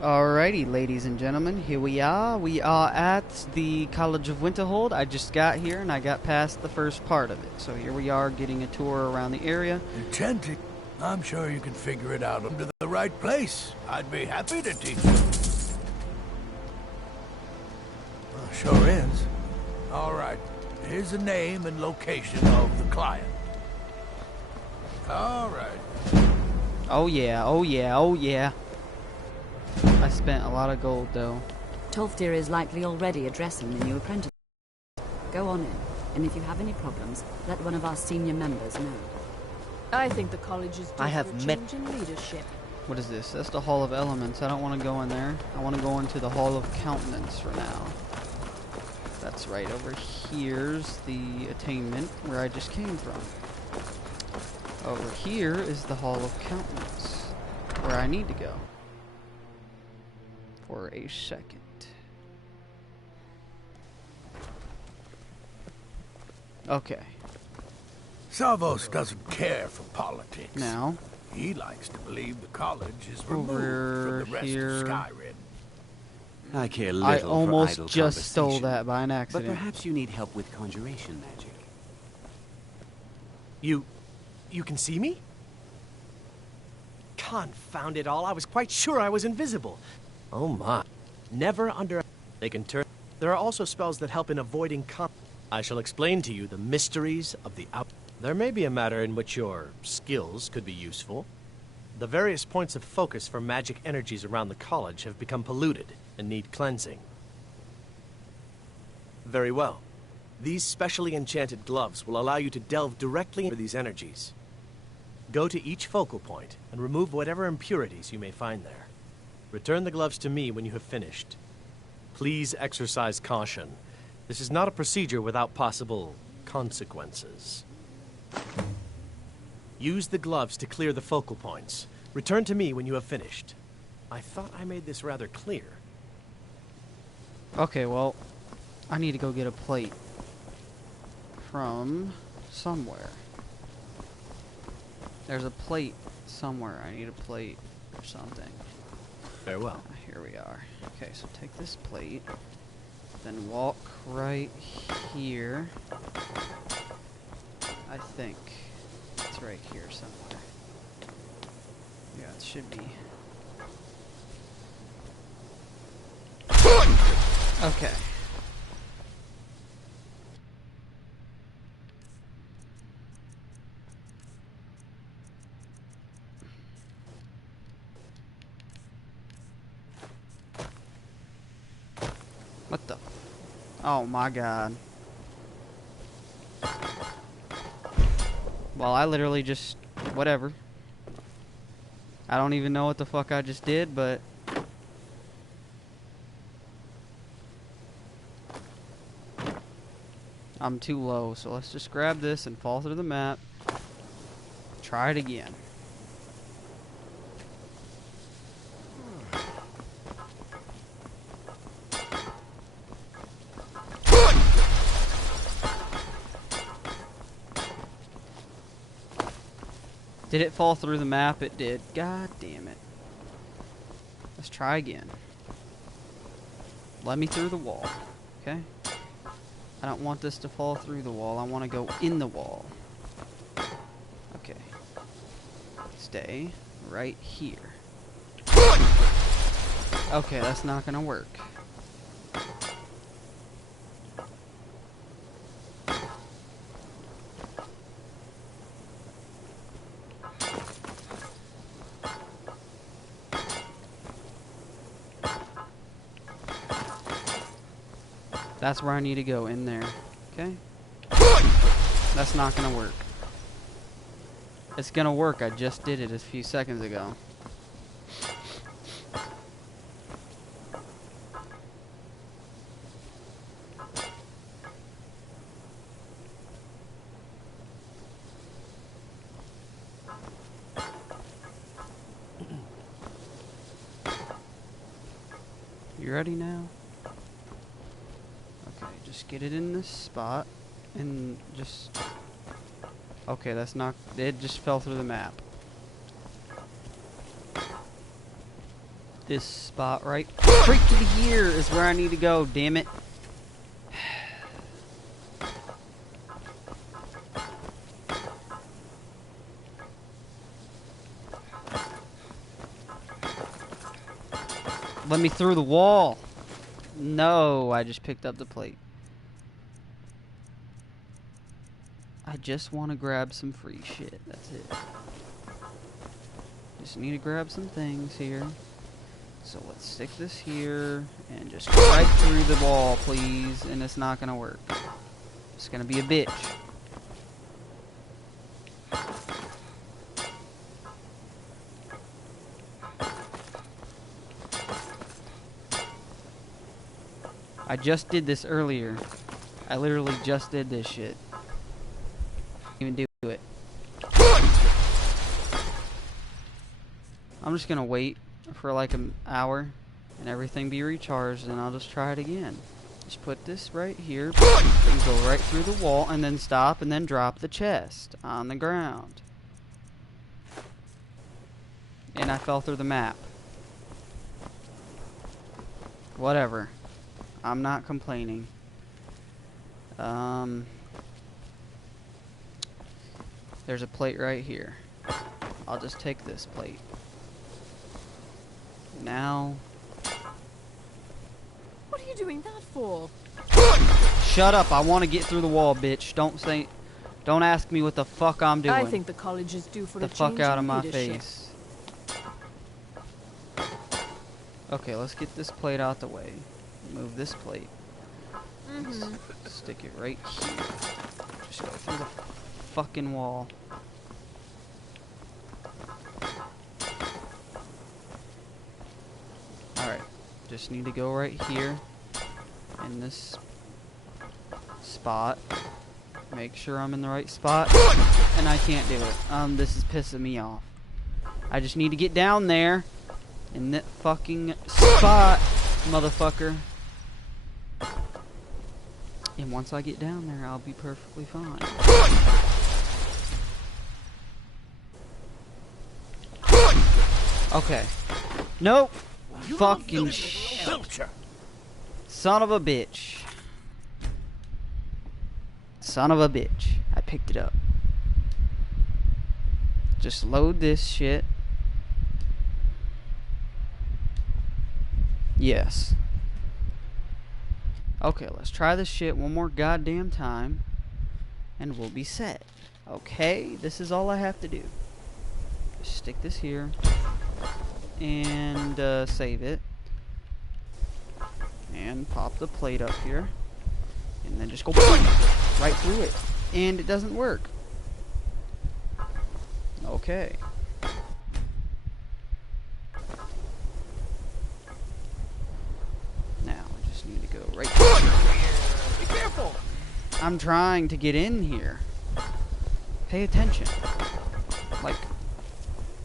Alrighty, ladies and gentlemen, here we are. We are at the College of Winterhold. I just got here and I got past the first part of it. So here we are getting a tour around the area. Enchanted. I'm sure you can figure it out into the right place. I'd be happy to teach you. Well, sure is. All right. Here's the name and location of the client. All right. Oh yeah, oh yeah, oh yeah. I spent a lot of gold, though. Tolfdir is likely already addressing the new apprentice. Go on in, and if you have any problems, let one of our senior members know. I think the college is due for a change in leadership. What is this? That's the Hall of Elements. I don't want to go in there. I want to go into the Hall of Countenance for now. That's right. Over here's the attainment where I just came from. Over here is the Hall of Countenance, where I need to go. For a second. Okay. Savos doesn't care for politics. Now. He likes to believe the college is removed Over from the rest here. of Skyrim. I care little I for almost idle just stole conversation, that by an accident. But perhaps you need help with conjuration magic. You can see me? Confound it all, I was quite sure I was invisible. Oh my. Never under... They can turn... There are also spells that help in avoiding I shall explain to you the mysteries of the out... There may be a matter in which your skills could be useful. The various points of focus for magic energies around the college have become polluted and need cleansing. Very well. These specially enchanted gloves will allow you to delve directly into these energies. Go to each focal point and remove whatever impurities you may find there. Return the gloves to me when you have finished. Please exercise caution. This is not a procedure without possible consequences. Use the gloves to clear the focal points. Return to me when you have finished. I thought I made this rather clear. Okay, well, I need to go get a plate from somewhere. There's a plate somewhere. I need a plate or something. Very well. Here we are. Okay, so take this plate, then walk right here. I think it's right here somewhere. Yeah, it should be. Okay. What the? Oh my god. Well, I literally just... whatever. I don't even know what the fuck I just did, but... I'm too low, so let's just grab this and fall through the map. Try it again. Did it fall through the map? It did. God damn it. Let's try again. Let me through the wall. Okay? I don't want this to fall through the wall. I want to go in the wall. Okay. Stay right here. Okay, that's not gonna work. That's where I need to go, in there. Okay? That's not gonna work. It's gonna work, I just did it a few seconds ago. You ready now? Just get it in this spot and just... Okay, that's not... It just fell through the map. this spot right freaking here is where I need to go, damn it. Let me through the wall. No, I just picked up the plate. I just want to grab some free shit. That's it. Just need to grab some things here. So let's stick this here and just right through the wall, please. And it's not gonna work. It's gonna be a bitch. I just did this earlier. I literally just did this shit. Even do it. I'm just gonna wait for like an hour and everything be recharged, and I'll just try it again. Just put this right here and go right through the wall, and then stop and then drop the chest on the ground. And I fell through the map. Whatever. I'm not complaining. There's a plate right here. I'll just take this plate. Now. What are you doing that for? Shut up! I want to get through the wall, bitch. Don't ask me what the fuck I'm doing. I think the college is due for the a fuck change out of in my leadership. face. Okay, let's get this plate out the way. Move this plate. Stick it right here. Just go through the fucking wall. Alright. Just need to go right here. In this spot. Make sure I'm in the right spot. And I can't do it. This is pissing me off. I just need to get down there. In that fucking spot, motherfucker. And once I get down there, I'll be perfectly fine. Okay. Nope. Fucking shit. Son of a bitch. Son of a bitch. I picked it up. Just load this shit. Yes. Okay, let's try this shit one more goddamn time. And we'll be set. Okay, this is all I have to do. Just stick this here. And save it. And pop the plate up here. And then just go right through it. And it doesn't work. Okay. Now, I just need to go right here. Be careful! I'm trying to get in here. Pay attention. Like,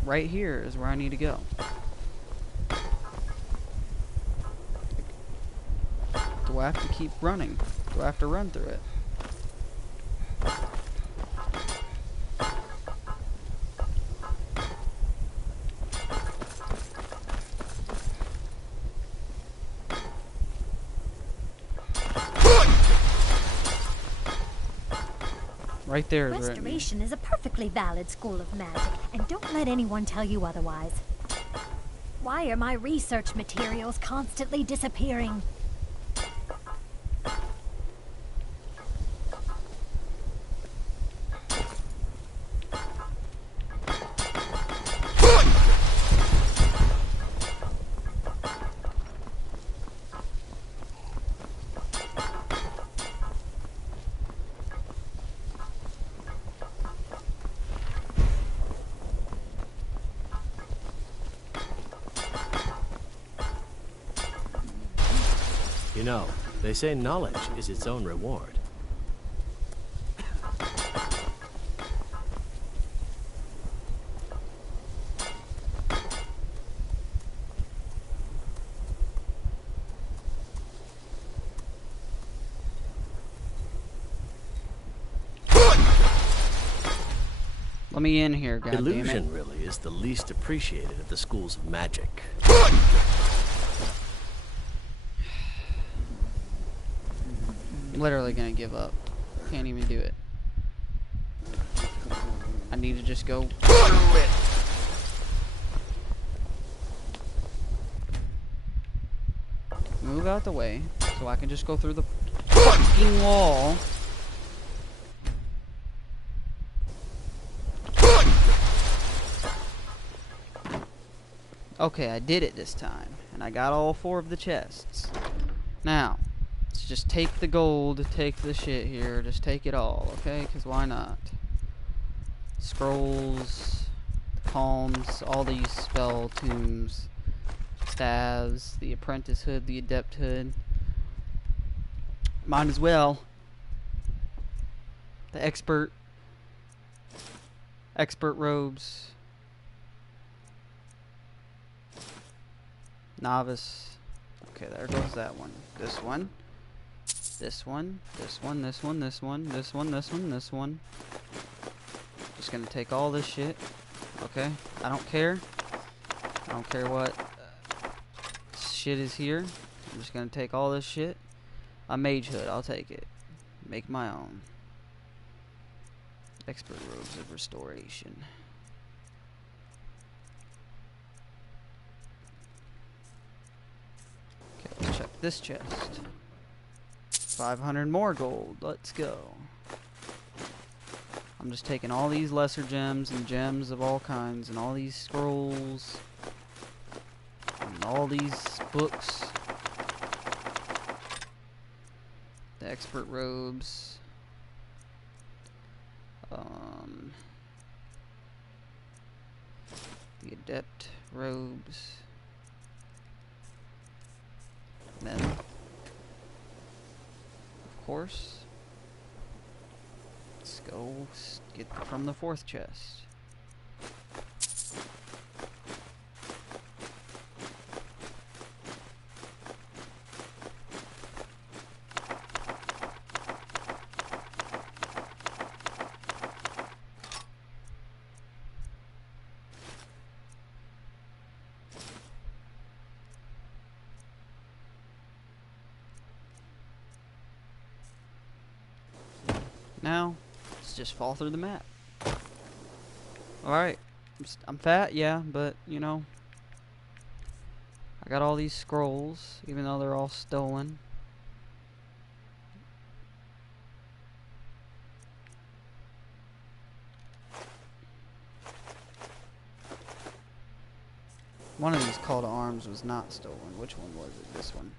right here is where I need to go. Do I have to keep running? Do I have to run through it? Right there is right. Restoration is a perfectly valid school of magic, and don't let anyone tell you otherwise. Why are my research materials constantly disappearing? You know, they say knowledge is its own reward. Let me in here, goddammit. Illusion really is the least appreciated of the schools of magic. I'm literally gonna give up. Can't even do it. I need to just go through it. Move out the way so I can just go through the fucking wall. Okay, I did it this time, and I got all 4 of the chests. Now, let's just take the gold, take the shit here, just take it all, okay? Because why not? Scrolls, palms, all these spell tombs, staves, the apprentice hood, the adept hood. Might as well. The expert robes. Novice. Okay, there goes that one. This one. This one. This one. This one. This one. This one. This one. This one. Just gonna take all this shit. Okay. I don't care. I don't care what shit is here. I'm just gonna take all this shit. A mage hood. I'll take it. Make my own. Expert robes of restoration. Let's check this chest. 500 more gold. Let's go. I'm just taking all these lesser gems and gems of all kinds and all these scrolls and all these books. The expert robes. The adept robes. Then, of course, let's go get from the 4th chest. Now, let's just fall through the map. Alright, I'm fat, yeah, but, you know, I got all these scrolls, even though they're all stolen. One of these call to arms was not stolen. Which one was it? This one.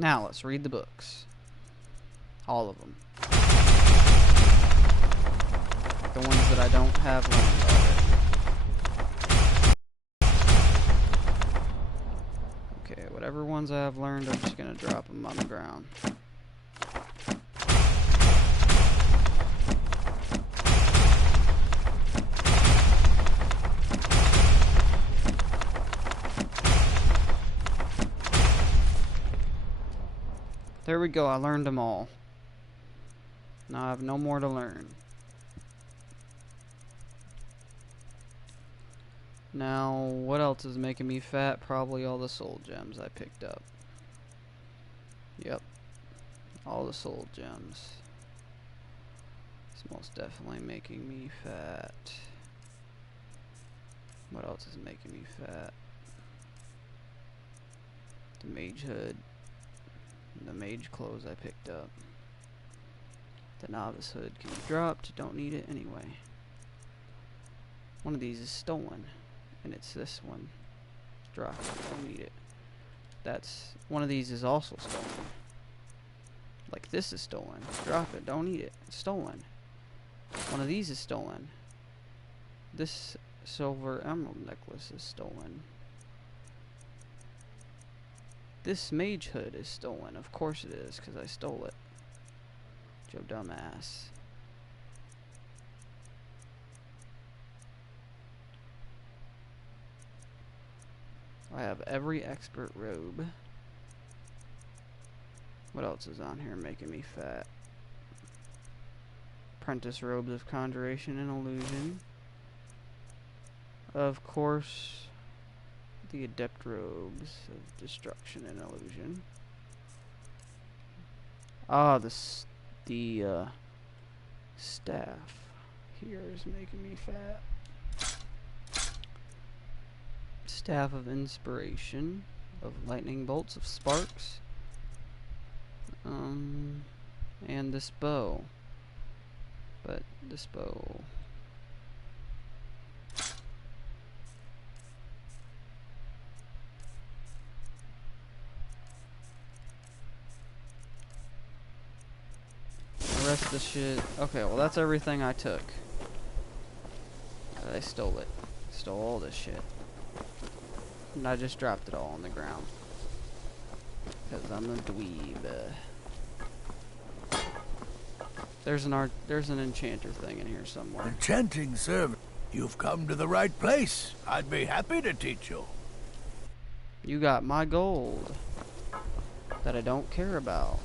Now, let's read the books. All of them. The ones that I don't have learned already. Okay, whatever ones I have learned, I'm just gonna drop them on the ground. There we go, I learned them all. Now I have no more to learn. Now, what else is making me fat? Probably all the soul gems I picked up. Yep. All the soul gems. It's most definitely making me fat. What else is making me fat? The mage hood. The mage clothes I picked up. The novice hood can be dropped. Don't need it anyway. One of these is stolen. And it's this one. Drop it. Don't need it. That's... One of these is also stolen. Like this is stolen. Drop it. Don't need it. It's stolen. One of these is stolen. This silver emerald necklace is stolen. This mage hood is stolen. Of course it is, because I stole it. Joe dumbass. I have every expert robe. What else is on here making me fat? Apprentice robes of conjuration and illusion. Of course, the adept robes of destruction and illusion. Ah, the staff here is making me fat. Staff of inspiration, of lightning bolts, of sparks. And this bow. But this bow... The rest of the shit... Okay, well that's everything I took. I stole it. Stole all this shit. And I just dropped it all on the ground. Because I'm a dweeb. There's an enchanter thing in here somewhere. Enchanting service. You've come to the right place. I'd be happy to teach you. You got my gold. That I don't care about.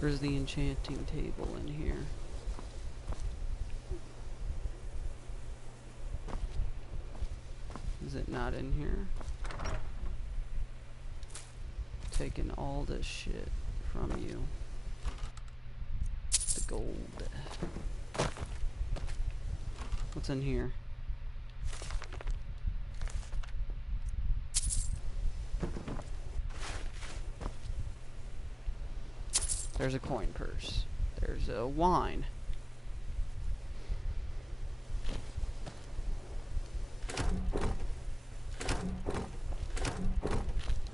Where's the enchanting table in here? Is it not in here? Taking all this shit from you. The gold. What's in here? There's a coin purse. There's a wine.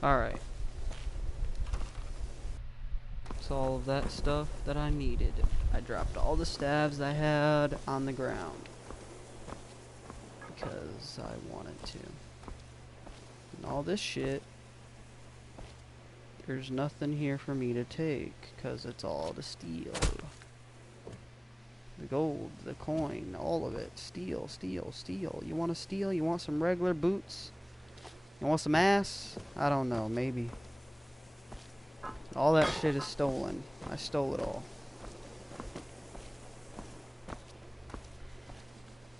Alright. That's all of that stuff that I needed. I dropped all the staves I had on the ground. Because I wanted to. And all this shit, there's nothing here for me to take. Because it's all to steal. The gold, the coin, all of it. Steal, steal, steal. You want to steal? You want some regular boots? You want some ass? I don't know, maybe. All that shit is stolen. I stole it all.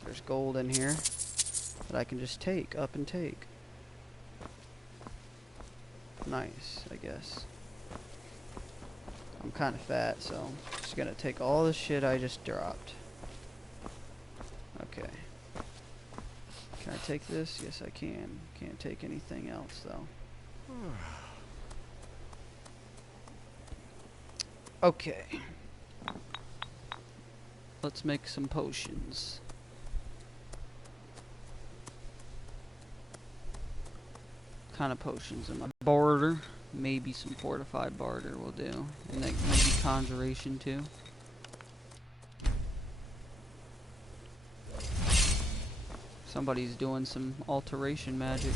There's gold in here that I can just take, up and take. Nice, I guess. I'm kind of fat, so I'm just gonna take all the shit I just dropped. Okay. Can I take this? Yes, I can. Can't take anything else, though. Okay. Let's make some potions. What kind of potions am I? Barter. Maybe some fortified barter will do. And then maybe conjuration, too. Somebody's doing some alteration magic.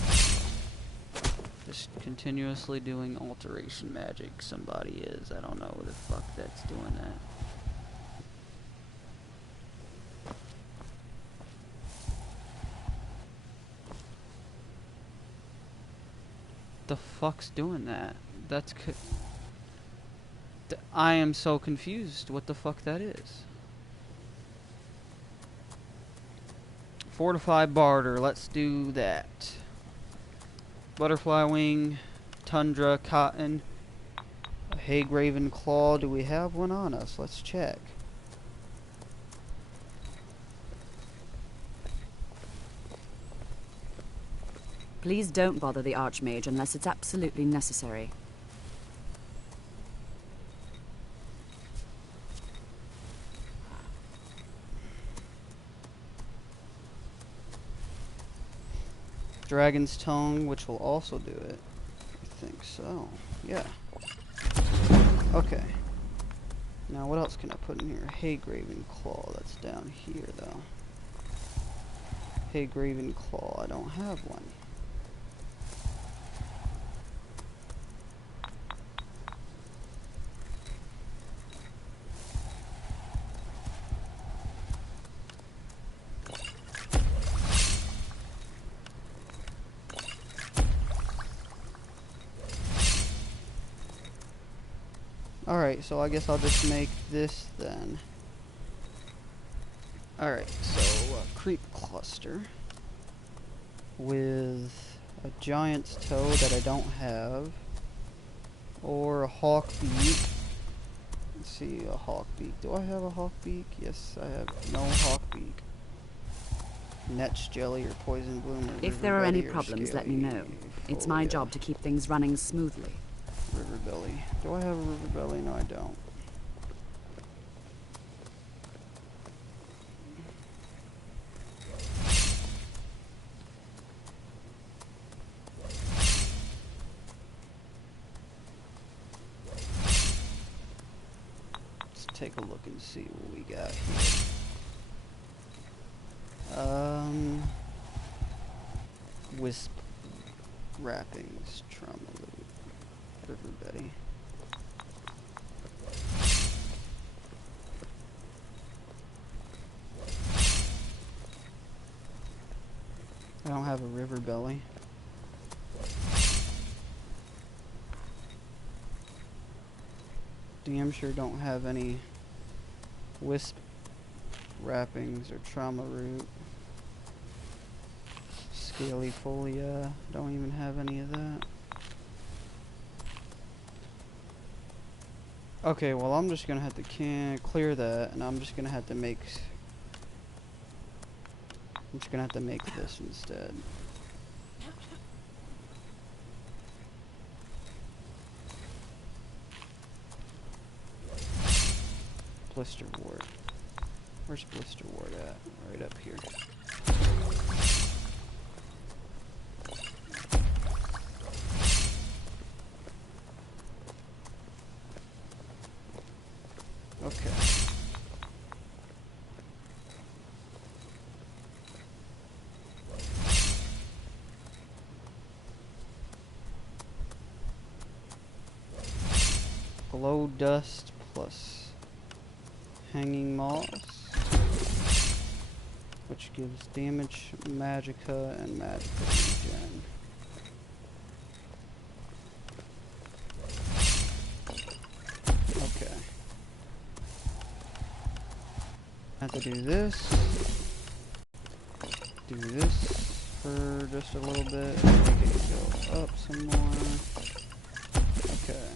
Just continuously doing alteration magic. Somebody is. I don't know who the fuck that's doing that. The fuck's doing that? That's I am so confused what the fuck that is. Fortified barter, let's do that. Butterfly wing, tundra, cotton, a hay-graven claw. Do we have one on us? Let's check. Please don't bother the Archmage unless it's absolutely necessary. Dragon's tongue, which will also do it. I think so. Yeah. Okay. Now what else can I put in here? Hay-graven claw. That's down here, though. Hay-graven claw. I don't have one. Alright, so I guess I'll just make this then. Alright, so creep cluster with a giant's toe that I don't have, or a hawk beak. Let's see, a hawk beak. Do I have a hawk beak? Yes, I have no hawk beak. Netch jelly or poison bloom. Or If there are any problems, let me know. It's my job to keep things running smoothly. River belly. Do I have a river belly? No, I don't. Let's take a look and see what we got here. Wisp wrappings, trauma loot, river betty. I don't have a river belly. Damn sure don't have any wisp wrappings or trauma root. Scaly folia, don't even have any of that. Okay, well I'm just gonna have to clear that, and I'm just gonna have to make this instead. Blister wart. Where's blister wart at? Right up here. Okay. Glow dust plus hanging moss, which gives damage, magicka, and magicka regen. Okay. I have to do this. Do this for just a little bit. Make it go up some more. Okay.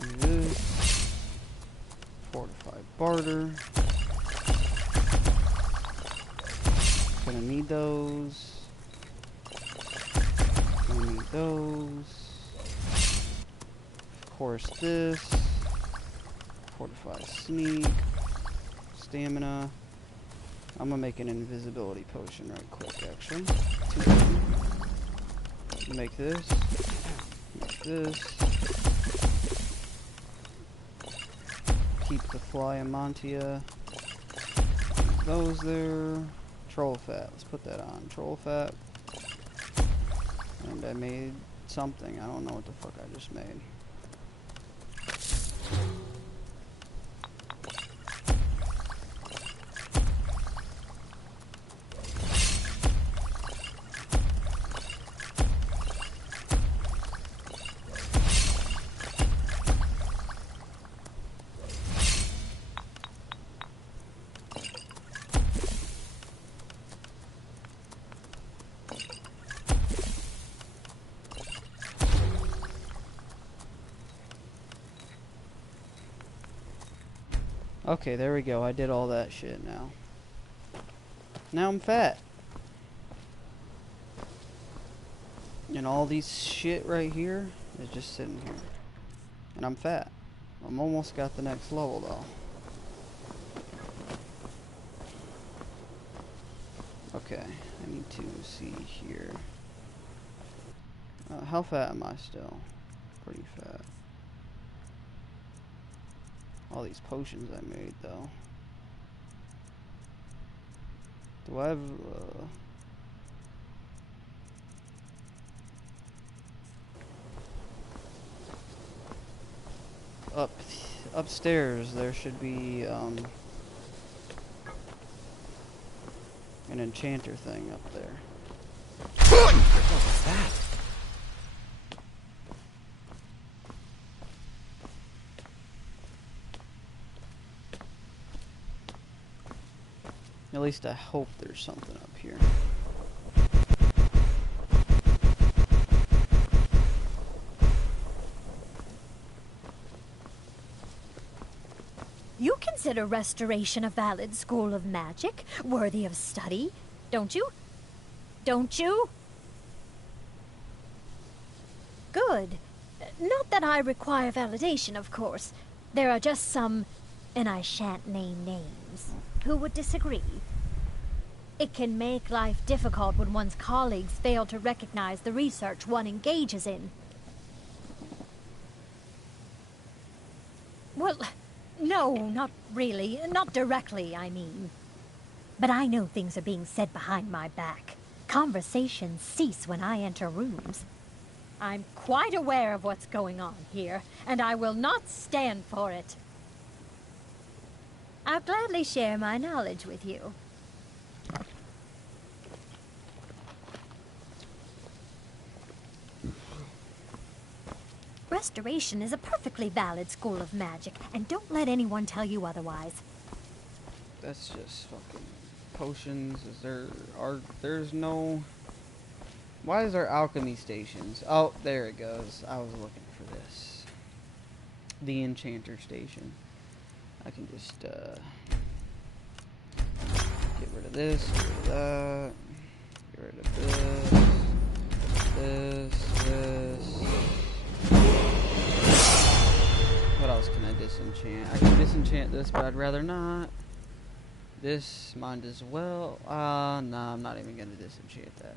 Do this. Fortified barter. Gonna need those. Gonna need those. Of course, this. Fortify sneak. Stamina. I'm gonna make an invisibility potion right quick, actually. Make this. Make this. Keep the Flyamantia. Those there. Troll fat. Let's put that on. Troll fat. And I made something. I don't know what the fuck I just made. Okay, there we go. I did all that shit now. Now I'm fat. And all these shit right here is just sitting here. And I'm fat. I'm almost got the next level though. Okay, I need to see here. How fat am I still? Pretty fat. All these potions I made, though. Do I have, upstairs, there should be, an enchanter thing up there. What was that? At least I hope there's something up here. You consider restoration a valid school of magic, worthy of study, don't you? Don't you? Good. Not that I require validation, of course. There are just some, and I shan't name names, who would disagree. It can make life difficult when one's colleagues fail to recognize the research one engages in. Well, no, not really. Not directly, I mean. But I know things are being said behind my back. Conversations cease when I enter rooms. I'm quite aware of what's going on here, and I will not stand for it. I'll gladly share my knowledge with you. Restoration is a perfectly valid school of magic, and don't let anyone tell you otherwise. That's just fucking potions. There's no... Why is there alchemy stations? Oh, there it goes. I was looking for this. The enchanter station. I can just, get rid of this, get rid of that, get rid of this. What else can I disenchant? I can disenchant this, but I'd rather not. This, might as well. No, I'm not even gonna disenchant that.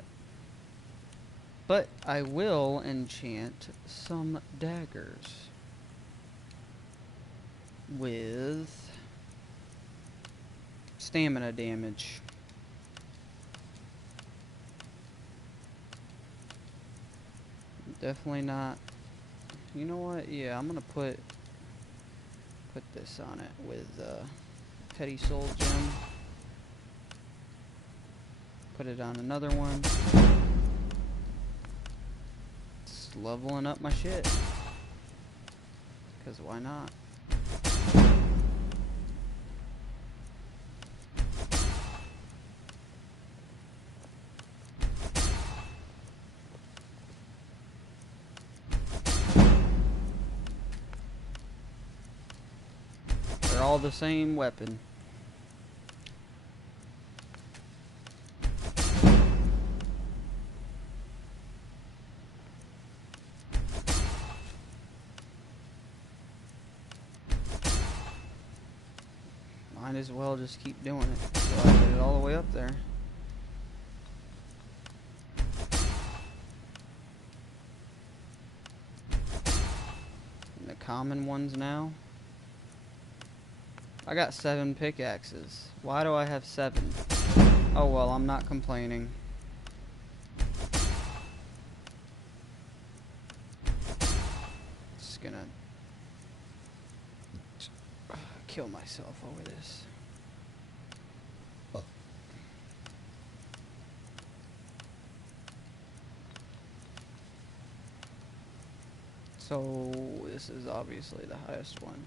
But I will enchant some daggers with stamina damage. Definitely not. You know what? Yeah, I'm gonna put this on it with Petty Soul Gem. Put it on another one. Just leveling up my shit. Because why not? They're all the same weapon. Might as well just keep doing it so I get it all the way up there. And the common ones now. I got 7 pickaxes. Why do I have 7? Oh well, I'm not complaining. Just gonna kill myself over this. So this is obviously the highest one.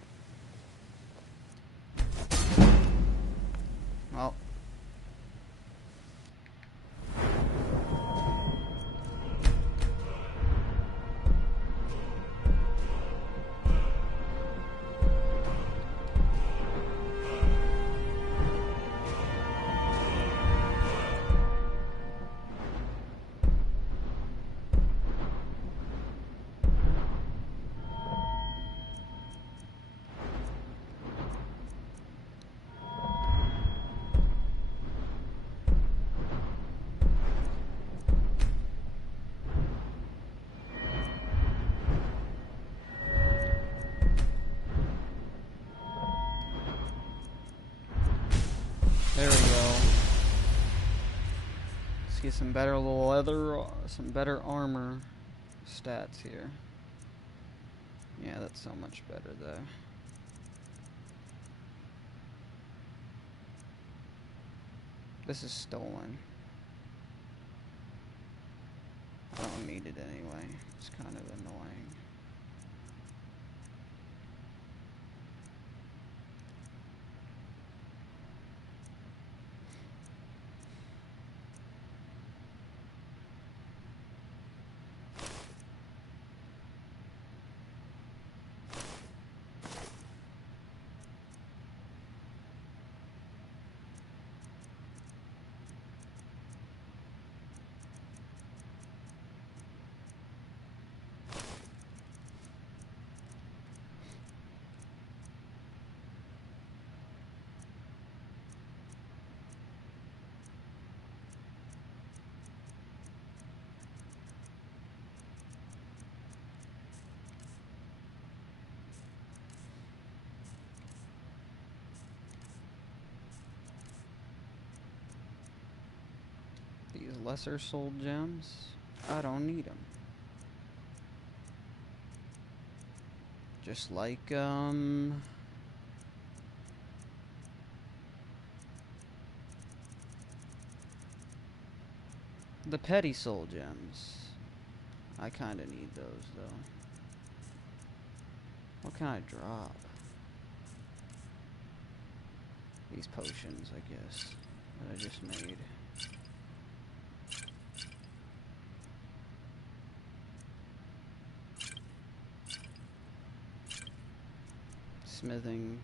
Well, there we go. Let's get some better leather, some better armor stats here. Yeah, that's so much better though. This is stolen. I don't need it anyway. It's kind of annoying. these? Lesser soul gems? I don't need them. Just like, the petty soul gems. I kinda need those, though. What can I drop? These potions, I guess, that I just made. Smithing.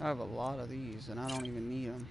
I have a lot of these, and I don't even need them.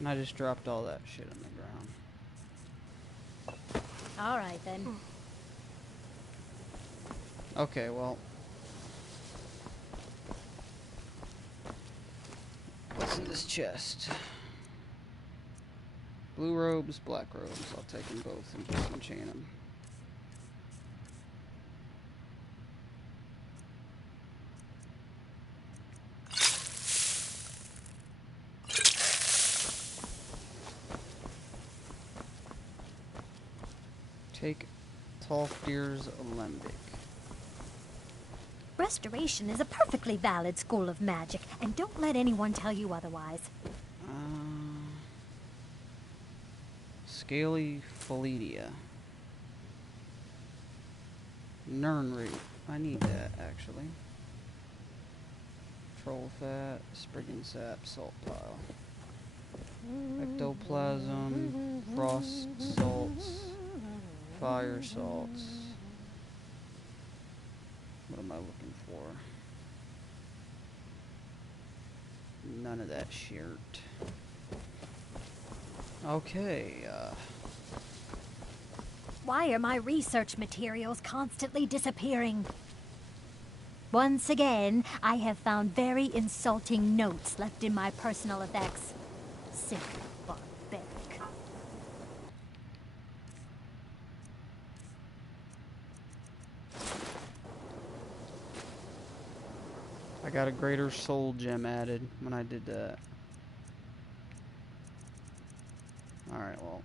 And I just dropped all that shit on the ground. All right, then. Okay, well. What's in this chest? Blue robes, black robes. I'll take them both and just enchant them. Take Tolfdir's Alembic. Restoration is a perfectly valid school of magic, and don't let anyone tell you otherwise. Scaly Phaledia. Nernroot. I need that, actually. Troll Fat, Spriggan Sap, Salt Pile. Ectoplasm, Frost Salts, Fire Salts. What am I looking for? None of that shirt. Okay, Why are my research materials constantly disappearing? Once again, I have found very insulting notes left in my personal effects. Simply barbaric. I got a greater soul gem added when I did that. Alright, well,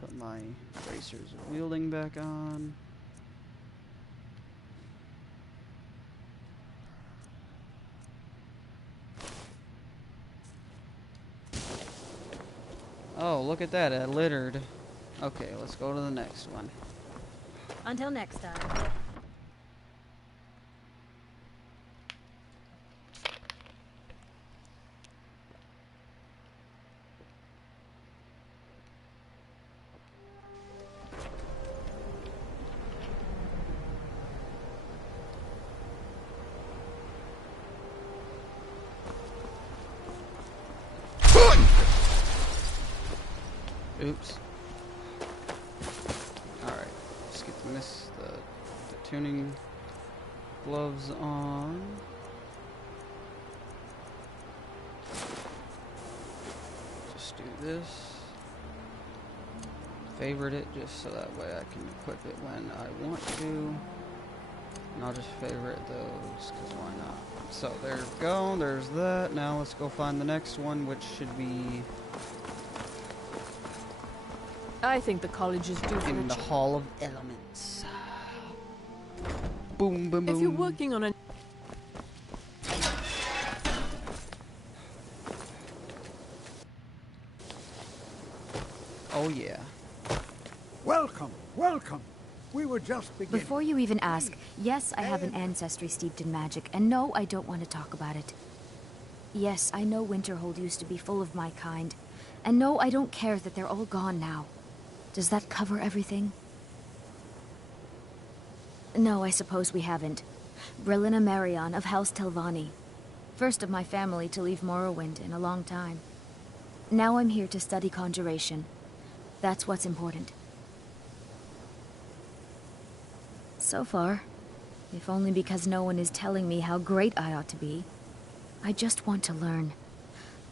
put my bracers of wielding back on. Oh, look at that, it littered. Okay, let's go to the next one. Until next time. Oops. Alright, let's get the tuning gloves on. Just do this. Favorite it just so that way I can equip it when I want to. And I'll just favorite those, because why not? So there we go, there's that. Now let's go find the next one, which should be I think the college is due for in a the change. Hall of Elements. Boom, boom, boom. If you're working on a Oh yeah. welcome. We were just beginning. Before you even ask, yes, I have an ancestry steeped in magic, and no, I don't want to talk about it. Yes, I know Winterhold used to be full of my kind, and no, I don't care that they're all gone now. Does that cover everything? No, I suppose we haven't. Brillina Marion of House Telvanni. First of my family to leave Morrowind in a long time. Now I'm here to study conjuration. That's what's important. So far, if only because no one is telling me how great I ought to be. I just want to learn.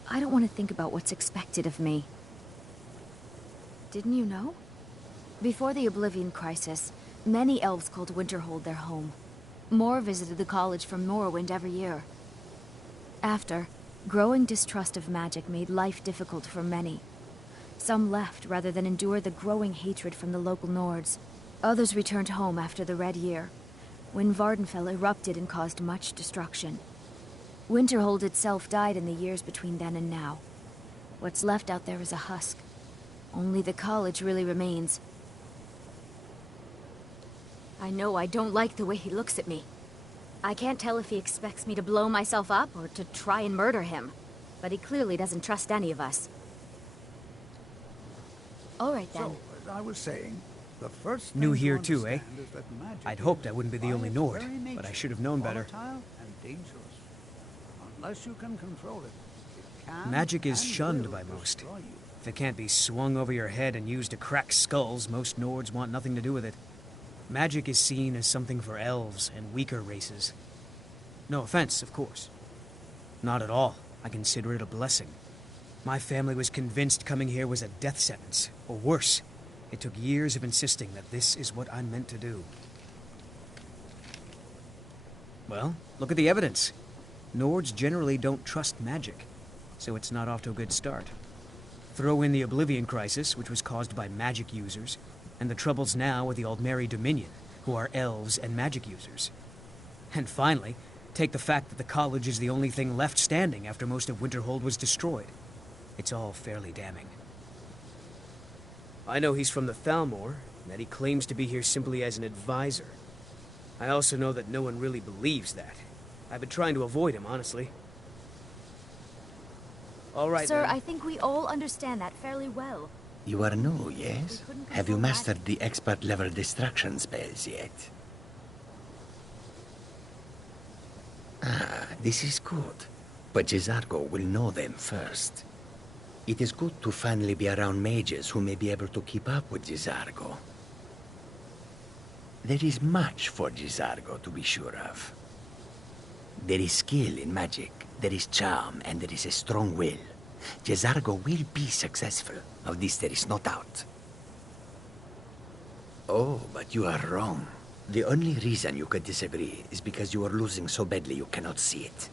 I don't want to think about what's expected of me. Didn't you know? Before the Oblivion Crisis, many elves called Winterhold their home. More visited the college from Morrowind every year. After, growing distrust of magic made life difficult for many. Some left rather than endure the growing hatred from the local Nords. Others returned home after the Red Year, when Vardenfell erupted and caused much destruction. Winterhold itself died in the years between then and now. What's left out there is a husk. Only the college really remains. I know I don't like the way he looks at me. I can't tell if he expects me to blow myself up or to try and murder him. But he clearly doesn't trust any of us. All right, then. So, as I was saying, the first New thing here to too, eh? understand is that magic I'd hoped is I wouldn't be the by only its Nord, very but I nature should have known better. volatile and dangerous. Unless you can control it, it can Magic is and shunned will by most. destroy you. If it can't be swung over your head and used to crack skulls, most Nords want nothing to do with it. Magic is seen as something for elves and weaker races. No offense, of course. Not at all. I consider it a blessing. My family was convinced coming here was a death sentence, or worse. It took years of insisting that this is what I'm meant to do. Well, look at the evidence. Nords generally don't trust magic, so it's not off to a good start. Throw in the Oblivion Crisis, which was caused by magic users, and the troubles now with the Aldmeri Dominion, who are elves and magic users. And finally, take the fact that the college is the only thing left standing after most of Winterhold was destroyed. It's all fairly damning. I know he's from the Thalmor, and that he claims to be here simply as an advisor. I also know that no one really believes that. I've been trying to avoid him, honestly. All right, Sir, then. I think we all understand that fairly well. You are new, yes? Have you mastered the expert-level distraction spells yet? Ah, this is good. But Jizargo will know them first. It is good to finally be around mages who may be able to keep up with Jizargo. There is much for Jizargo to be sure of. There is skill in magic, there is charm, and there is a strong will. Jizargo will be successful. Of this there is no doubt. Oh, but you are wrong. The only reason you could disagree is because you are losing so badly you cannot see it.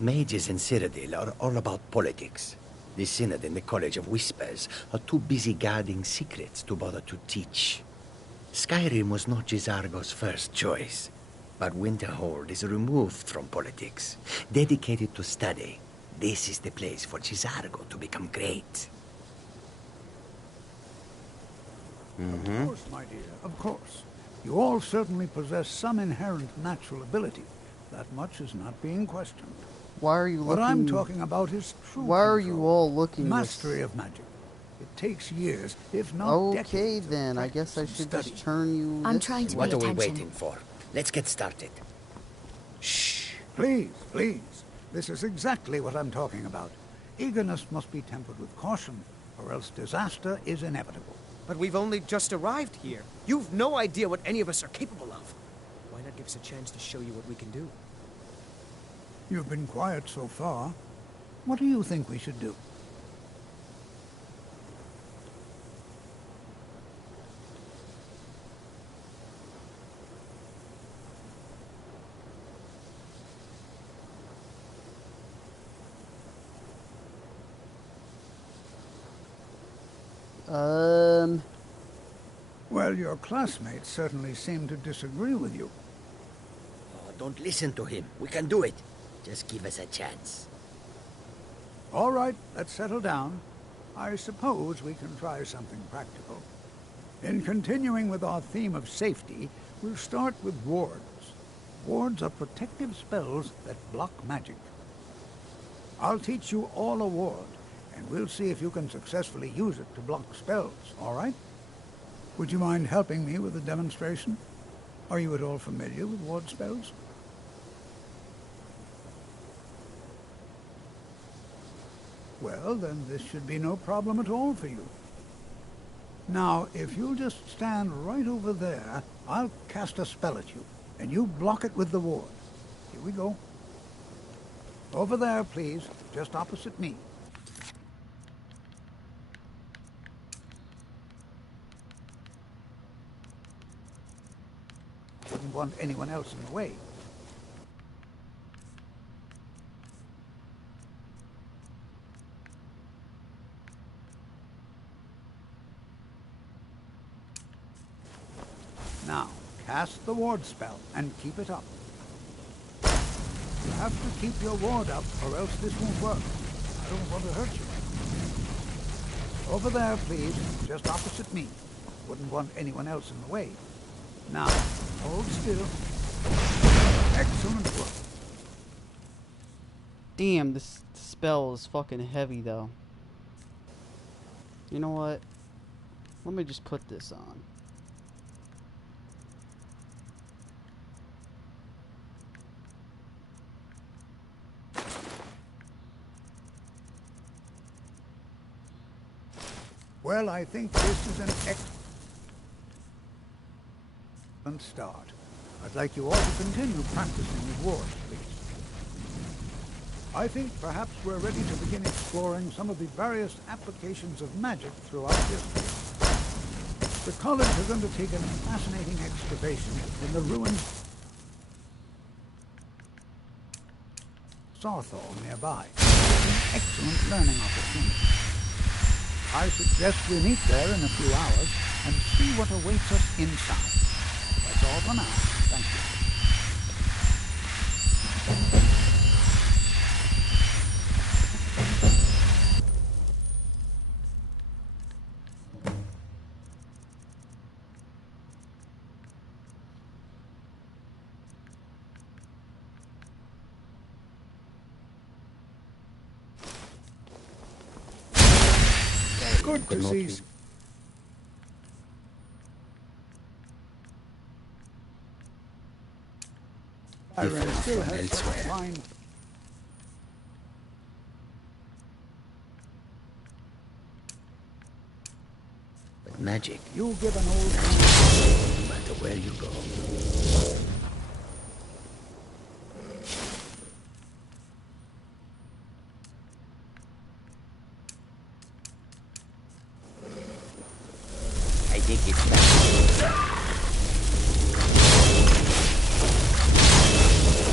Mages in Cyrodiil are all about politics. The Synod and the College of Whispers are too busy guarding secrets to bother to teach. Skyrim was not Jizargo's first choice, but Winterhold is removed from politics, dedicated to study. This is the place for Jizargo to become great. Of course, my dear, of course. You all certainly possess some inherent natural ability. That much is not being questioned. Why are you looking... What I'm talking about is true Why are control, you all looking... mastery of magic. It takes years, if not Okay, decades, then. I guess I should just turn you I'm this trying to way. What are we attention. waiting for? Let's get started. Shh. Please, please. This is exactly what I'm talking about. Eagerness must be tempered with caution, or else disaster is inevitable. But we've only just arrived here. You've no idea what any of us are capable of. Why not give us a chance to show you what we can do? You've been quiet so far. What do you think we should do? Well, your classmates certainly seem to disagree with you. Oh, don't listen to him. We can do it. Just give us a chance. All right, let's settle down. I suppose we can try something practical. In continuing with our theme of safety, we'll start with wards. Wards are protective spells that block magic. I'll teach you all a ward, and we'll see if you can successfully use it to block spells, all right? Would you mind helping me with a demonstration? Are you at all familiar with ward spells? Well, then this should be no problem at all for you. Now, if you'll just stand right over there, I'll cast a spell at you, and you block it with the ward. Here we go. Over there, please, just opposite me. Didn't want anyone else in the way. Now, cast the ward spell and keep it up. You have to keep your ward up or else this won't work. I don't want to hurt you. Over there, please, just opposite me. Wouldn't want anyone else in the way. Now, hold still. Excellent work. Damn, this spell is fucking heavy, though. You know what? Let me just put this on. Well, I think this is an excellent start. I'd like you all to continue practicing with wards, please. I think perhaps we're ready to begin exploring some of the various applications of magic throughout history. The college has undertaken a fascinating excavation in the ruins of Sarthal nearby. An excellent learning opportunity. I suggest we meet there in a few hours and see what awaits us inside. That's all for now. Thank you. Good to see you. Skyrim still has such fine. But magic, You'll give an old no matter where you go. I think it's back.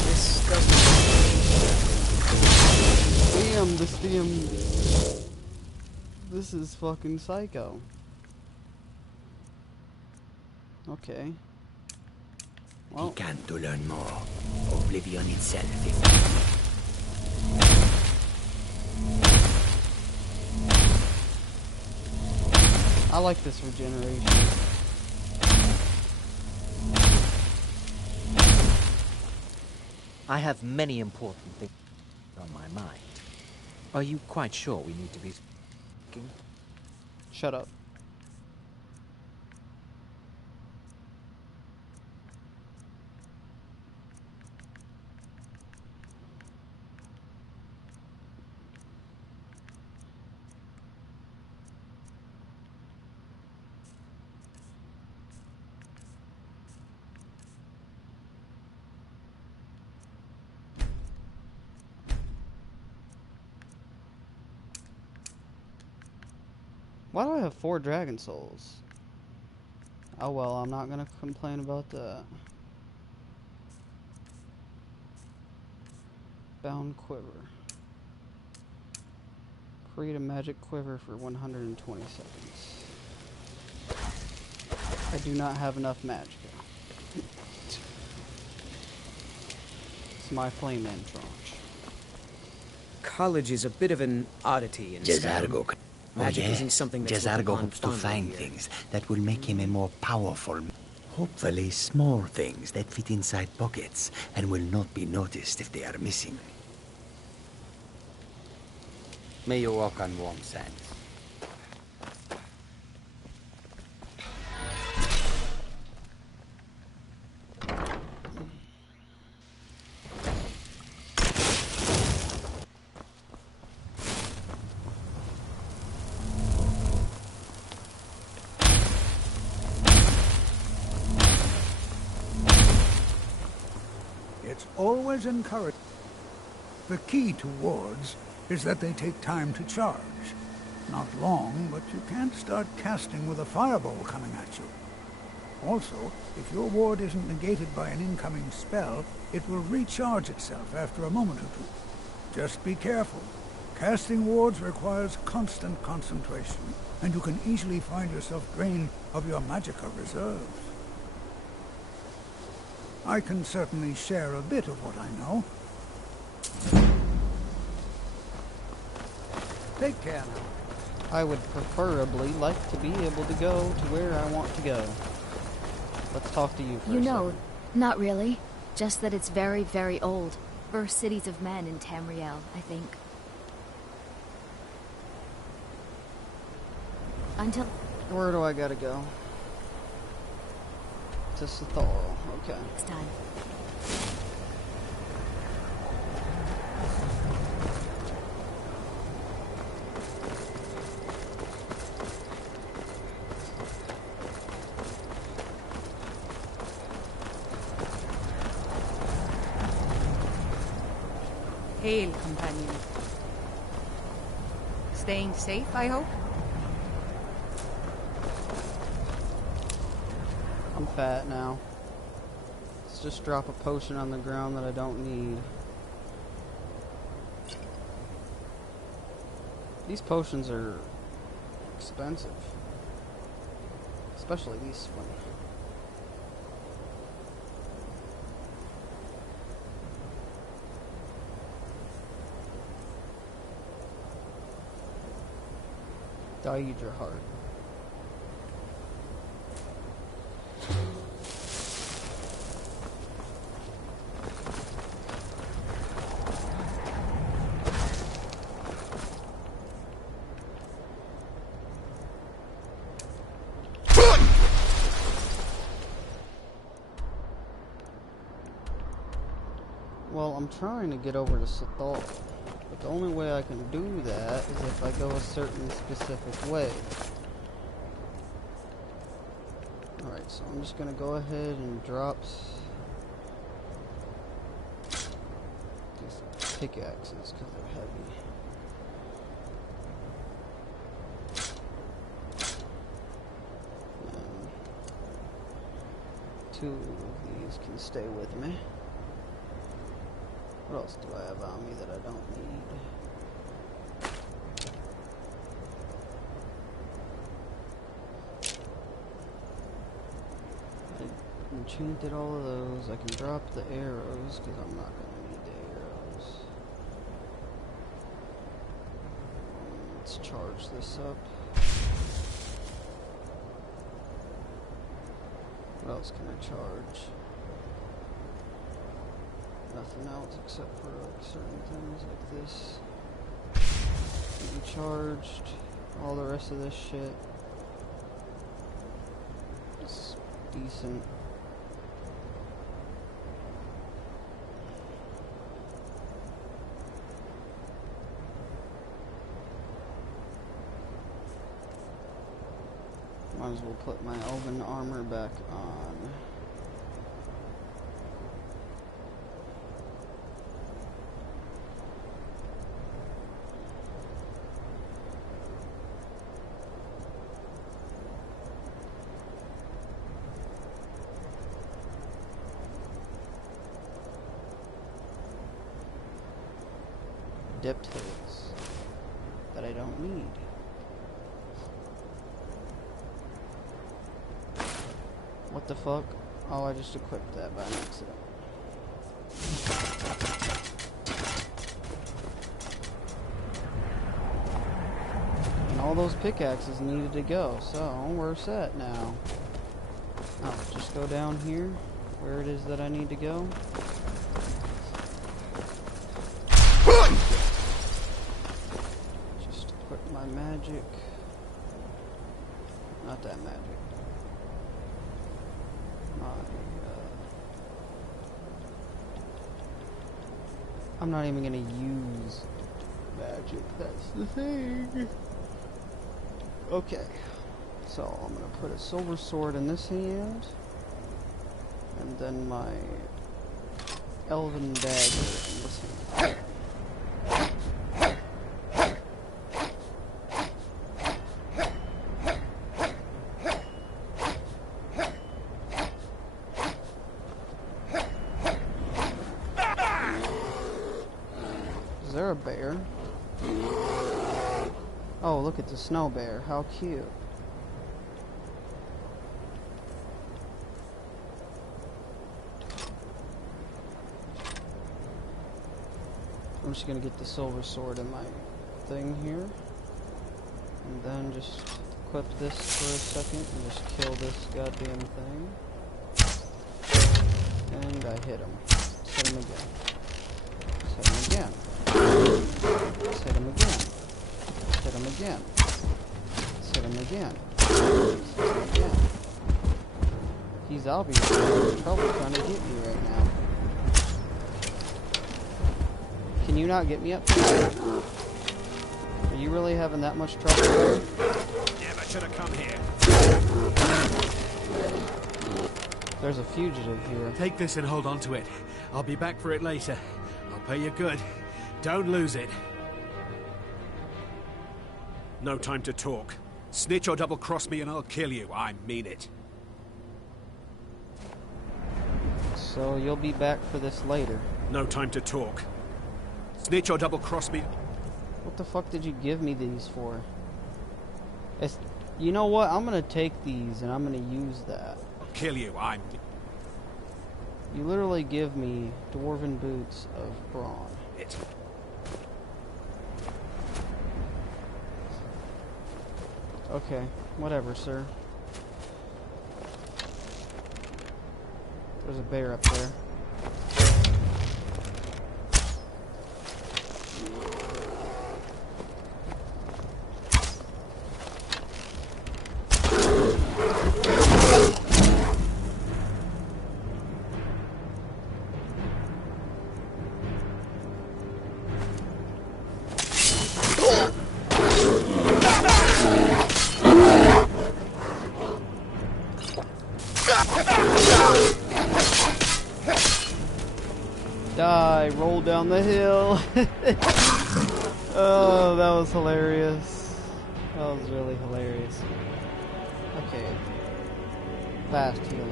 This doesn't... Damn, this is fucking psycho. Okay. Well, Began to learn more. Oblivion itself. I like this regeneration. I have many important things on my mind. Are you quite sure we need to be speaking? Shut up. Why do I have 4 dragon souls? Oh well, I'm not gonna complain about that. Bound quiver. Create a magic quiver for 120 seconds. I do not have enough magic. It's my flame end tranche. College is a bit of an oddity in Skyrim. Magic isn't something that's looked Jazargo upon hopes to fondly find here. things that will make him a more powerful. Hopefully small things that fit inside pockets and will not be noticed if they are missing. May you walk on warm sands. It's always encouraged. The key to wards is that they take time to charge. Not long, but you can't start casting with a fireball coming at you. Also, if your ward isn't negated by an incoming spell, it will recharge itself after a moment or two. Just be careful. Casting wards requires constant concentration, and you can easily find yourself drained of your magicka reserves. I can certainly share a bit of what I know. Take care now. I would preferably like to be able to go to where I want to go. Let's talk to you for a second. Not really. Just that it's very, very old. First cities of men in Tamriel, I think. Until... Where do I gotta go? To Sithal. Okay. Next time. Hail, companion. Staying safe, I hope? I'm fat now. Let's just drop a potion on the ground that I don't need. These potions are expensive. Especially these ones. Dyed your heart. Well, I'm trying to get over to Sithal. But the only way I can do that is if I go a certain specific way. Alright, so I'm just gonna go ahead and drop these pickaxes because they're heavy. And 2 of these can stay with me. What else do I have on me that I don't need? I enchanted all of those. I can drop the arrows because I'm not going to need the arrows. Let's charge this up. What else can I charge? Nothing else except for like certain things like this. Be charged. All the rest of this shit. It's decent. Might as well put my elven armor back on. Dipped hits that I don't need. What the fuck? Oh, I just equipped that by accident. You know all those pickaxes needed to go, so we're set now. I'll just go down here, where it is that I need to go. Just equip my magic. Not that magic. I'm not even gonna use magic, that's the thing. Okay, so I'm gonna put a silver sword in this hand, and then my elven dagger in this hand. Is there a bear? Oh, look at the snow bear. How cute. I'm just gonna get the silver sword in my thing here. And then just equip this for a second and just kill this goddamn thing. And I hit him. Hit him again. Hit him again. Hit him again. Hit him again. Hit him again. Hit him again. He's obviously having trouble trying to get me right now. Can you not get me up here? Are you really having that much trouble here? Never should have come here. There's a fugitive here. Take this and hold on to it. I'll be back for it later. I'll pay you good. Don't lose it. No time to talk. Snitch or double-cross me and I'll kill you. I mean it. So you'll be back for this later. No time to talk. Snitch or double-cross me. What the fuck did you give me these for? You know what? I'm gonna take these and I'm gonna use that. I'll kill you. You literally give me dwarven boots of brawn. It. Okay, whatever, sir. There's a bear up there. Die, roll down the hill. Oh, that was hilarious. That was really hilarious. Okay. Fast healing.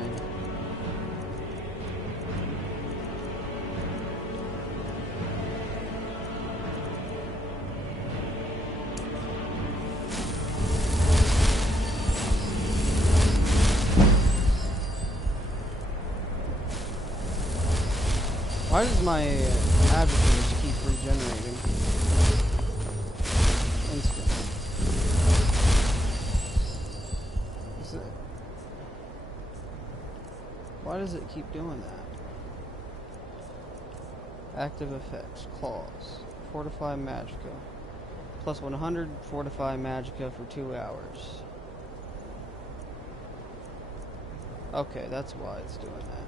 Why does my magic just keep regenerating? Instantly. Why does it keep doing that? Active effects. Claws. Fortify Magicka. Plus 100 Fortify Magicka for 2 hours. Okay, that's why it's doing that.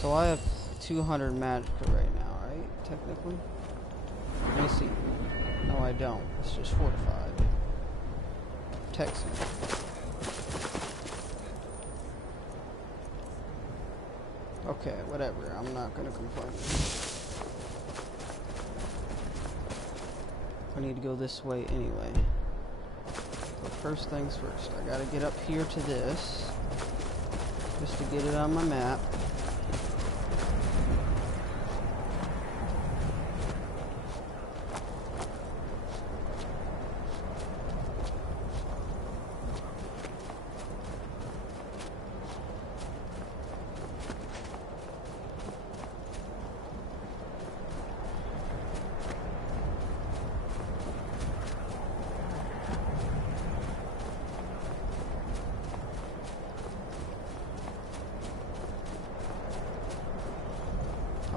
So I have 200 magicka right now, right? Technically? Let me see. No, I don't. It's just fortified. Protects me. Okay, whatever. I'm not gonna complain. I need to go this way anyway. But first things first. I gotta get up here to this. Just to get it on my map.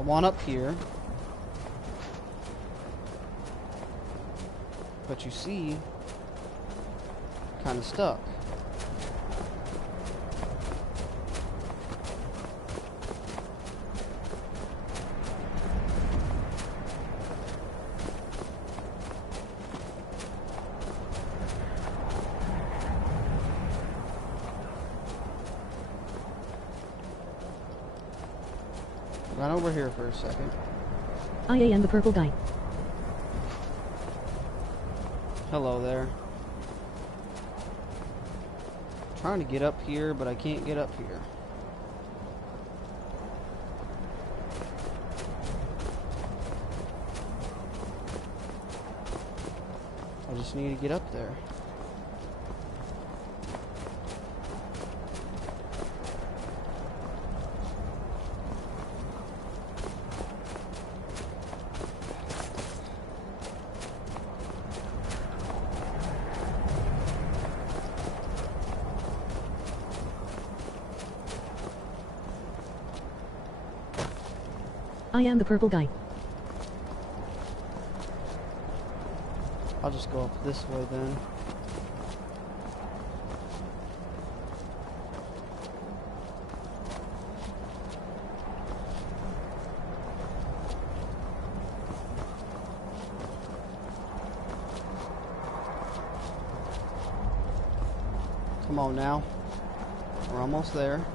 I want up here. But you see, kind of stuck. Run over here for a second. I am the purple guy. Hello there. Trying to get up here, but I can't get up here. I just need to get up there. I am the purple guy. I'll just go up this way then. Come on now. We're almost there.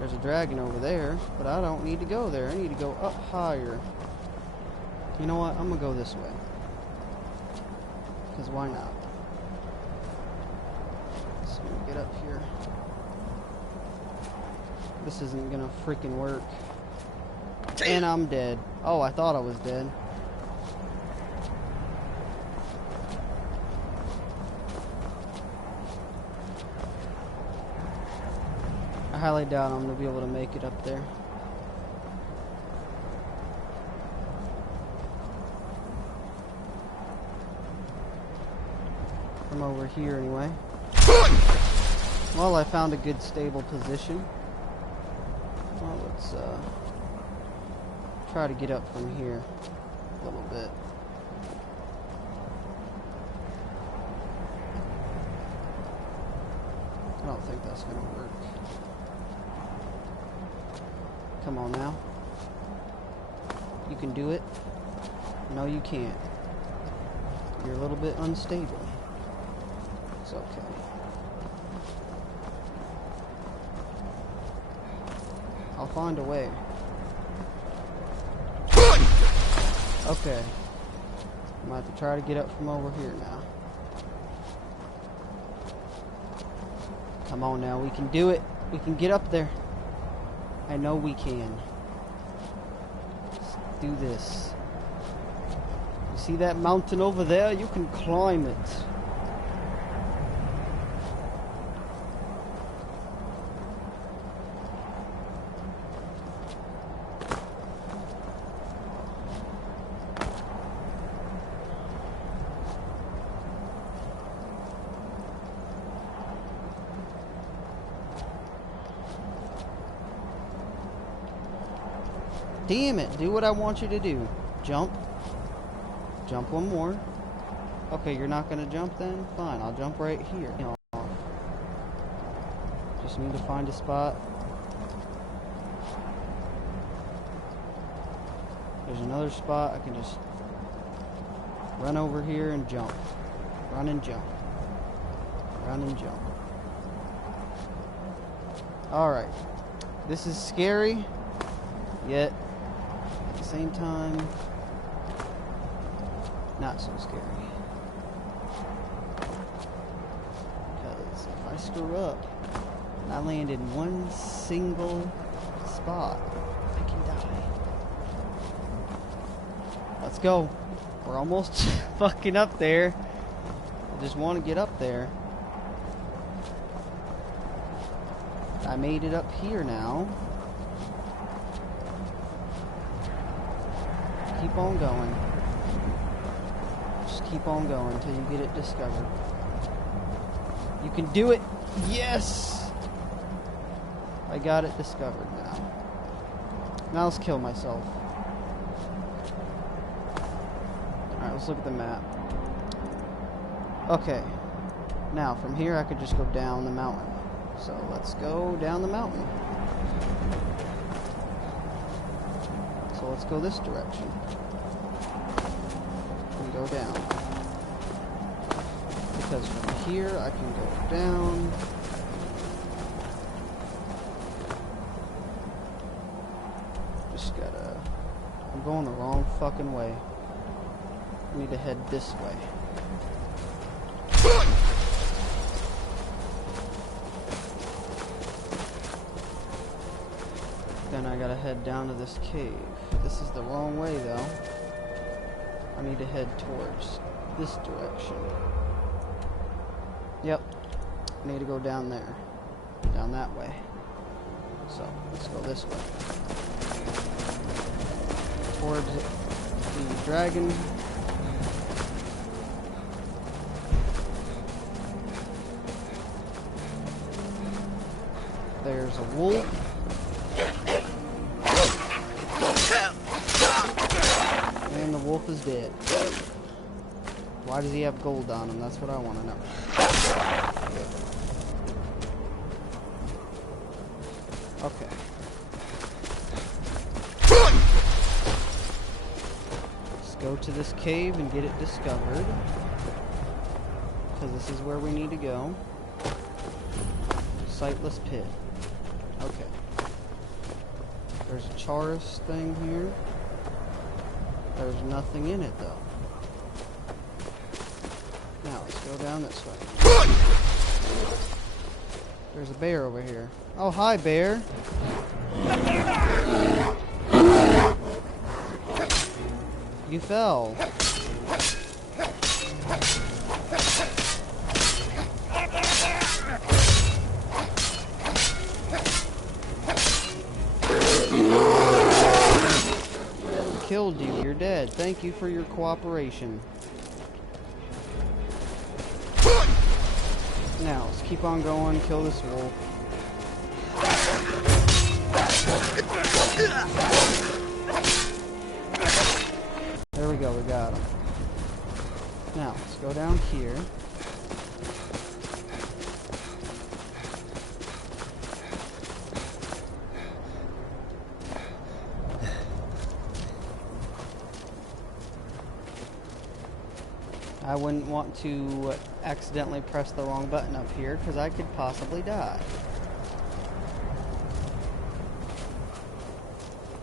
There's a dragon over there, but I don't need to go there. I need to go up higher. You know what? I'm gonna go this way. Because why not? So I'm gonna get up here. This isn't gonna freaking work. And I'm dead. Oh, I thought I was dead. I highly doubt I'm going to be able to make it up there. From over here anyway. Well, I found a good stable position. Well, let's try to get up from here a little bit. I don't think that's going to work. Come on now. You can do it. No, you can't. You're a little bit unstable. It's okay. I'll find a way. Okay. I'm gonna have to try to get up from over here now. Come on now, we can do it. We can get up there. I know we can. Let's do this. You see that mountain over there? You can climb it. Damn it, do what I want you to do. Jump. Jump one more. Okay, you're not gonna jump then? Fine, I'll jump right here. Just need to find a spot. There's another spot. I can just run over here and jump. Run and jump. Run and jump. Alright. This is scary, yet at the same time, not so scary. Because if I screw up and I land in one single spot, I can die. Let's go. We're almost fucking up there. I just want to get up there. I made it up here now. Keep on going. Just keep on going until you get it discovered. You can do it! Yes! I got it discovered now. Now let's kill myself. Alright, let's look at the map. Okay. Now, from here I could just go down the mountain. So, let's go down the mountain. So, let's go this direction. And go down. Because from here I can go down. Just gotta... I'm going the wrong fucking way. I need to head this way. Then I gotta head down to this cave. This is the wrong way though. I need to head towards this direction. Yep. I need to go down there. Down that way. So, let's go this way. Towards the dragon. There's a wolf. And the wolf is dead. Why does he have gold on him? That's what I want to know. Okay. Let's go to this cave and get it discovered. Because this is where we need to go. Sightless pit. Okay. There's a Charis thing here. There's nothing in it though. Now let's go down this way. There's a bear over here. Oh, hi bear. You fell. Killed you. You're dead. Thank you for your cooperation. Now, let's keep on going. Kill this wolf. There we go. We got him. Now, let's go down here. I wouldn't want to accidentally press the wrong button up here because I could possibly die.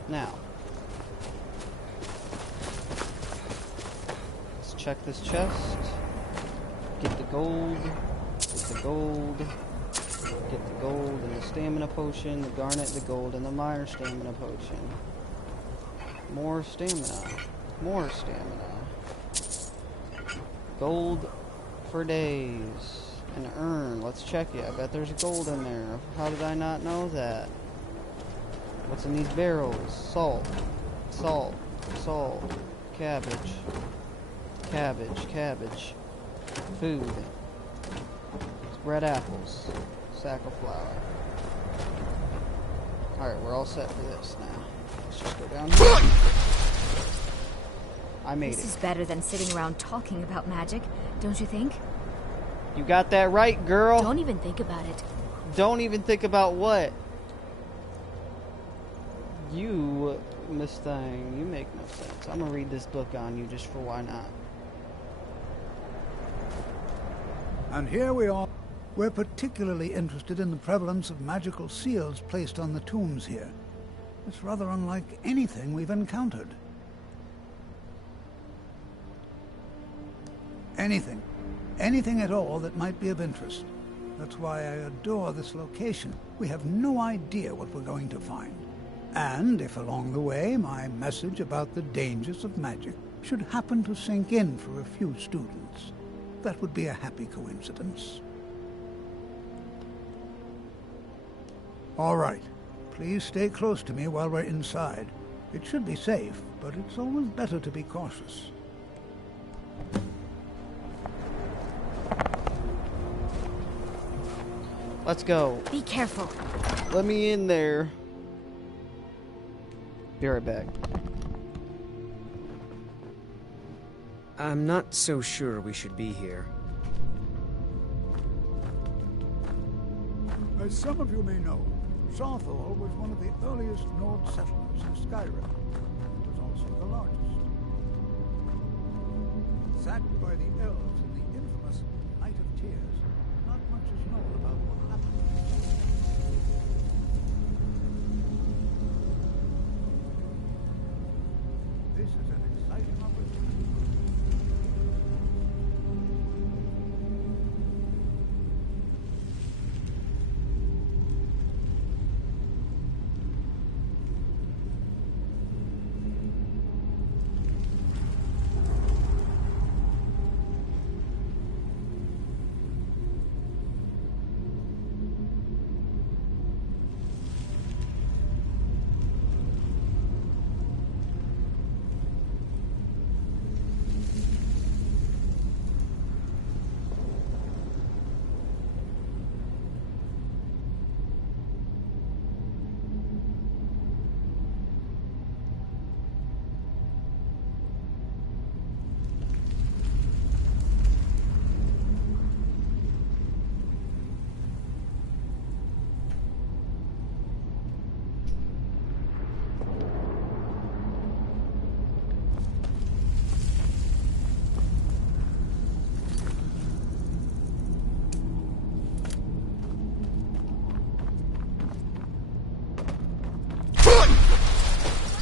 Now, let's check this chest. Get the gold. Get the gold. Get the gold and the stamina potion, the garnet, the gold, and the minor stamina potion. More stamina. More stamina. Gold for days. An urn. Let's check it. I bet there's gold in there. How did I not know that? What's in these barrels? Salt. Salt. Salt. Cabbage. Cabbage. Cabbage. Food. Red apples. Sack of flour. Alright, we're all set for this now. Let's just go down here. I made it. This is better than sitting around talking about magic, don't you think? You got that right, girl. Don't even think about it. Don't even think about what? You, Miss Thing, you make no sense. I'm gonna read this book on you just for why not. And here we are. We're particularly interested in the prevalence of magical seals placed on the tombs here. It's rather unlike anything we've encountered. Anything. Anything at all that might be of interest. That's why I adore this location. We have no idea what we're going to find. And if along the way my message about the dangers of magic should happen to sink in for a few students, that would be a happy coincidence. All right. Please stay close to me while we're inside. It should be safe, but it's always better to be cautious. Let's go. Be careful. Let me in there. Be right back. I'm not so sure we should be here. As some of you may know, Southall was one of the earliest Nord settlements in Skyrim. It was also the largest. Sacked by the elves in the infamous Night of Tears, not much is known about what happened. This is an exciting opportunity.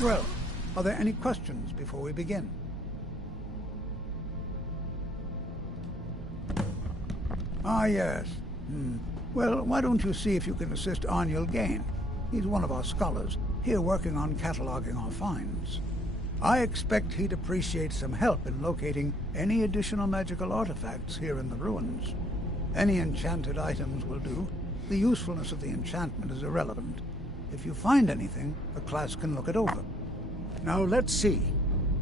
Well, are there any questions before we begin? Ah, yes. Well, why don't you see if you can assist Arniel Gain? He's one of our scholars, here working on cataloging our finds. I expect he'd appreciate some help in locating any additional magical artifacts here in the ruins. Any enchanted items will do. The usefulness of the enchantment is irrelevant. If you find anything, the class can look it over. Now let's see.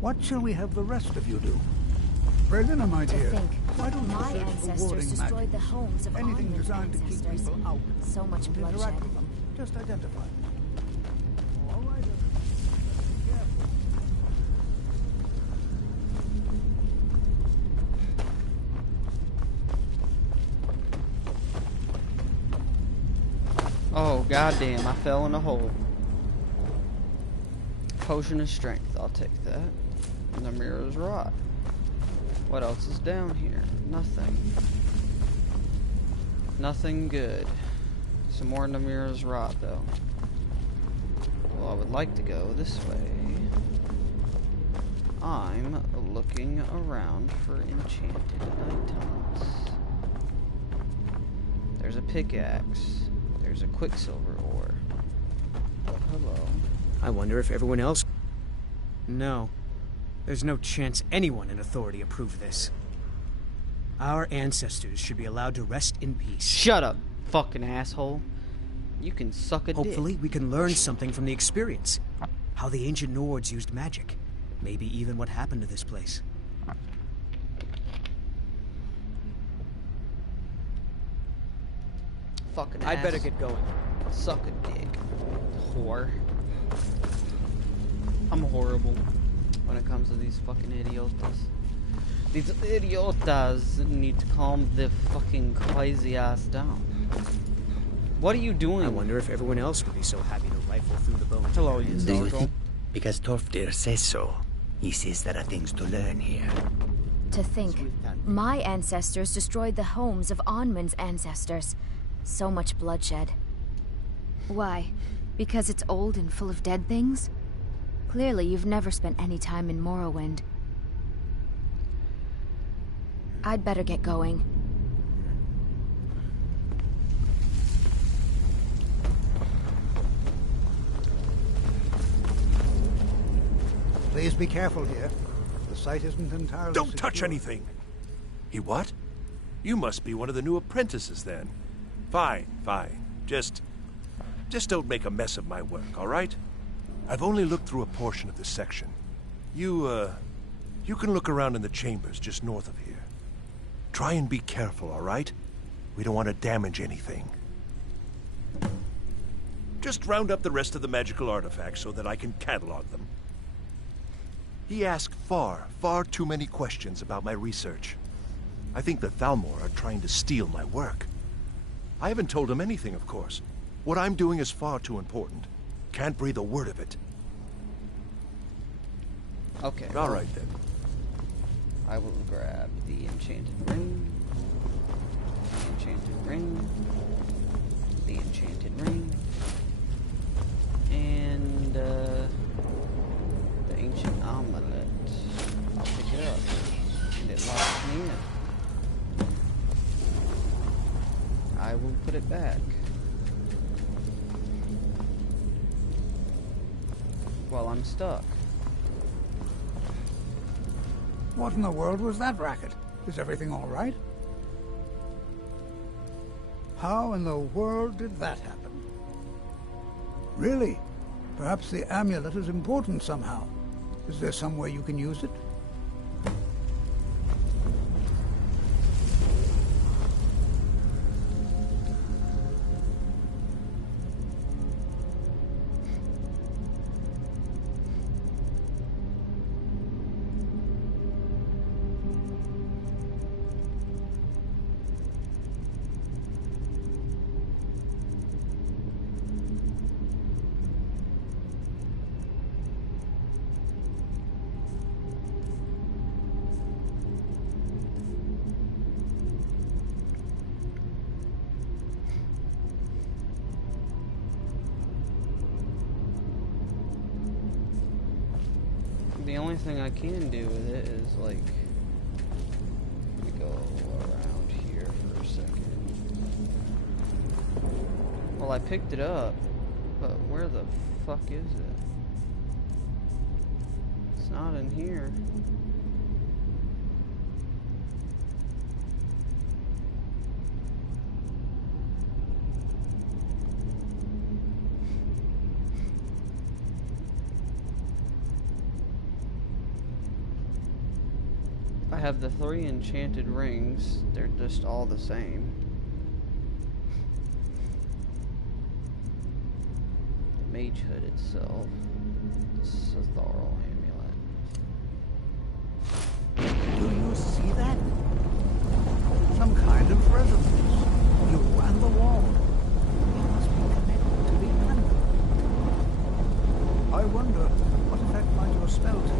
What shall we have the rest of you do? Berliner, my dear, why don't my you search for ancestors warding destroyed magic? the homes of Anything Armin's designed to keep ancestors. people out. So much Don't bloodshed. interact with them. Just identify them. All right, everyone. Be careful. Oh, goddamn, I fell in a hole. Potion of strength, I'll take that. And the mirror's rot. What else is down here? Nothing. Nothing good. Some more Namir's rot, though. Well, I would like to go this way. I'm looking around for enchanted items. There's a pickaxe. There's a quicksilver ore. Hello. I wonder if everyone else... No. There's no chance anyone in authority approved this. Our ancestors should be allowed to rest in peace. Shut up, fucking asshole. You can suck a dick. Hopefully we can learn something from the experience. How the ancient Nords used magic. Maybe even what happened to this place. Fucking I'd ass. better get going. Suck a dick. Whore. I'm horrible when it comes to these fucking idiotas. These idiotas need to calm the fucking crazy ass down. What are you doing? I wonder if everyone else would be so happy to rifle through the bones. Hello, you Do you doggo. think? Because Torfdir says so. He says there are things to learn here. To think, my ancestors destroyed the homes of Onmund's ancestors. So much bloodshed. Why? Because it's old and full of dead things? Clearly, you've never spent any time in Morrowind. I'd better get going. Please be careful here. The site isn't entirely Don't secure. touch anything! He what? You must be one of the new apprentices, then. Fine, fine. Just don't make a mess of my work, all right? I've only looked through a portion of this section. You can look around in the chambers just north of here. Try and be careful, all right? We don't want to damage anything. Just round up the rest of the magical artifacts so that I can catalog them. He asked far too many questions about my research. I think the Thalmor are trying to steal my work. I haven't told him anything, of course. What I'm doing is far too important. Can't breathe a word of it. Okay. All right, then. I will grab the enchanted ring. The enchanted ring. The enchanted ring. And, the ancient amulet. I'll pick it up. And it locks me in. I will put it back. While I'm stuck. What in the world was that racket? Is everything all right? How in the world did that happen? Really? Perhaps the amulet is important somehow. Is there some way you can use it? The only thing I can do with it is, like, let me go around here for a second. Well, I picked it up, but where the fuck is it? It's not in here. I have the 3 enchanted rings. They're just all the same. The mage hood itself. The Sotharl amulet. Do you see that? Some kind of resonance. You and the wall. It must be connected to the animal. I wonder what effect might your spell take.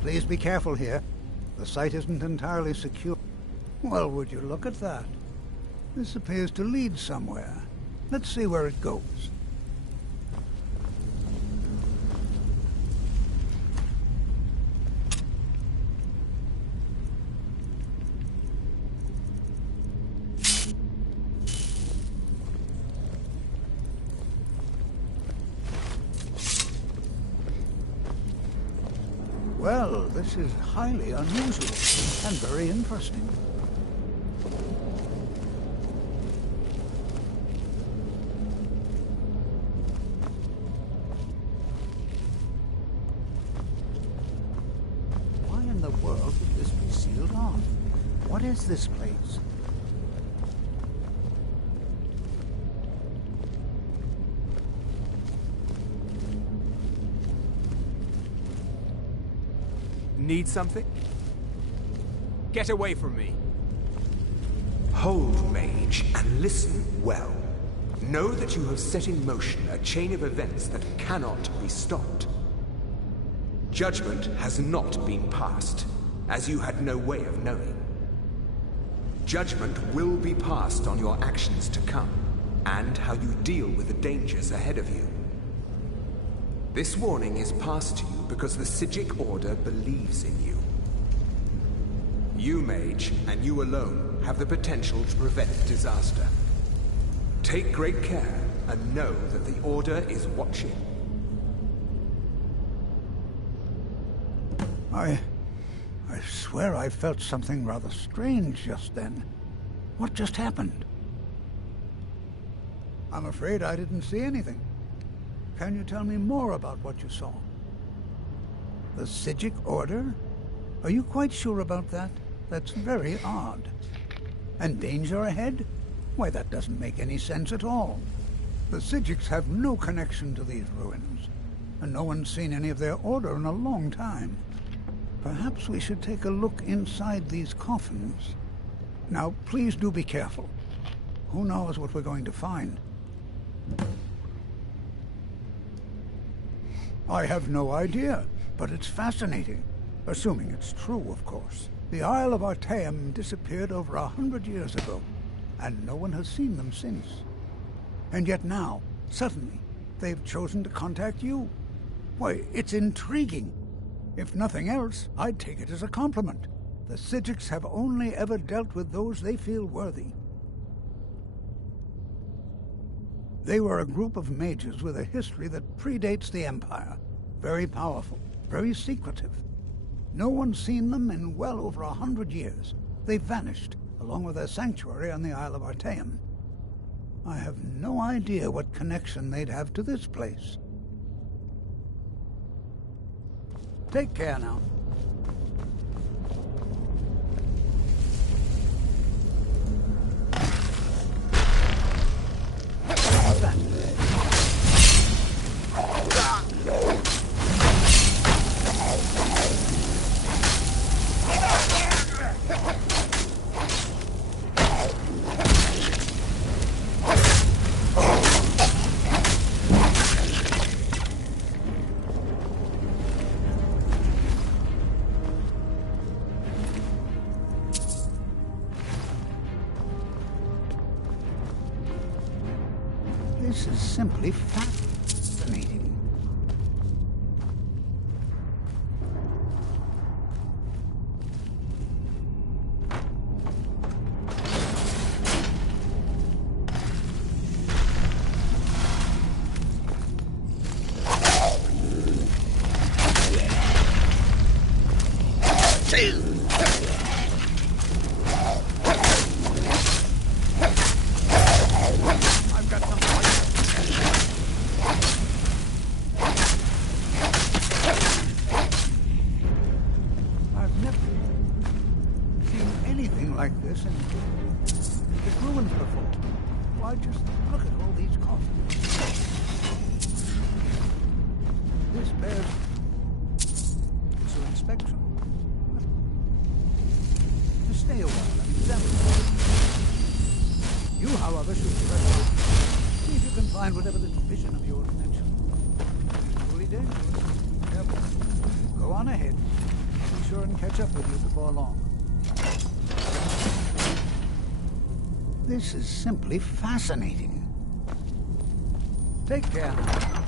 Please be careful here. The site isn't entirely secure. Well, would you look at that? This appears to lead somewhere. Let's see where it goes. Well, this is highly unusual and very interesting. Why in the world would this be sealed off? What is this place? Need something? Get away from me. Hold, mage, and listen well. Know that you have set in motion a chain of events that cannot be stopped. Judgment has not been passed, as you had no way of knowing. Judgment will be passed on your actions to come, and how you deal with the dangers ahead of you. This warning is passed to you because the Psijic Order believes in you. You, mage, and you alone, have the potential to prevent disaster. Take great care, and know that the Order is watching. I swear I felt something rather strange just then. What just happened? I'm afraid I didn't see anything. Can you tell me more about what you saw? The Psijic Order? Are you quite sure about that? That's very odd. And danger ahead? Why, that doesn't make any sense at all. The Psijics have no connection to these ruins, and no one's seen any of their order in a long time. Perhaps we should take a look inside these coffins. Now, please do be careful. Who knows what we're going to find? I have no idea, but it's fascinating. Assuming it's true, of course. The Isle of Artaeum disappeared over 100 years ago, and no one has seen them since. And yet now, suddenly, they've chosen to contact you. Why, it's intriguing. If nothing else, I'd take it as a compliment. The Psijics have only ever dealt with those they feel worthy. They were a group of mages with a history that predates the Empire. Very powerful, very secretive. No one's seen them in well over 100 years. They've vanished, along with their sanctuary on the Isle of Artaeum. I have no idea what connection they'd have to this place. Take care now. What's that? This is simply fascinating. Like this in the ruins before. Why, just look at all these coffins. This bears to inspection. Just stay a while and examine it. You, however, should see if you can find whatever this vision of yours mentioned. It's truly dangerous. Careful. Go on ahead. I'll be sure and catch up with you before long. This is simply fascinating. Take care now.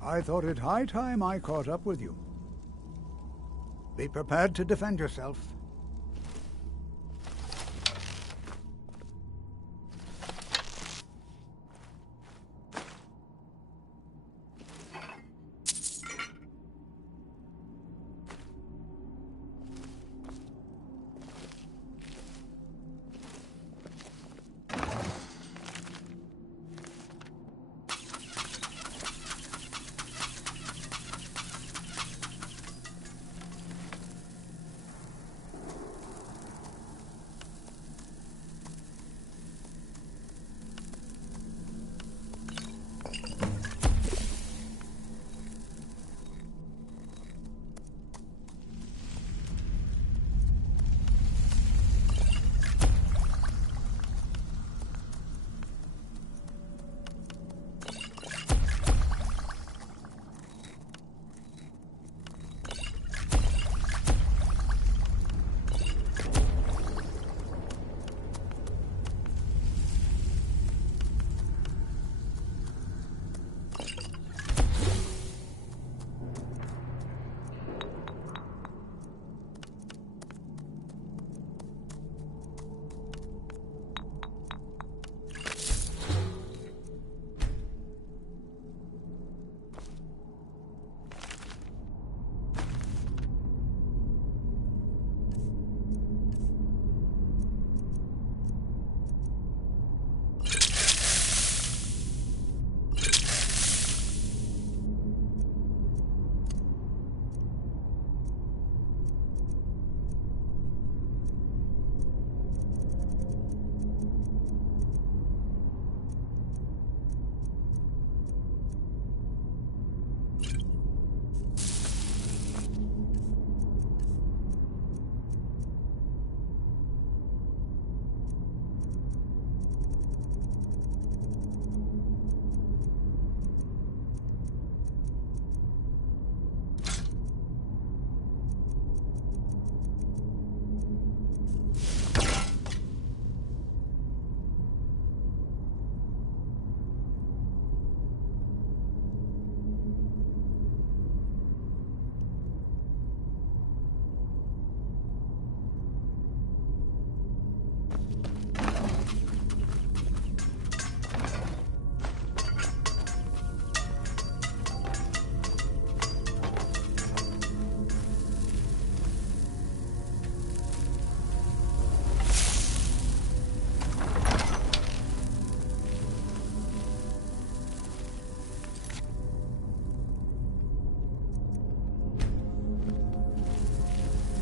I thought it high time I caught up with you. Be prepared to defend yourself.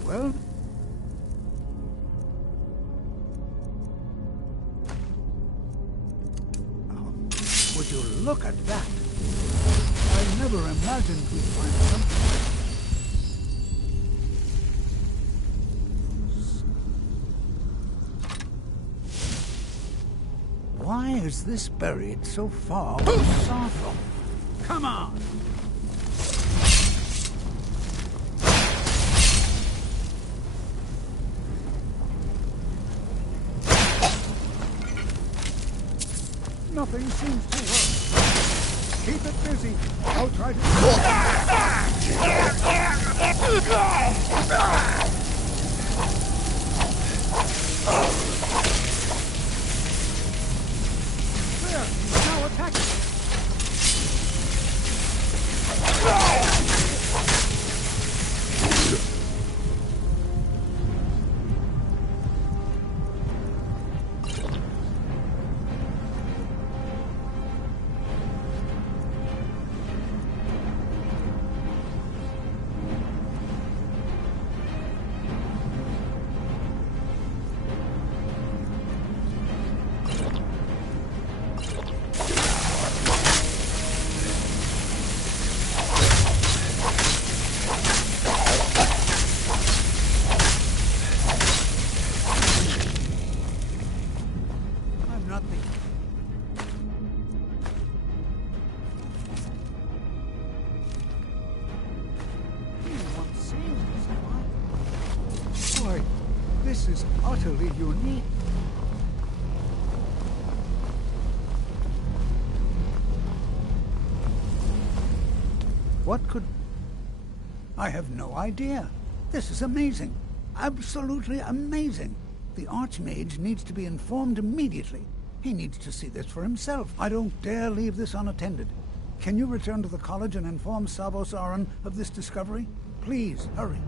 Well? Oh, would you look at that? I never imagined we'd find something. Why is this buried so far south from? Come on! Nothing seems to work. Keep it busy. I'll try to... There! Now attack it! This is utterly unique. What could... I have no idea. This is amazing. Absolutely amazing. The Archmage needs to be informed immediately. He needs to see this for himself. I don't dare leave this unattended. Can you return to the college and inform Savos Aran of this discovery? Please, hurry.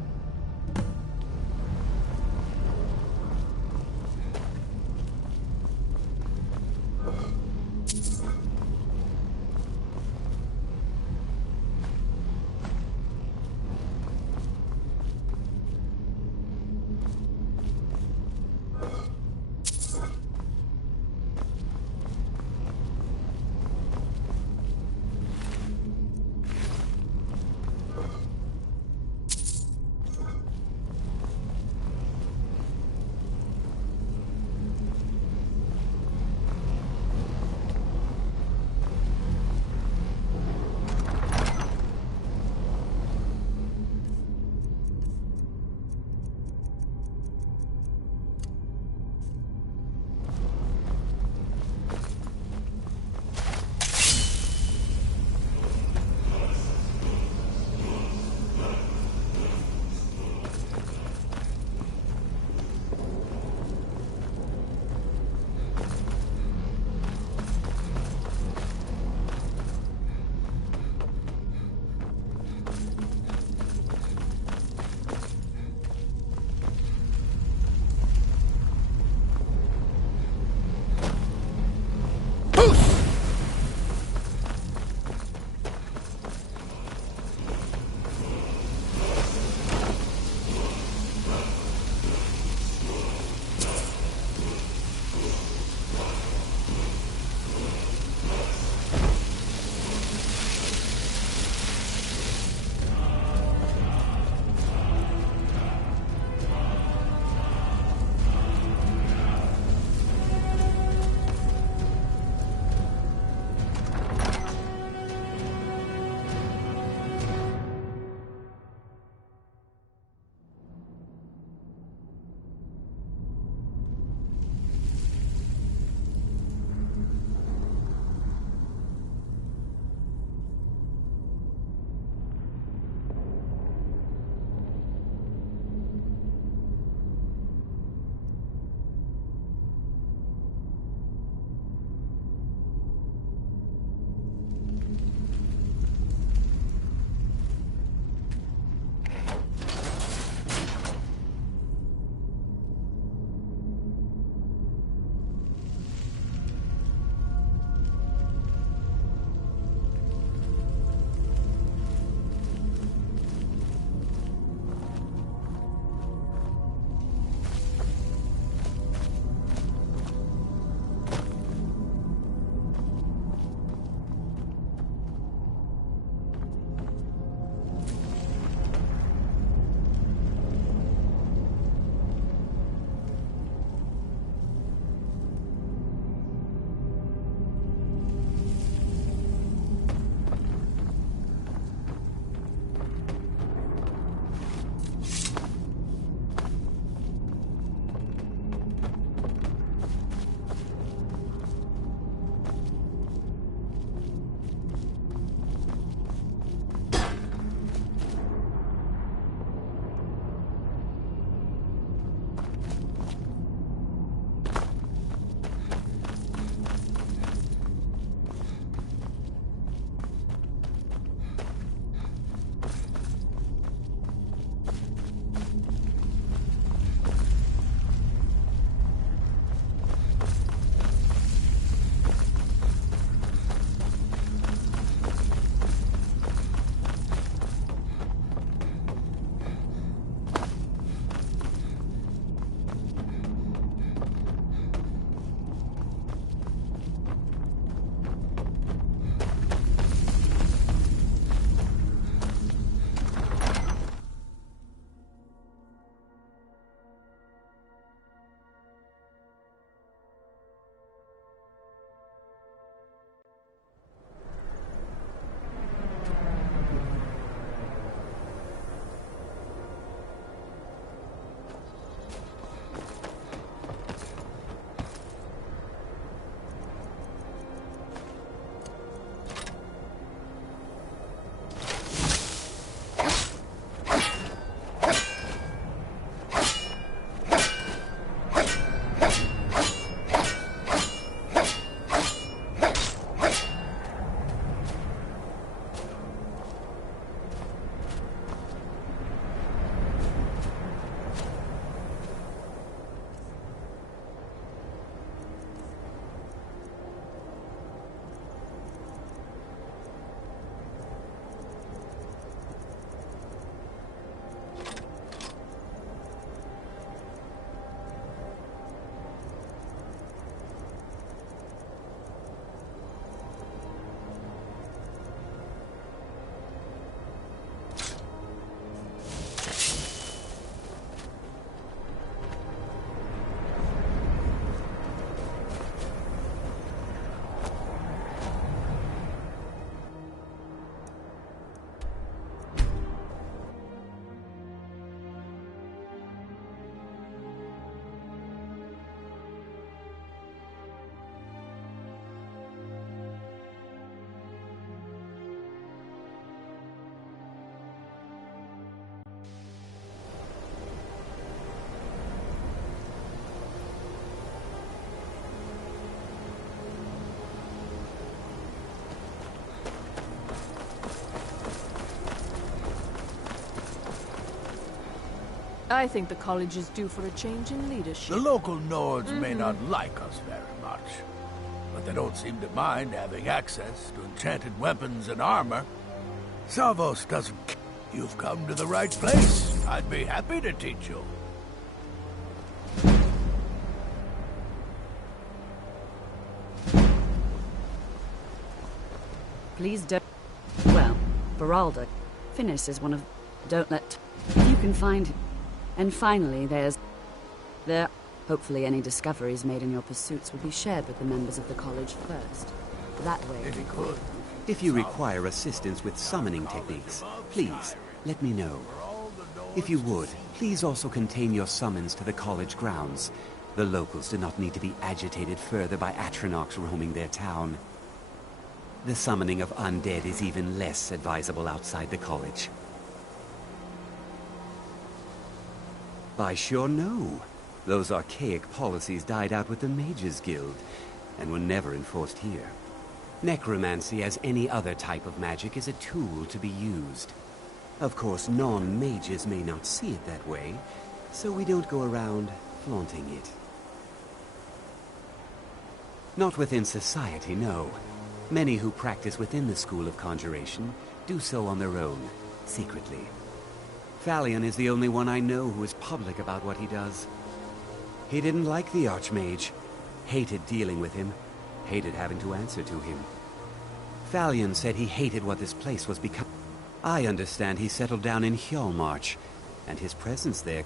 I think the college is due for a change in leadership. The local Nords may not like us very much, but they don't seem to mind having access to enchanted weapons and armor. Savos doesn't care. You've come to the right place. I'd be happy to teach you. Please don't. Well, Beralda. Finis is one of. Don't let. If you can find. And finally, there. Hopefully, any discoveries made in your pursuits will be shared with the members of the college first. That way. If he could. If you require assistance with summoning techniques, please let me know. If you would, please also contain your summons to the college grounds. The locals do not need to be agitated further by Atronachs roaming their town. The summoning of undead is even less advisable outside the college. By sure no. Those archaic policies died out with the Mages Guild, and were never enforced here. Necromancy, as any other type of magic, is a tool to be used. Of course, non-mages may not see it that way, so we don't go around flaunting it. Not within society, no. Many who practice within the School of Conjuration do so on their own, secretly. Thalion is the only one I know who is public about what he does. He didn't like the Archmage, hated dealing with him, hated having to answer to him. Thalion said he hated what this place was becoming. I understand he settled down in Hjalmarch, and his presence there.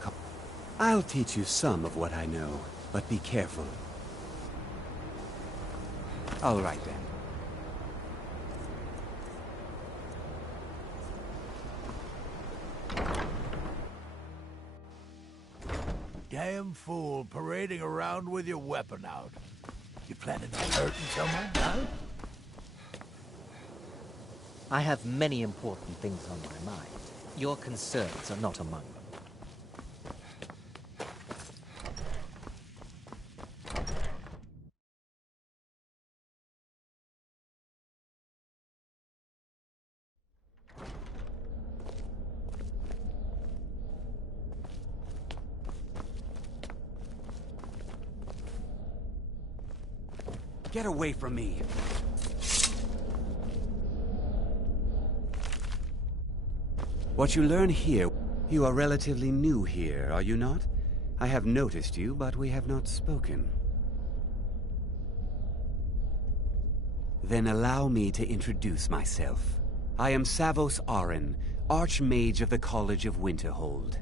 I'll teach you some of what I know, but be careful. All right then. Damn fool parading around with your weapon out. You planning on hurting someone, huh? I have many important things on my mind. Your concerns are not among them. Get away from me! What you learn here... You are relatively new here, are you not? I have noticed you, but we have not spoken. Then allow me to introduce myself. I am Savos Aren, Archmage of the College of Winterhold.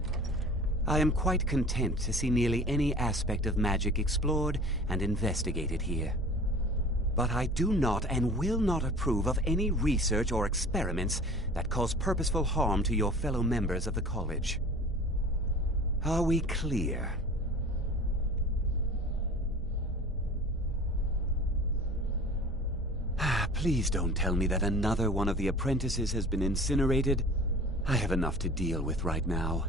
I am quite content to see nearly any aspect of magic explored and investigated here. But I do not and will not approve of any research or experiments that cause purposeful harm to your fellow members of the college. Are we clear? Please don't tell me that another one of the apprentices has been incinerated. I have enough to deal with right now.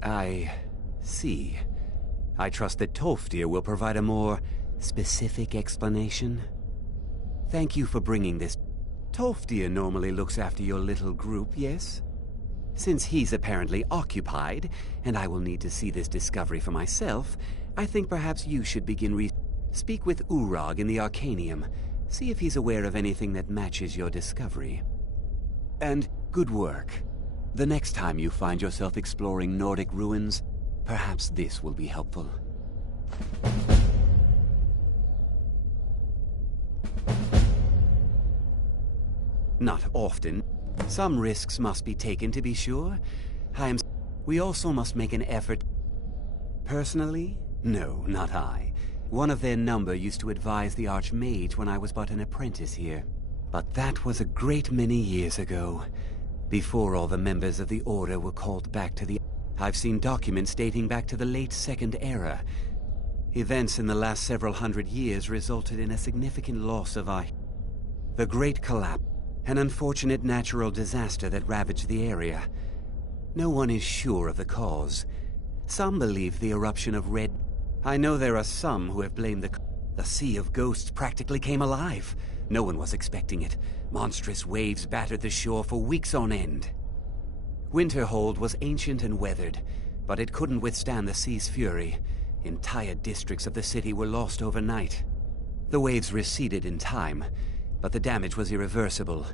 I see. I trust that Tolfdir will provide a more specific explanation. Thank you for bringing this. Tolfdir normally looks after your little group, yes? Since he's apparently occupied, and I will need to see this discovery for myself, I think perhaps you should begin Speak with Urag in the Arcanium. See if he's aware of anything that matches your discovery. And good work. The next time you find yourself exploring Nordic ruins, perhaps this will be helpful. Not often. Some risks must be taken, to be sure. We also must make an effort. Personally? No, not I. One of their number used to advise the Archmage when I was but an apprentice here. But that was a great many years ago, before all the members of the Order were called back to the... I've seen documents dating back to the late Second Era. Events in the last several hundred years resulted in a significant loss of our... The Great Collapse, an unfortunate natural disaster that ravaged the area. No one is sure of the cause. Some believe the eruption of red... I know there are some who have blamed the Sea of Ghosts practically came alive. No one was expecting it. Monstrous waves battered the shore for weeks on end. Winterhold was ancient and weathered, but it couldn't withstand the sea's fury. Entire districts of the city were lost overnight. The waves receded in time, but the damage was irreversible.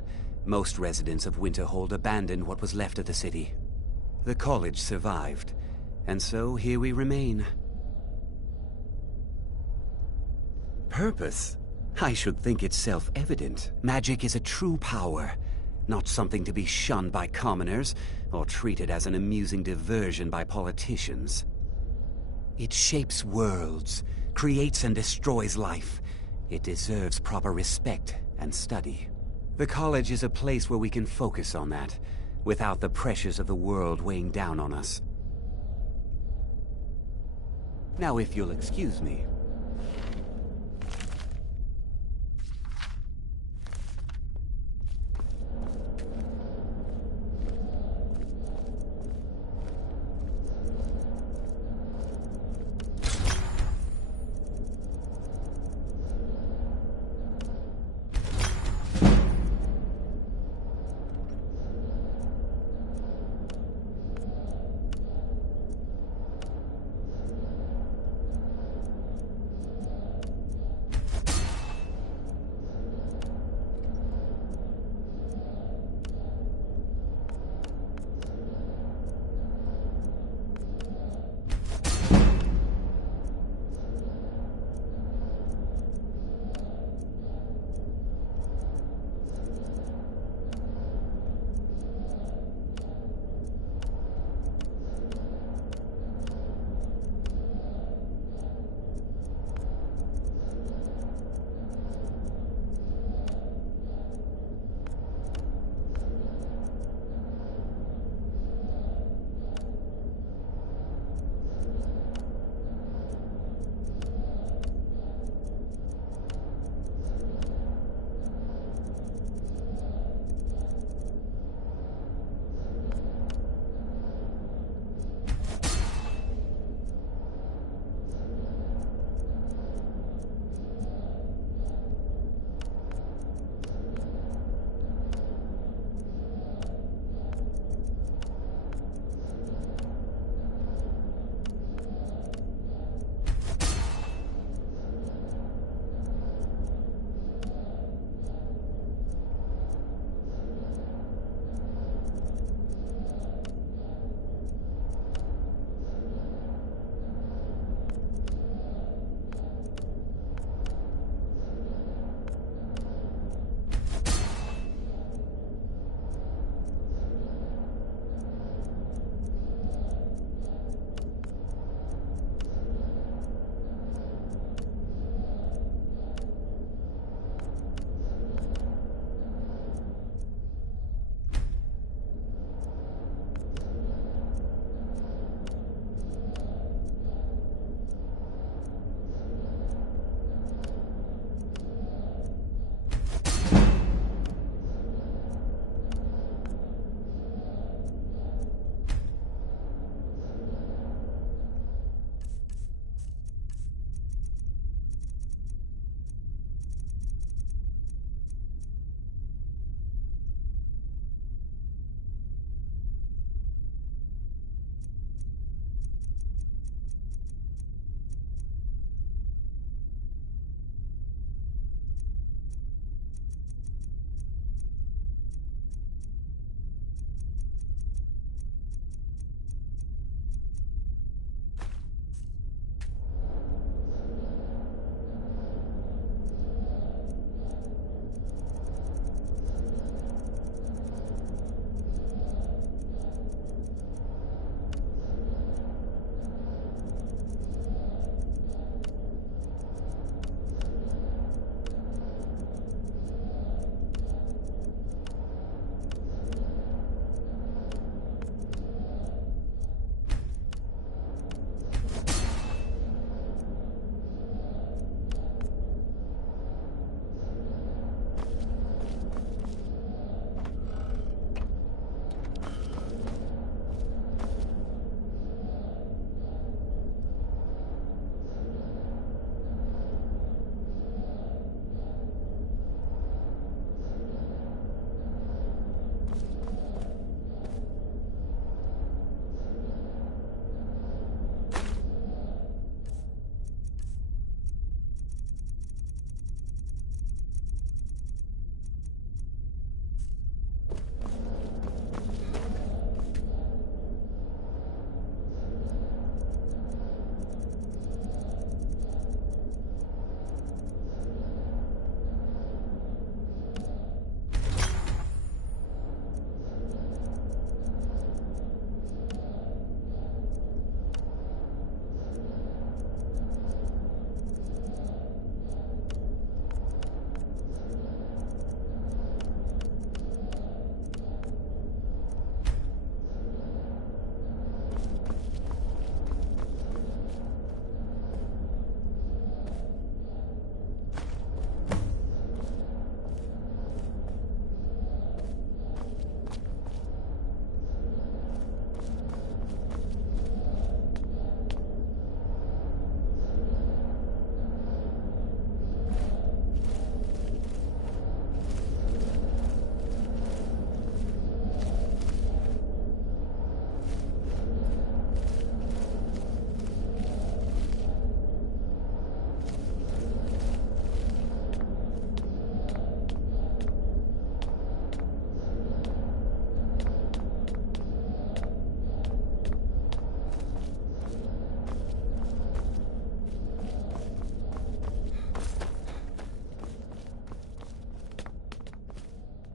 Most residents of Winterhold abandoned what was left of the city. The college survived, and so here we remain. Purpose? I should think it's self-evident. Magic is a true power, not something to be shunned by commoners, or treated as an amusing diversion by politicians. It shapes worlds, creates and destroys life. It deserves proper respect and study. The college is a place where we can focus on that, without the pressures of the world weighing down on us. Now, if you'll excuse me.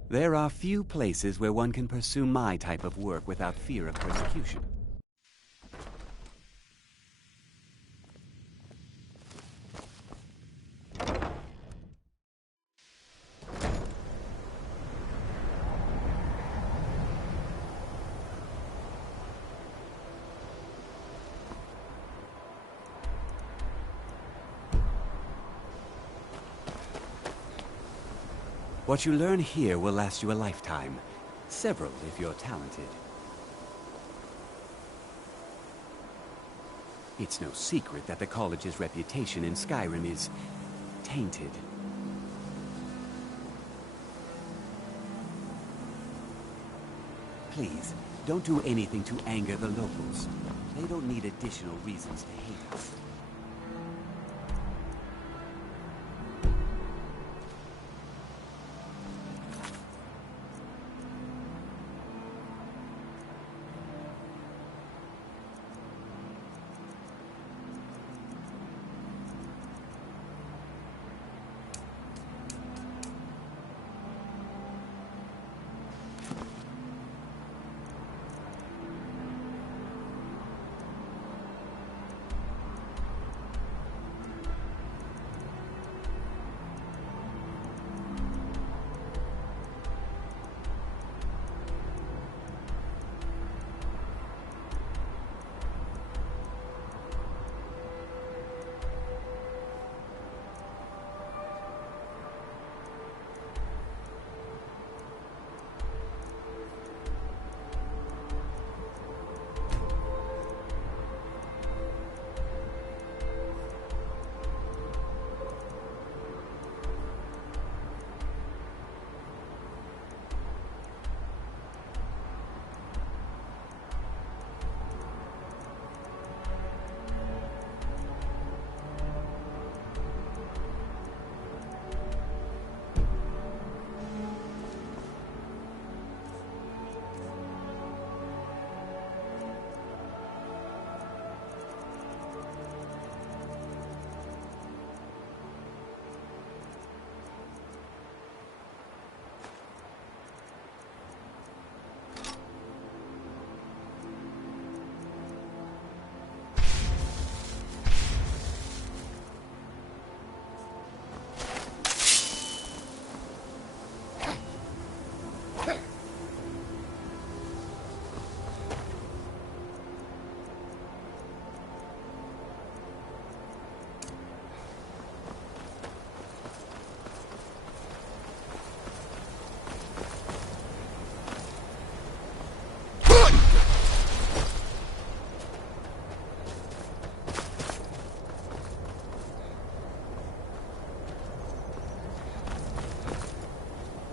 There are few places where one can pursue my type of work without fear of persecution. What you learn here will last you a lifetime. Several, if you're talented. It's no secret that the college's reputation in Skyrim is tainted. Please, don't do anything to anger the locals. They don't need additional reasons to hate us.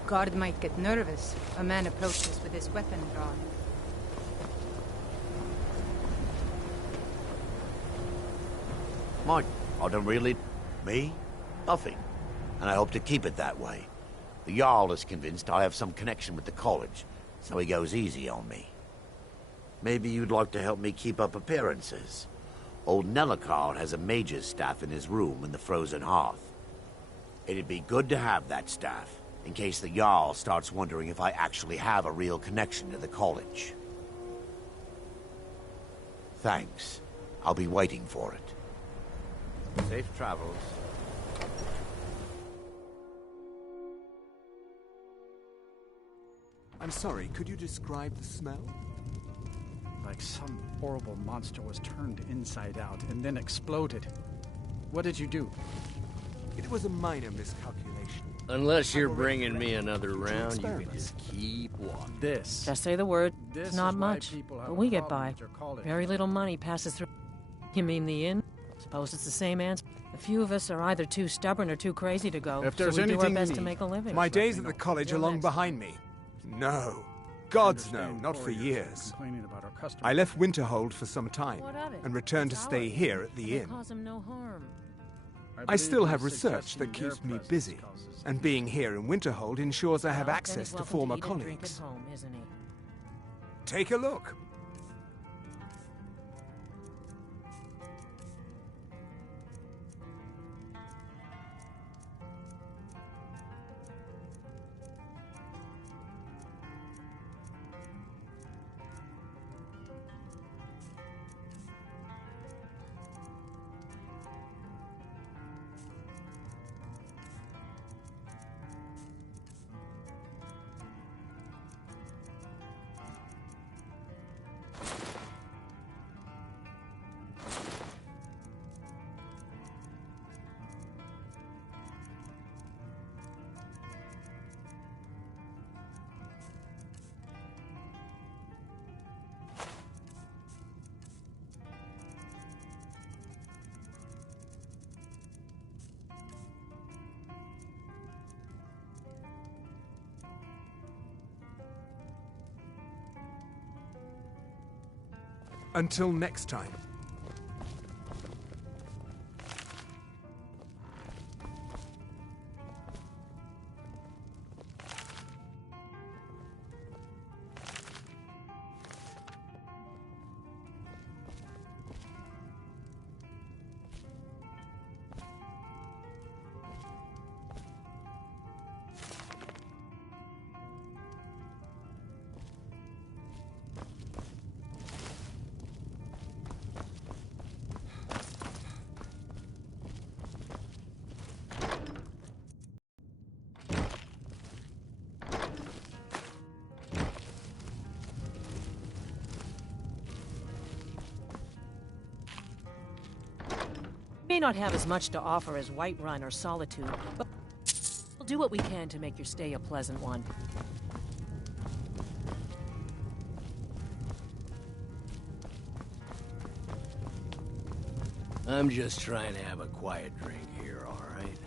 Guard might get nervous. A man approaches with his weapon drawn. Mike, I don't really... Me? Nothing. And I hope to keep it that way. The Jarl is convinced I have some connection with the college, so he goes easy on me. Maybe you'd like to help me keep up appearances. Old Nellikard has a mage's staff in his room in the frozen hearth. It'd be good to have that staff, in case the Jarl starts wondering if I actually have a real connection to the college. Thanks. I'll be waiting for it. Safe travels. I'm sorry, could you describe the smell? Like some horrible monster was turned inside out and then exploded. What did you do? It was a minor miscalculation. Unless you're bringing me another round, you can just keep walking. This. Just say the word. This It's not is why much, people have but a we get problem by. with your college. Very little money passes through. You mean the inn? Suppose it's the same answer. A few of us are either too stubborn or too crazy to go. If there's so we do our anything you best to need, make a living. My days at the college are long behind me. No. Gods no, not for years. Complaining about our customers. I left Winterhold for some time, What of it? and returned to It's stay ours. here at the It'll inn. cause him no harm. I still have research that keeps me busy, and being here in Winterhold ensures I have Well, then access he's to welcome former eat and drink colleagues. at home, isn't he? Take a look. Until next time. May not have as much to offer as Whiterun or Solitude, but we'll do what we can to make your stay a pleasant one. I'm just trying to have a quiet drink here, all right?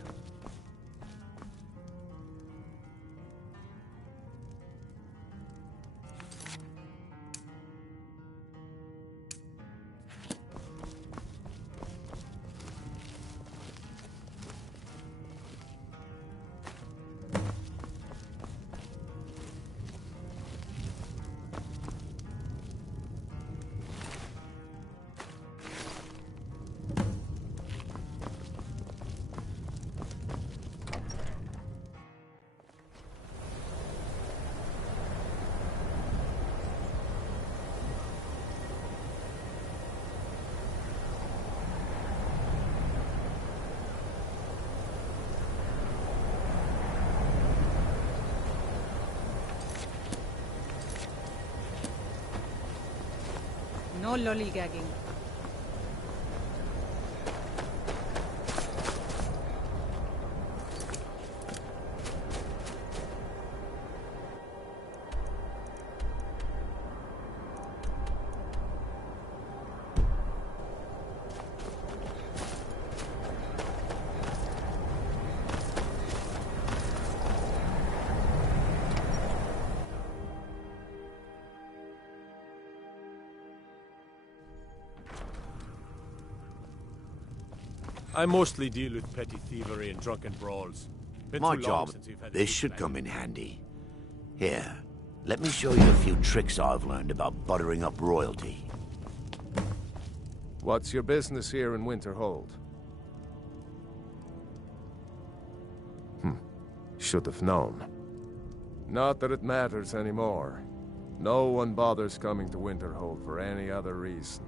No lollygagging. I mostly deal with petty thievery and drunken brawls. Been My too long job, since we've had a this big should fight. come in handy. Here, let me show you a few tricks I've learned about buttering up royalty. What's your business here in Winterhold? Should have known. Not that it matters anymore. No one bothers coming to Winterhold for any other reason.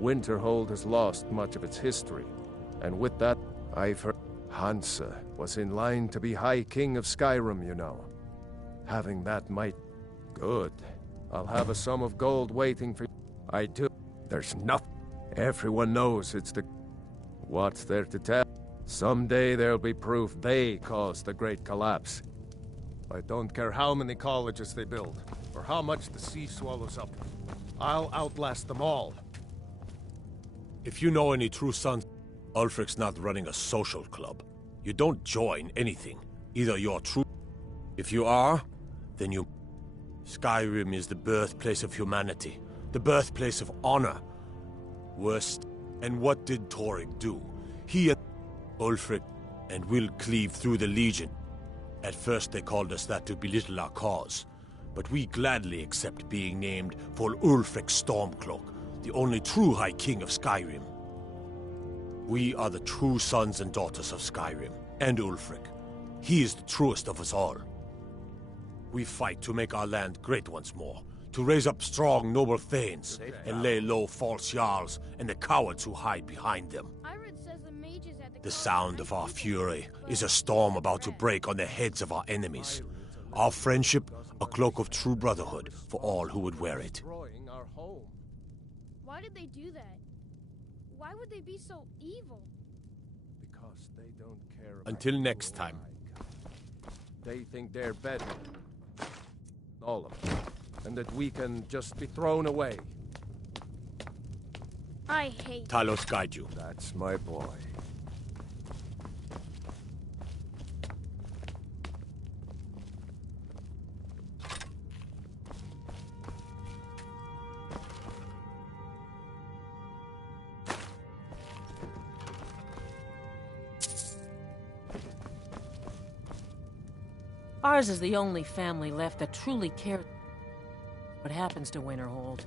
Winterhold has lost much of its history, and with that, I've heard Hansa was in line to be High King of Skyrim, you know. Having that might... Good. I'll have a sum of gold waiting for you. I do. There's nothing. Everyone knows it's the... What's there to tell? Someday there'll be proof they caused the Great Collapse. I don't care how many colleges they build, or how much the sea swallows up. I'll outlast them all. If you know any true sons, Ulfric's not running a social club. You don't join anything. Either you're true... If you are, then you... Skyrim is the birthplace of humanity. The birthplace of honor. Worst. And what did Torygg do? He and Ulfric, and will cleave through the Legion. At first they called us that to belittle our cause. But we gladly accept being named for Ulfric Stormcloak, the only true High King of Skyrim. We are the true sons and daughters of Skyrim, and Ulfric. He is the truest of us all. We fight to make our land great once more, to raise up strong, noble thanes, and lay low false jarls and the cowards who hide behind them. The sound of our fury is a storm about to break on the heads of our enemies. Our friendship, a cloak of true brotherhood for all who would wear it. Why did they do that? Why would they be so evil? Because they don't care about... Until next time. They think they're better. All of them. And that we can just be thrown away. I hate Talos guide you. That's my boy. Ours is the only family left that truly cares what happens to Winterhold.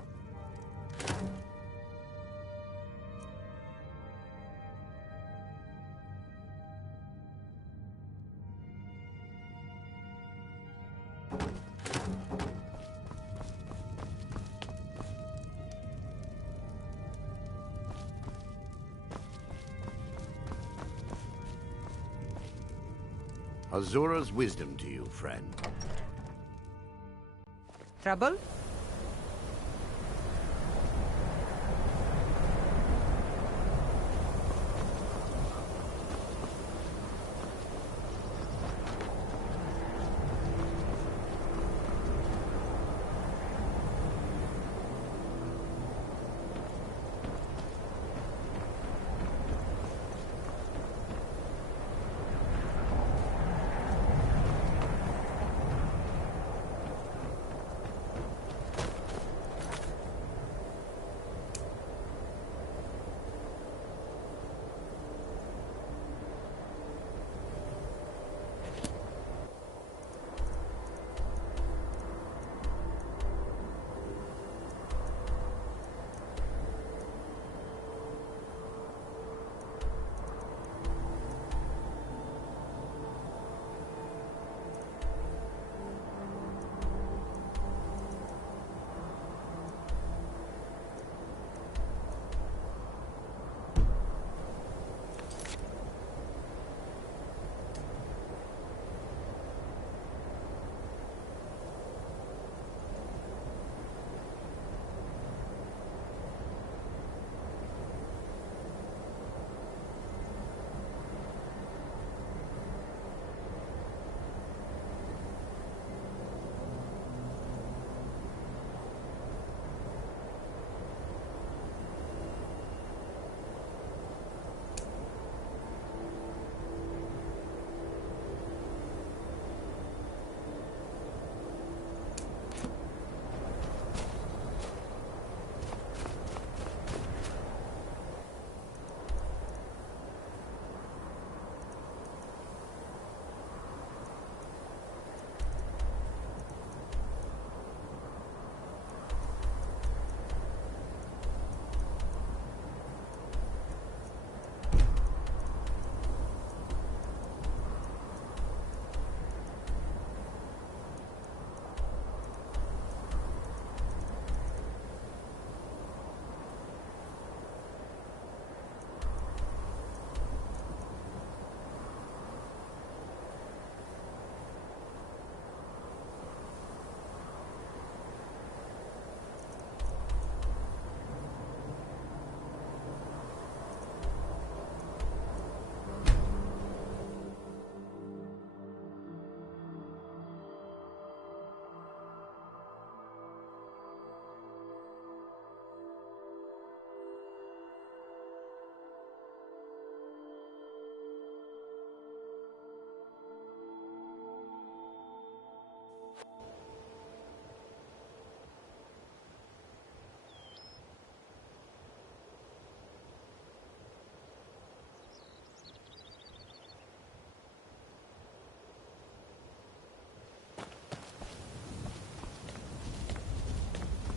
Azura's wisdom to you, friend. Trouble?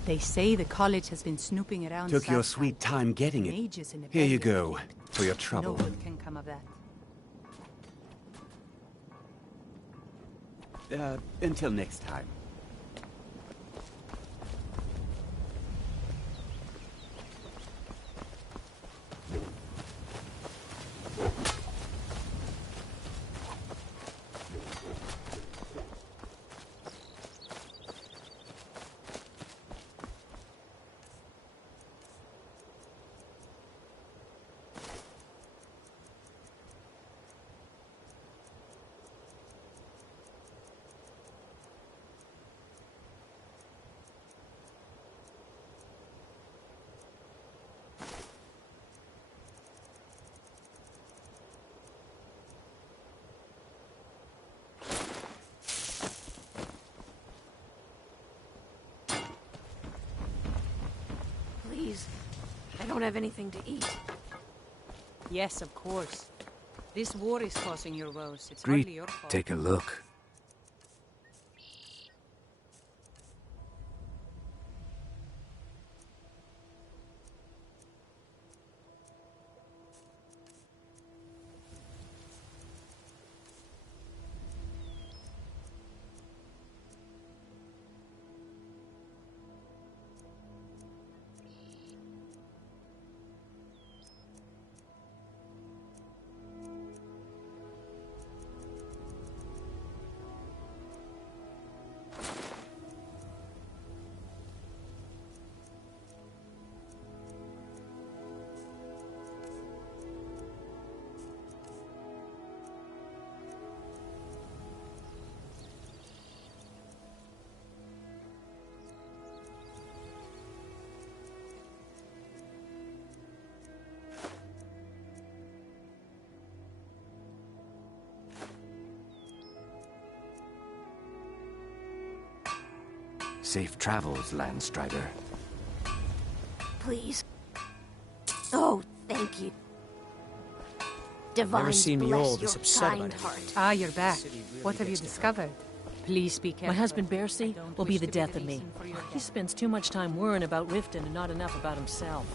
They say the college has been snooping around. Took your Southside sweet time getting it. ages in the Here you Barrier go, Gate. for your No trouble. good can come of that. Until next time. Please, I don't have anything to eat. Yes, of course. This war is causing your woes. It's hardly Greet. your fault. Take a look. Safe travels, Landstrider. Please. Oh, thank you. Divine Never seen me bless old your this upset kind about it. heart. Ah, you're back. What have you discovered? Please be careful. My husband Bercy will be the death of me. He spends too much time worrying about Riften and not enough about himself.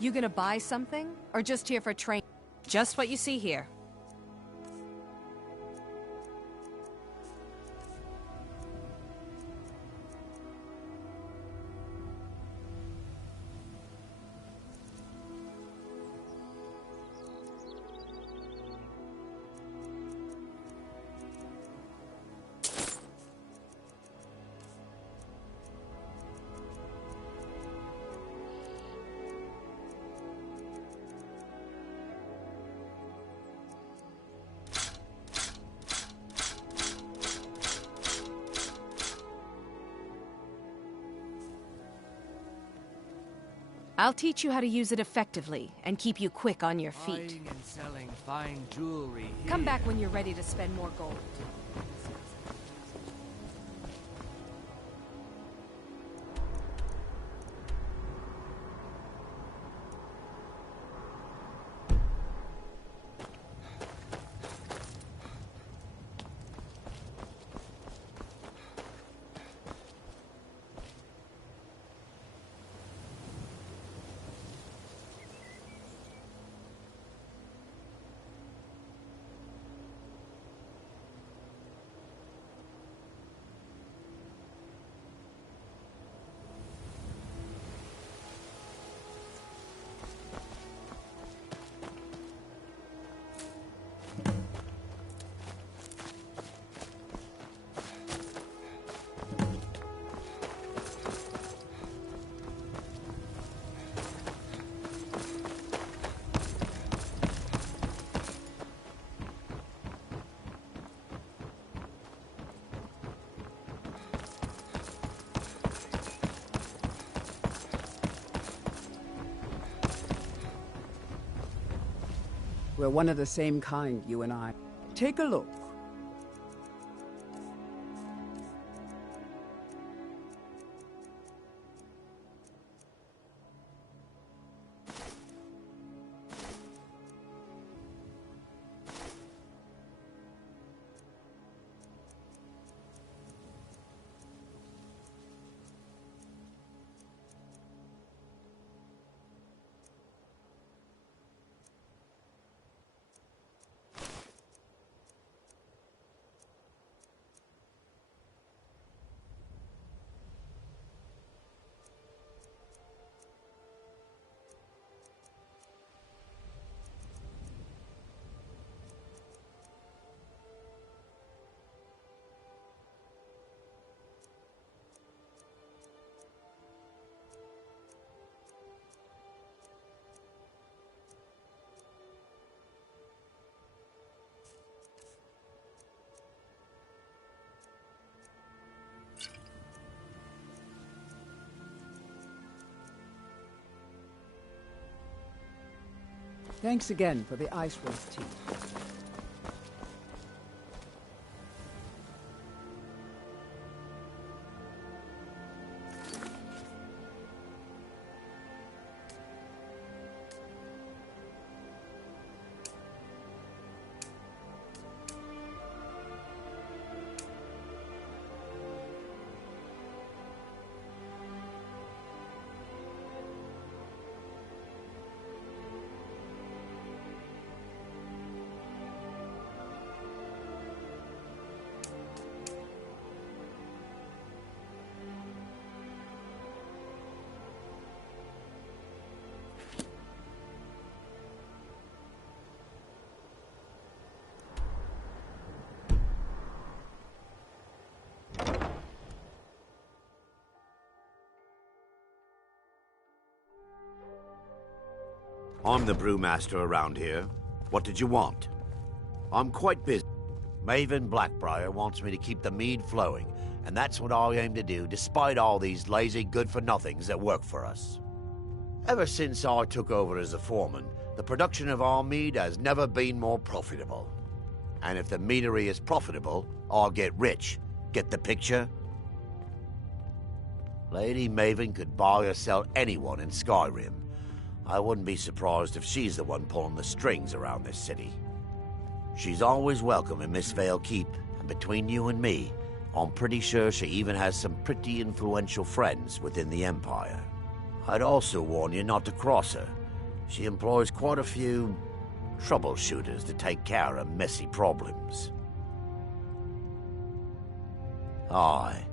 You gonna buy something? Or just here for train? Just what you see here. I'll teach you how to use it effectively and keep you quick on your feet. Buying and selling fine jewelry here. Come back when you're ready to spend more gold. We're one of the same kind, you and I. Take a look. Thanks again for the ice roast tea. I'm the brewmaster around here. What did you want? I'm quite busy. Maven Blackbriar wants me to keep the mead flowing, and that's what I aim to do, despite all these lazy good-for-nothings that work for us. Ever since I took over as a foreman, the production of our mead has never been more profitable. And if the meadery is profitable, I'll get rich. Get the picture? Lady Maven could buy or sell anyone in Skyrim. I wouldn't be surprised if she's the one pulling the strings around this city. She's always welcome in Mistveil Keep, and between you and me, I'm pretty sure she even has some pretty influential friends within the Empire. I'd also warn you not to cross her. She employs quite a few troubleshooters to take care of messy problems. Aye,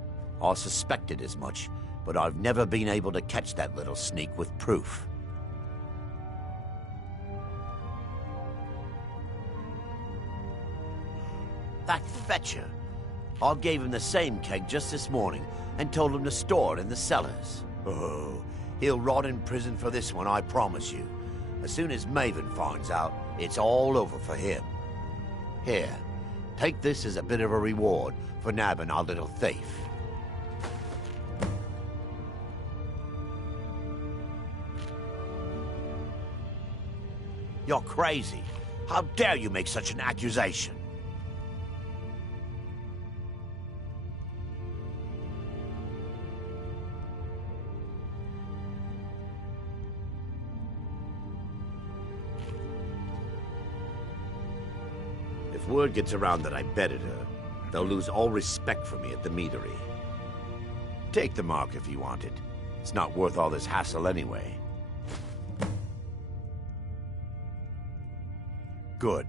I suspected as much, but I've never been able to catch that little sneak with proof. That fetcher. I gave him the same keg just this morning and told him to store it in the cellars. Oh, he'll rot in prison for this one, I promise you. As soon as Maven finds out, it's all over for him. Here, take this as a bit of a reward for nabbing our little thief. You're crazy. How dare you make such an accusation? If word gets around that I bedded her, they'll lose all respect for me at the meadery. Take the mark if you want it. It's not worth all this hassle anyway. Good.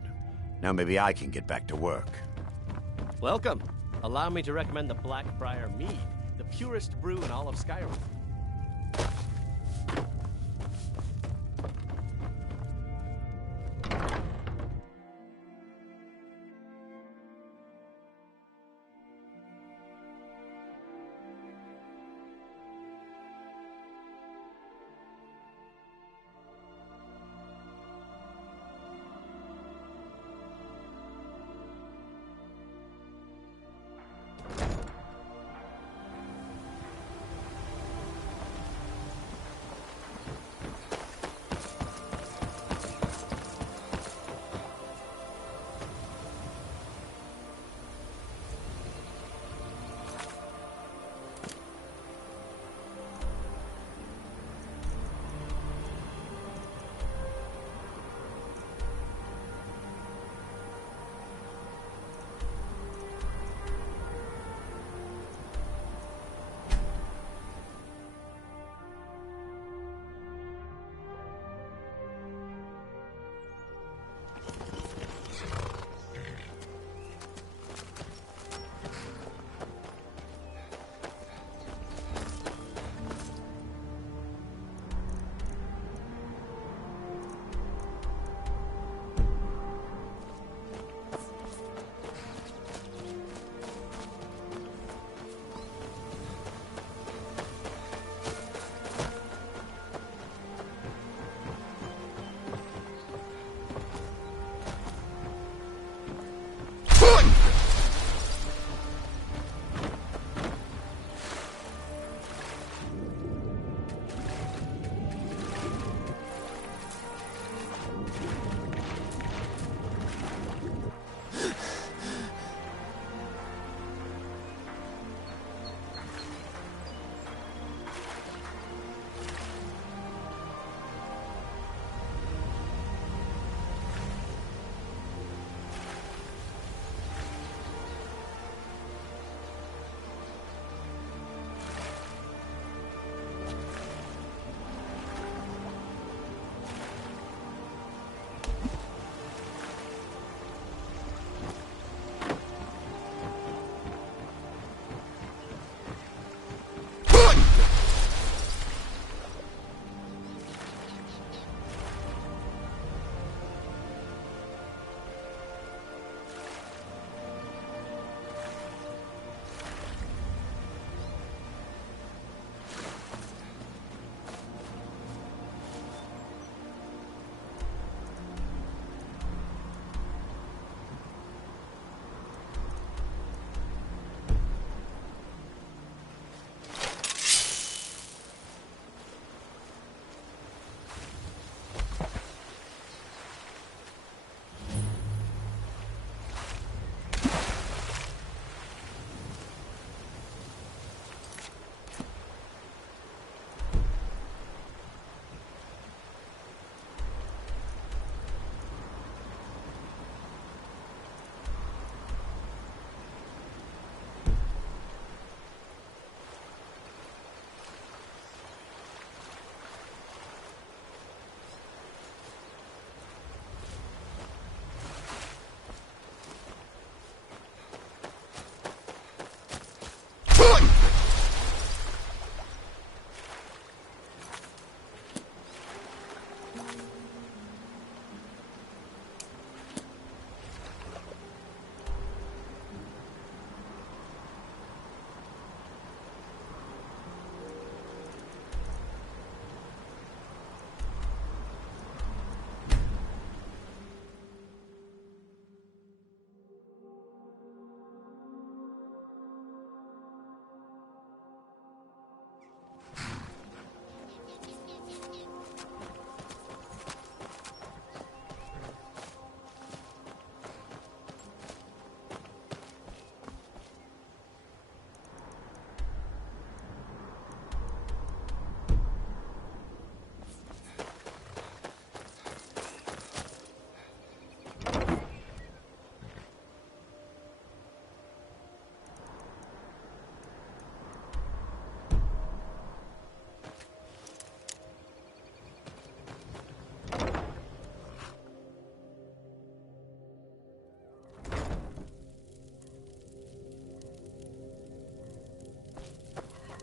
Now maybe I can get back to work. Welcome. Allow me to recommend the Blackbriar Mead, the purest brew in all of Skyrim.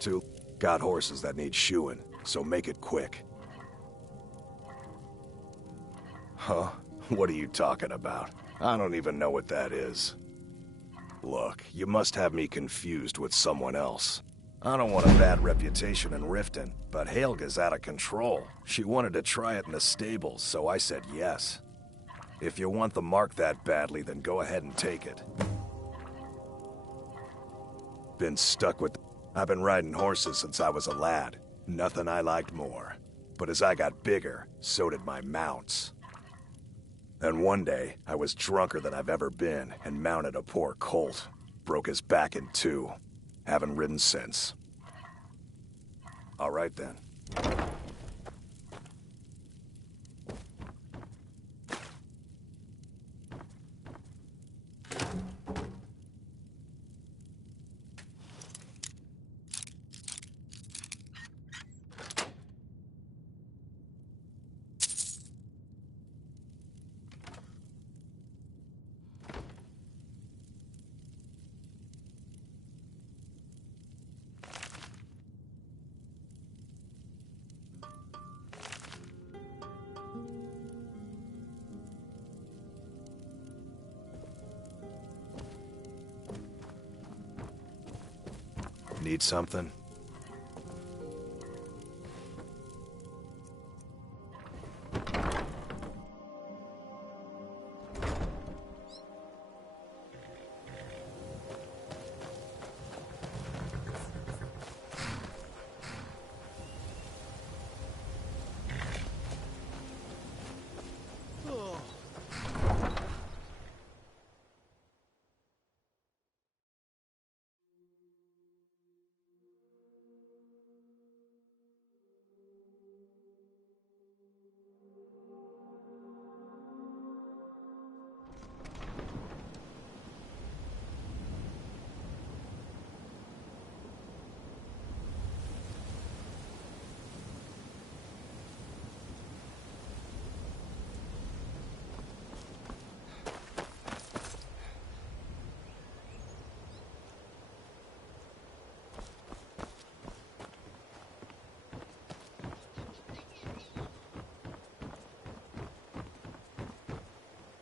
Two, got horses that need shoeing, so make it quick. Huh? What are you talking about? I don't even know what that is. Look, you must have me confused with someone else. I don't want a bad reputation in Riften, but Helga's out of control. She wanted to try it in the stables, so I said yes. If you want the mark that badly, then go ahead and take it. Been stuck with... I've been riding horses since I was a lad. Nothing I liked more. But as I got bigger, so did my mounts. And one day, I was drunker than I've ever been and mounted a poor colt. Broke his back in two. Haven't ridden since. All right then. Need something?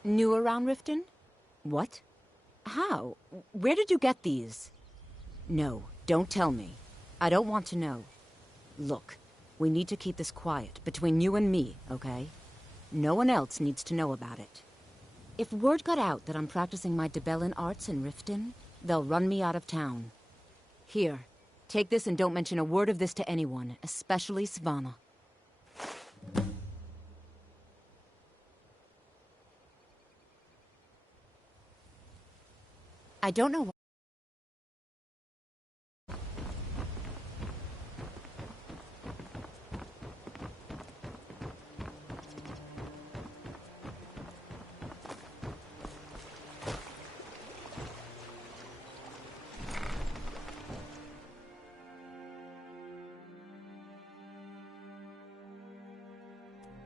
New around Riften? What? How? Where did you get these? No, don't tell me. I don't want to know. Look, we need to keep this quiet, between you and me, okay? No one else needs to know about it. If word got out that I'm practicing my Debellan arts in Riften, they'll run me out of town. Here, take this and don't mention a word of this to anyone, especially Svanna. I don't know why.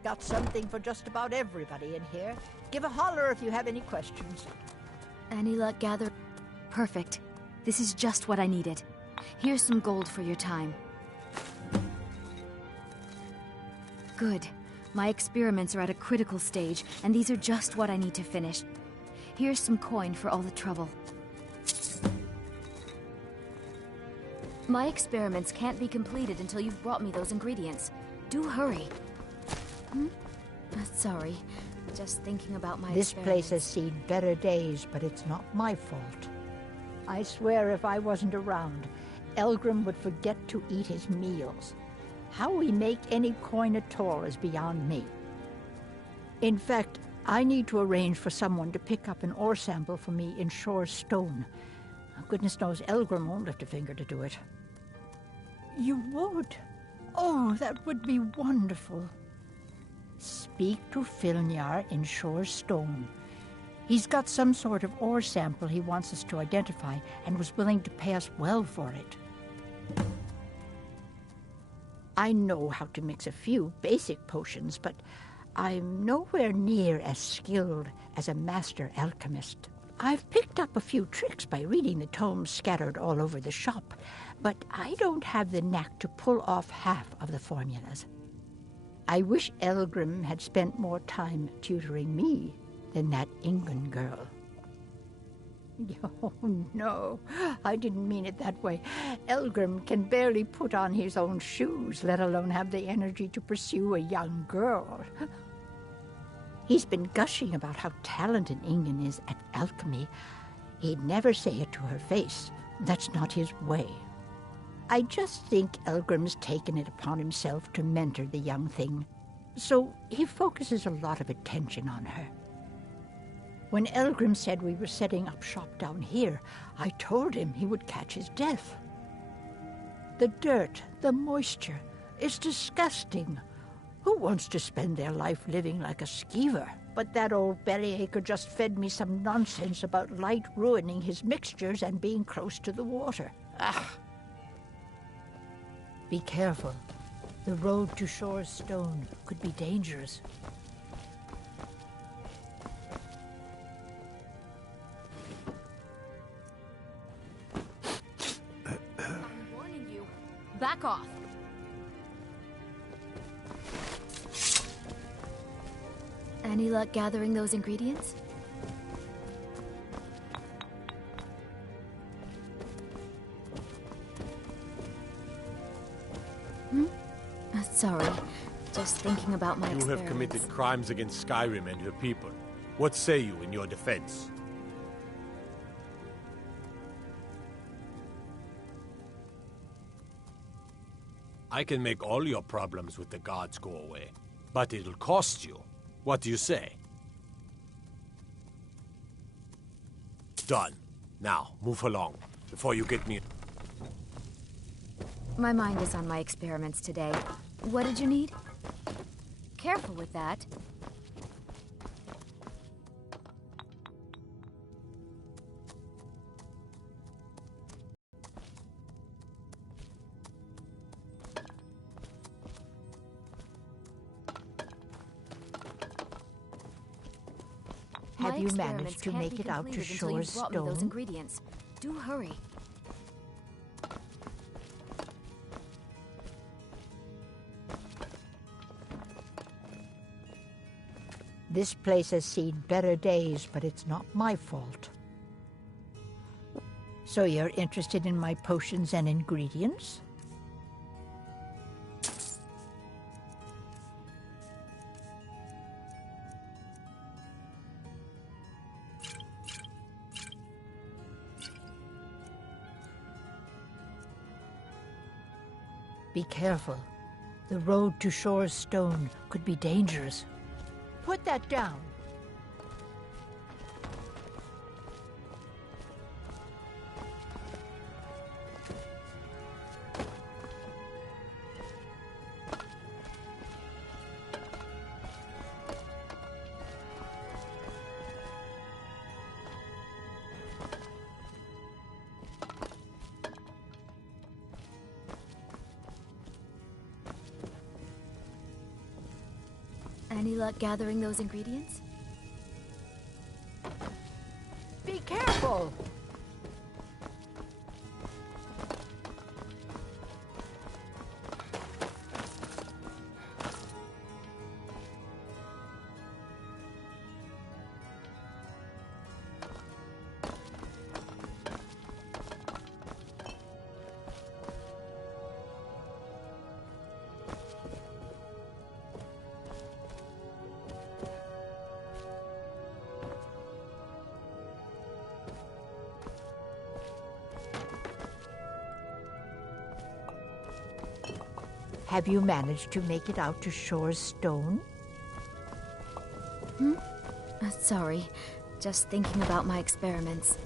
Got something for just about everybody in here. Give a holler if you have any questions. Any luck gather? Perfect. This is just what I needed. Here's some gold for your time. Good. My experiments are at a critical stage, and these are just what I need to finish. Here's some coin for all the trouble. My experiments can't be completed until you've brought me those ingredients. Do hurry. Sorry. Just thinking about my This place has seen better days, but it's not my fault. I swear if I wasn't around, Elgrim would forget to eat his meals. How we make any coin at all is beyond me. In fact, I need to arrange for someone to pick up an ore sample for me in Shore's stone. Goodness knows Elgrim won't lift a finger to do it. You would? Oh, that would be wonderful. Speak to Filnyar in Shore's stone. He's got some sort of ore sample he wants us to identify and was willing to pay us well for it. I know how to mix a few basic potions, but I'm nowhere near as skilled as a master alchemist. I've picked up a few tricks by reading the tomes scattered all over the shop, but I don't have the knack to pull off half of the formulas. I wish Elgrim had spent more time tutoring me than that Ingun girl. Oh, no, I didn't mean it that way. Elgrim can barely put on his own shoes, let alone have the energy to pursue a young girl. He's been gushing about how talented Ingun is at alchemy. He'd never say it to her face. That's not his way. I just think Elgrim's taken it upon himself to mentor the young thing, so he focuses a lot of attention on her. When Elgrim said we were setting up shop down here, I told him he would catch his death. The dirt, the moisture, it's disgusting. Who wants to spend their life living like a skeever? But that old bellyacre just fed me some nonsense about light ruining his mixtures and being close to the water. Ah! Be careful. The road to Shore's Stone could be dangerous. I'm warning you. Back off. Any luck gathering those ingredients? Sorry. Just thinking about my You have committed crimes against Skyrim and her people. What say you in your defense? I can make all your problems with the gods go away, but it'll cost you. What do you say? Done. Now, move along, before you get me... My mind is on my experiments today. What did you need? Careful with that. Have you managed to make it out to Shore's Stone? Those ingredients. Do hurry. This place has seen better days, but it's not my fault. So you're interested in my potions and ingredients? Be careful. The road to Shore's Stone could be dangerous. Put that down. Any luck gathering those ingredients? Be careful! Have you managed to make it out to Shore's Stone? Sorry. Just thinking about my experiments.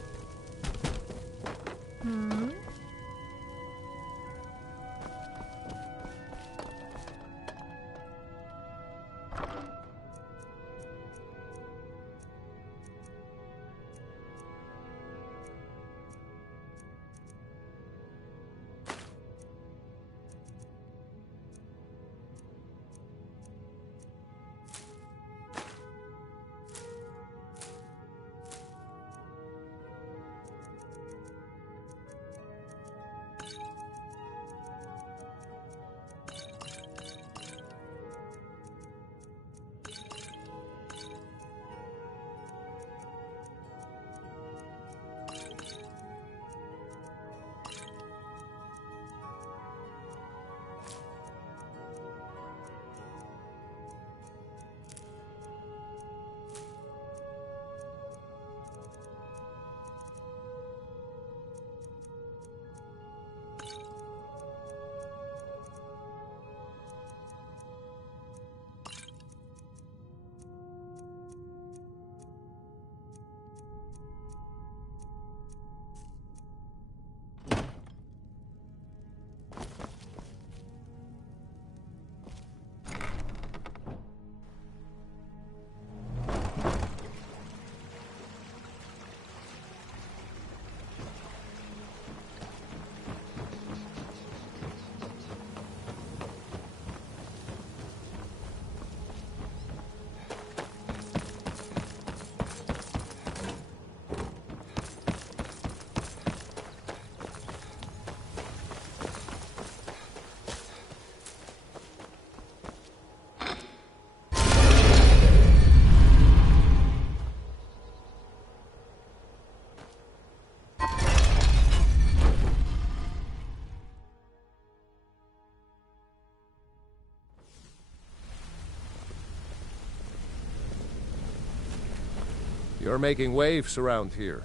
You're making waves around here.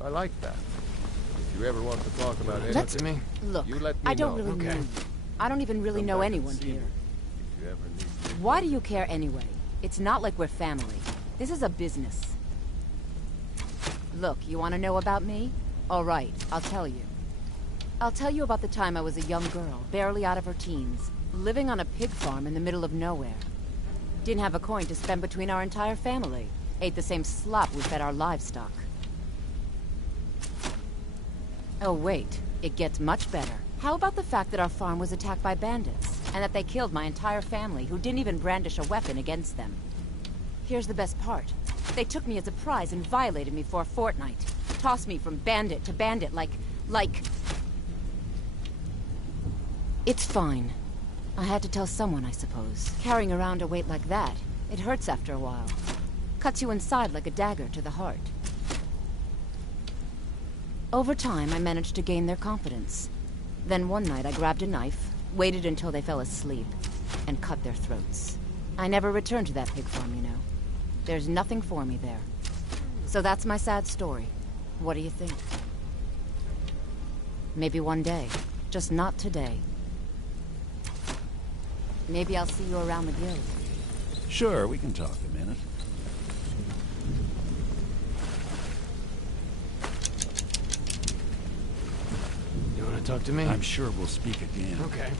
I like that. If you ever want to talk about anything, Look, you let me I don't know. really know you. I don't even really know anyone here. If you ever need Why do you care anyway? It's not like we're family. This is a business. Look, you want to know about me? All right, I'll tell you. I'll tell you about the time I was a young girl, barely out of her teens, living on a pig farm in the middle of nowhere. Didn't have a coin to spend between our entire family. Ate the same slop we fed our livestock. Oh wait, it gets much better. How about the fact that our farm was attacked by bandits, and that they killed my entire family who didn't even brandish a weapon against them? Here's the best part. They took me as a prize and violated me for a fortnight. Tossed me from bandit to bandit like... It's fine. I had to tell someone, I suppose. Carrying around a weight like that, it hurts after a while. Cuts you inside like a dagger to the heart. Over time, I managed to gain their confidence. Then one night I grabbed a knife, waited until they fell asleep, and cut their throats. I never returned to that pig farm, you know. There's nothing for me there. So that's my sad story. What do you think? Maybe one day. Just not today. Maybe I'll see you around the guild. Sure, we can talk a minute. You want to talk to me? I'm sure we'll speak again. Okay.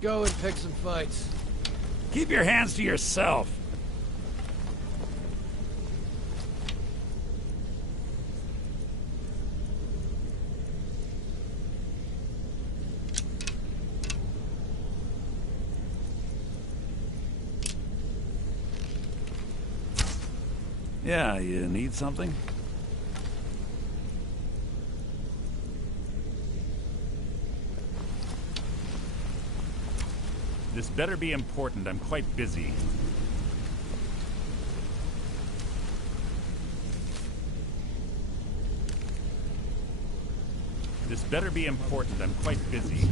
Go and pick some fights. Keep your hands to yourself. Yeah, you need something? This better be important. I'm quite busy. This better be important. I'm quite busy.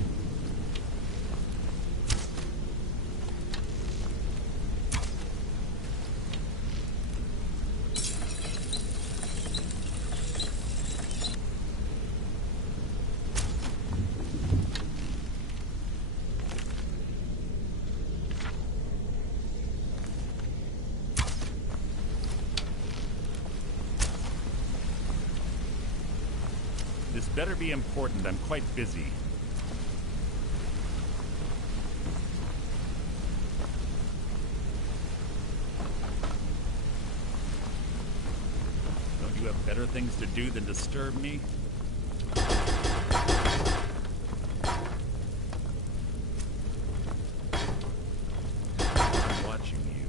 This better be important. I'm quite busy. Don't you have better things to do than disturb me? I'm watching you.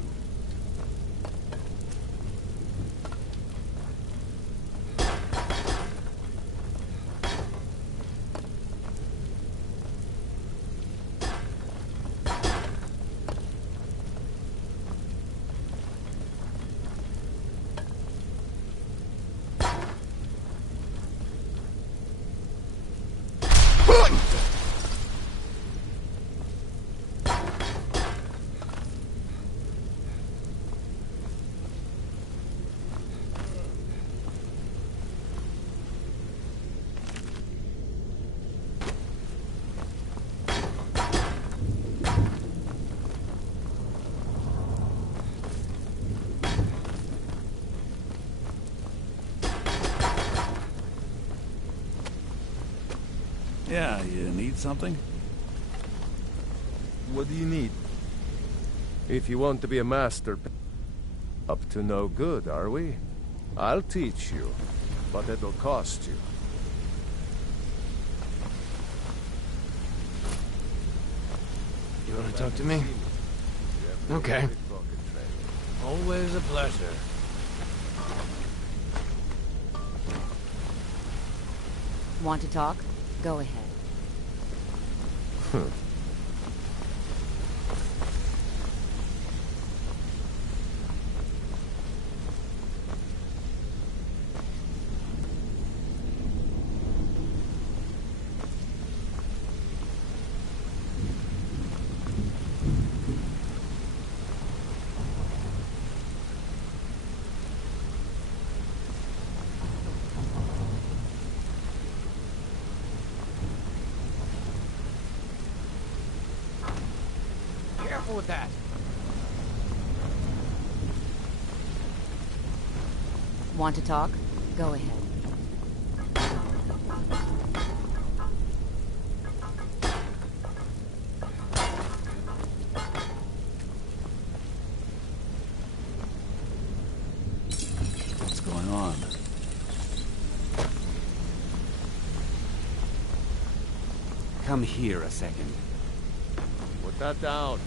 Yeah, you need something? What do you need? If you want to be a master, up to no good, are we? I'll teach you, but it'll cost you. You want to talk to me? Okay. Always a pleasure. Want to talk? Go ahead. Careful with that. Want to talk? Go ahead. What's going on? Come here a second. Put that down.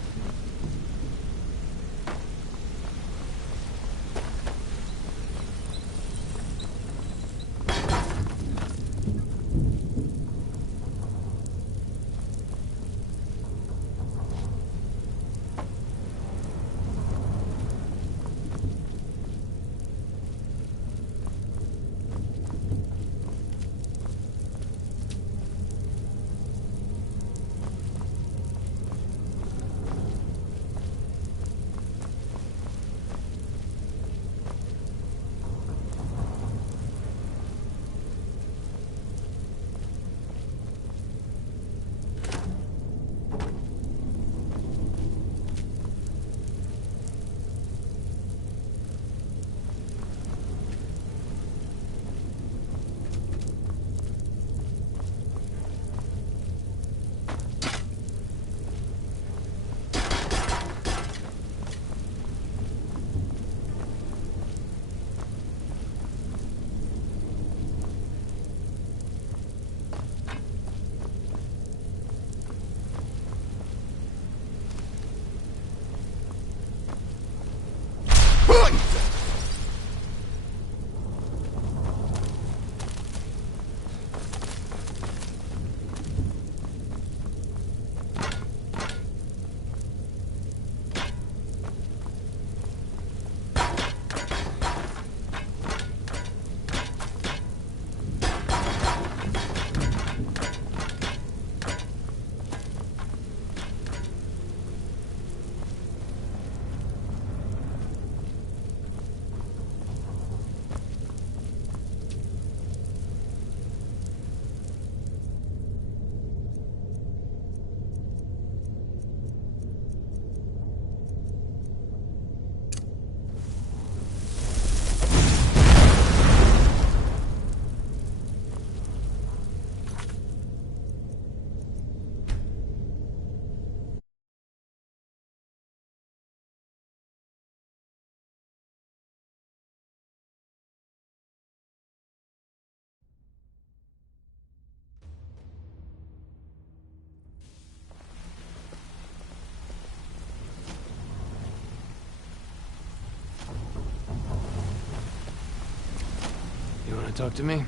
Talk to me?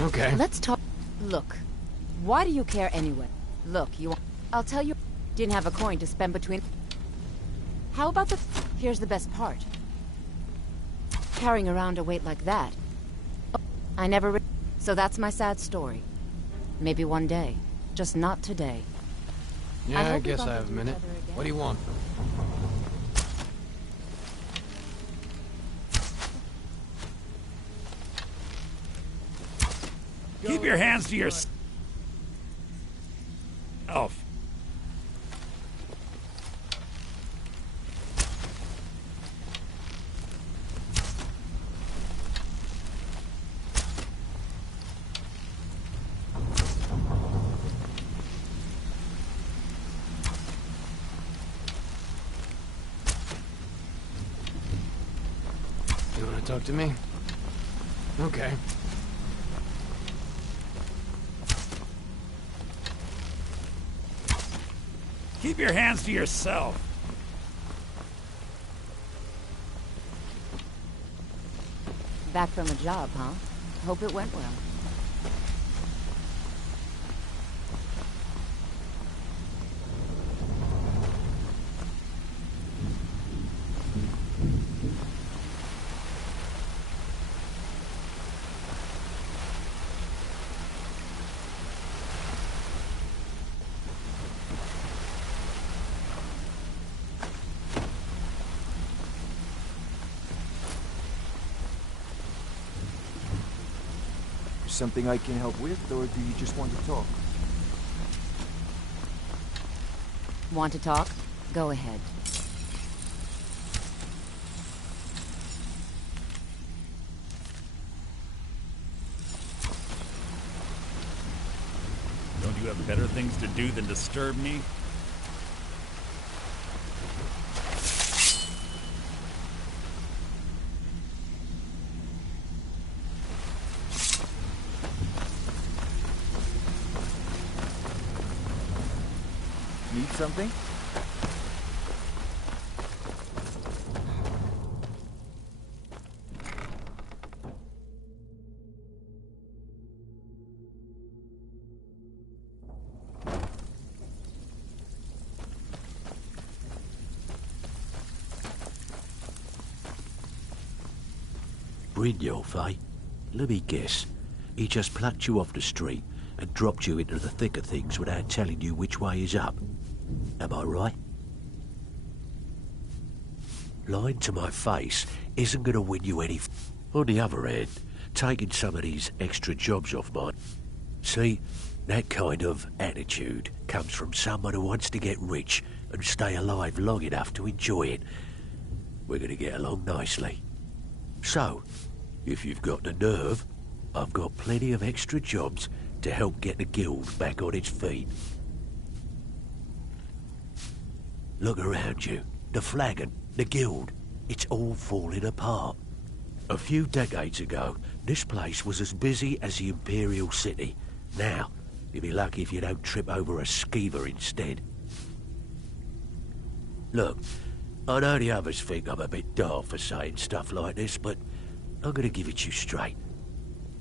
Okay. Let's talk. Look, why do you care anyway? Look, I'll tell you. Didn't have a coin to spend between. How about the... Here's the best part. Carrying around a weight like that. Oh, I never... So that's my sad story. Maybe one day. Just not today. Yeah, I guess I have a minute. What do you want? Keep your hands to yourself. You want to talk to me? Okay. Keep your hands to yourself. Back from a job, huh? Hope it went well. Something I can help with, or do you just want to talk? Want to talk? Go ahead. Don't you have better things to do than disturb me? Need something? Brynjolf, eh? Let me guess. He just plucked you off the street and dropped you into the thick of things without telling you which way is up. Am I right? Lying to my face isn't going to win you any... On the other hand, taking some of these extra jobs off mine... See, that kind of attitude comes from someone who wants to get rich and stay alive long enough to enjoy it. We're going to get along nicely. So, if you've got the nerve, I've got plenty of extra jobs to help get the guild back on its feet. Look around you. The flagon, the guild, it's all falling apart. A few decades ago, this place was as busy as the Imperial City. Now, you'll be lucky if you don't trip over a skeever instead. Look, I know the others think I'm a bit daft for saying stuff like this, but I'm gonna give it you straight.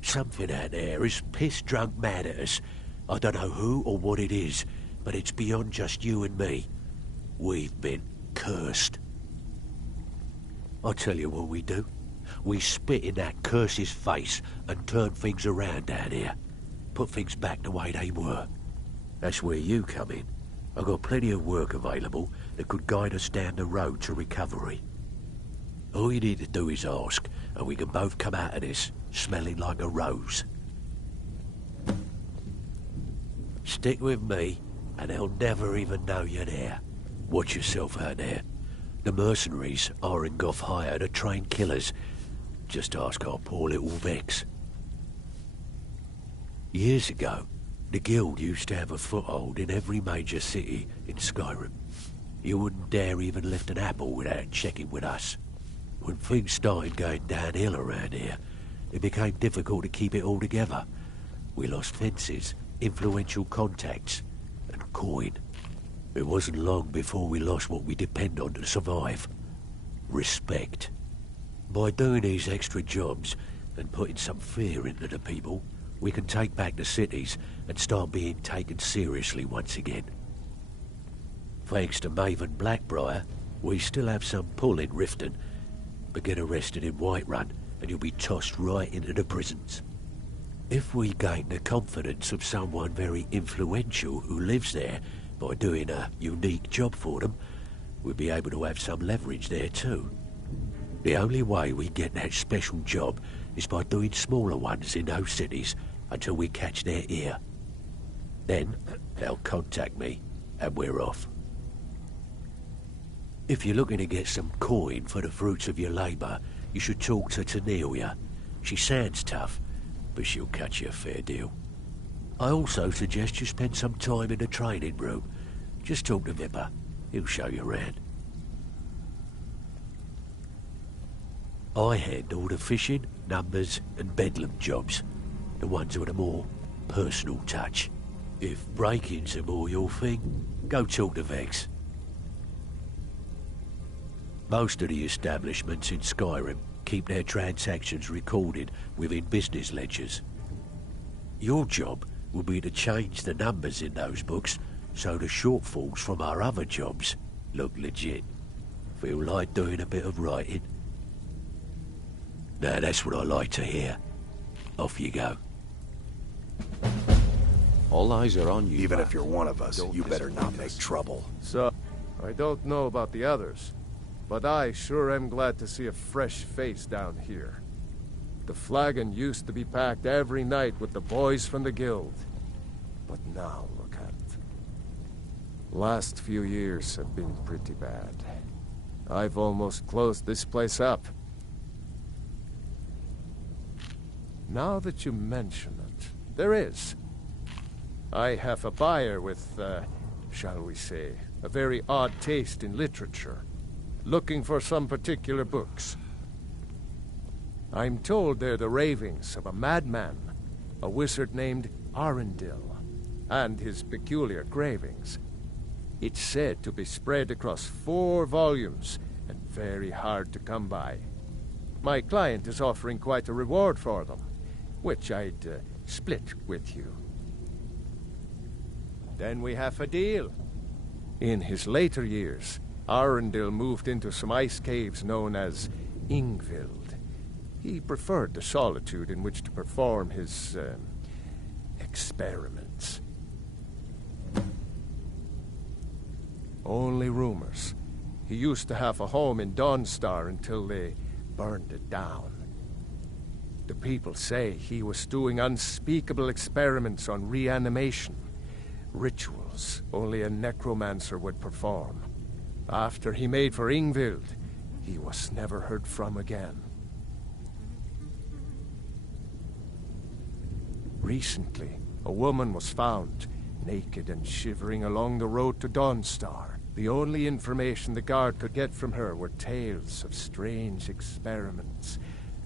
Something out there is piss-drunk mad at us. I don't know who or what it is, but it's beyond just you and me. We've been cursed. I'll tell you what we do. We spit in that curse's face and turn things around down here. Put things back the way they were. That's where you come in. I've got plenty of work available that could guide us down the road to recovery. All you need to do is ask, and we can both come out of this smelling like a rose. Stick with me, and they'll never even know you're there. Watch yourself out there. The mercenaries Arengoth hired are trained killers. Just ask our poor little Vex. Years ago, the guild used to have a foothold in every major city in Skyrim. You wouldn't dare even lift an apple without checking with us. When things started going downhill around here, it became difficult to keep it all together. We lost fences, influential contacts, and coin. It wasn't long before we lost what we depend on to survive. Respect. By doing these extra jobs and putting some fear into the people, we can take back the cities and start being taken seriously once again. Thanks to Maven Blackbriar, we still have some pull in Riften, but get arrested in Whiterun and you'll be tossed right into the prisons. If we gain the confidence of someone very influential who lives there by doing a unique job for them, we'll be able to have some leverage there too. The only way we get that special job is by doing smaller ones in those cities until we catch their ear. Then they'll contact me and we're off. If you're looking to get some coin for the fruits of your labour, you should talk to Tanelia. She sounds tough, but she'll cut you a fair deal. I also suggest you spend some time in the training room. Just talk to Vipper. He'll show you around. I handle the fishing, numbers and bedlam jobs. The ones with a more personal touch. If break-ins are more your thing, go talk to Vex. Most of the establishments in Skyrim keep their transactions recorded within business ledgers. Your job will be to change the numbers in those books so the shortfalls from our other jobs look legit. Feel like doing a bit of writing? Now that's what I like to hear. Off you go. All eyes are on you. Even if you're one of us, you better not make trouble. So, I don't know about the others, but I sure am glad to see a fresh face down here. The flagon used to be packed every night with the boys from the guild. But now, look at it. Last few years have been pretty bad. I've almost closed this place up. Now that you mention it, there is. I have a buyer with, shall we say, a very odd taste in literature, looking for some particular books. I'm told they're the ravings of a madman, a wizard named Arundel, and his peculiar cravings. It's said to be spread across 4 volumes and very hard to come by. My client is offering quite a reward for them, which I'd split with you. Then we have a deal. In his later years, Arundel moved into some ice caves known as Ingvild. He preferred the solitude in which to perform his experiments. Only rumors. He used to have a home in Dawnstar until they burned it down. The people say he was doing unspeakable experiments on reanimation, rituals only a necromancer would perform. After he made for Ingvild, he was never heard from again. Recently, a woman was found, naked and shivering along the road to Dawnstar. The only information the guard could get from her were tales of strange experiments,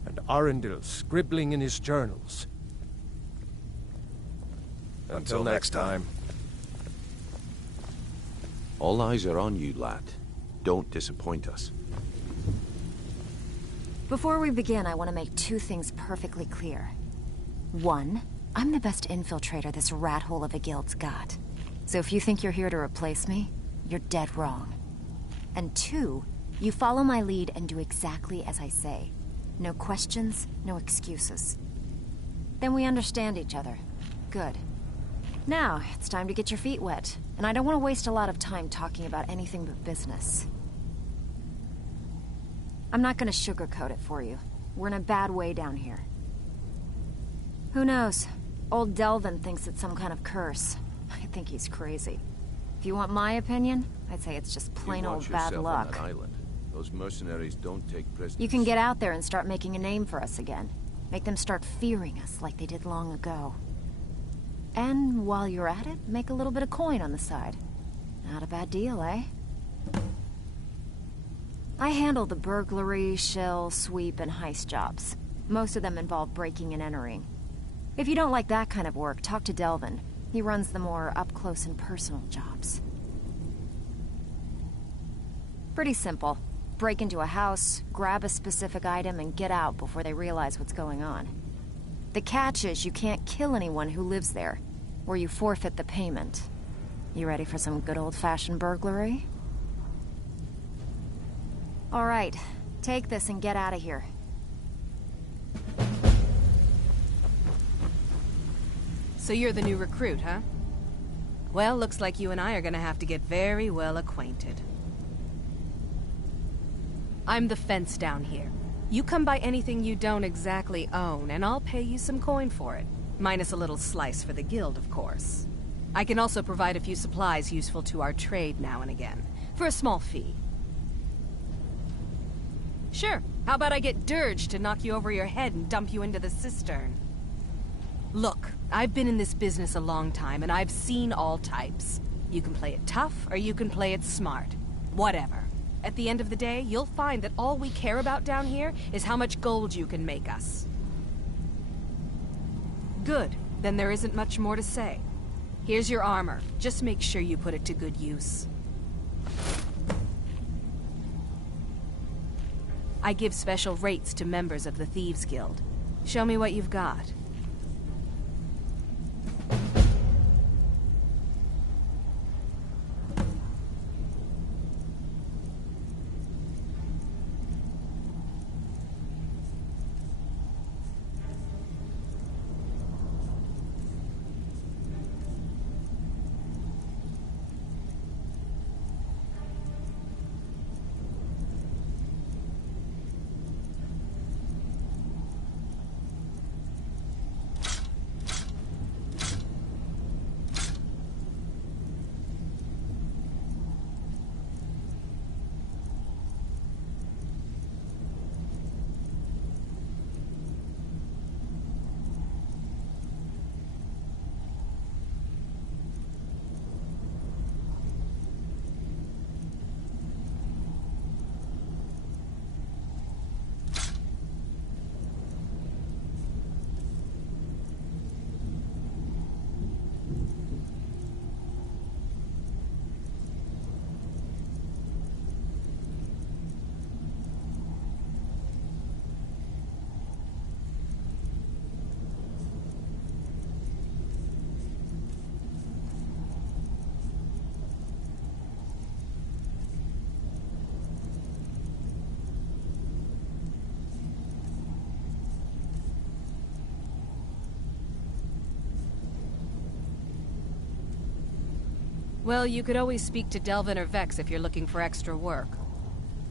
and Arundel scribbling in his journals. Until next time. All eyes are on you, lad. Don't disappoint us. Before we begin, I want to make 2 things perfectly clear. 1, I'm the best infiltrator this rat hole of a guild's got. So if you think you're here to replace me, you're dead wrong. And 2, you follow my lead and do exactly as I say. No questions, no excuses. Then we understand each other. Good. Now, it's time to get your feet wet, and I don't want to waste a lot of time talking about anything but business. I'm not going to sugarcoat it for you. We're in a bad way down here. Who knows? Old Delvin thinks it's some kind of curse. I think he's crazy. If you want my opinion, I'd say it's just plain old bad luck. On that island. Those mercenaries don't take prisoners. You can get out there and start making a name for us again. Make them start fearing us like they did long ago. And while you're at it, make a little bit of coin on the side. Not a bad deal, eh? I handle the burglary, shell, sweep, and heist jobs. Most of them involve breaking and entering. If you don't like that kind of work, talk to Delvin. He runs the more up-close and personal jobs. Pretty simple. Break into a house, grab a specific item, and get out before they realize what's going on. The catch is you can't kill anyone who lives there, or you forfeit the payment. You ready for some good old-fashioned burglary? All right, take this and get out of here. So you're the new recruit, huh? Well, looks like you and I are gonna have to get very well acquainted. I'm the fence down here. You come by anything you don't exactly own, and I'll pay you some coin for it. Minus a little slice for the guild, of course. I can also provide a few supplies useful to our trade now and again, for a small fee. Sure, how about I get Dirge to knock you over your head and dump you into the cistern? Look, I've been in this business a long time, and I've seen all types. You can play it tough, or you can play it smart. Whatever. At the end of the day, you'll find that all we care about down here is how much gold you can make us. Good. Then there isn't much more to say. Here's your armor. Just make sure you put it to good use. I give special rates to members of the Thieves Guild. Show me what you've got. Well, you could always speak to Delvin or Vex if you're looking for extra work.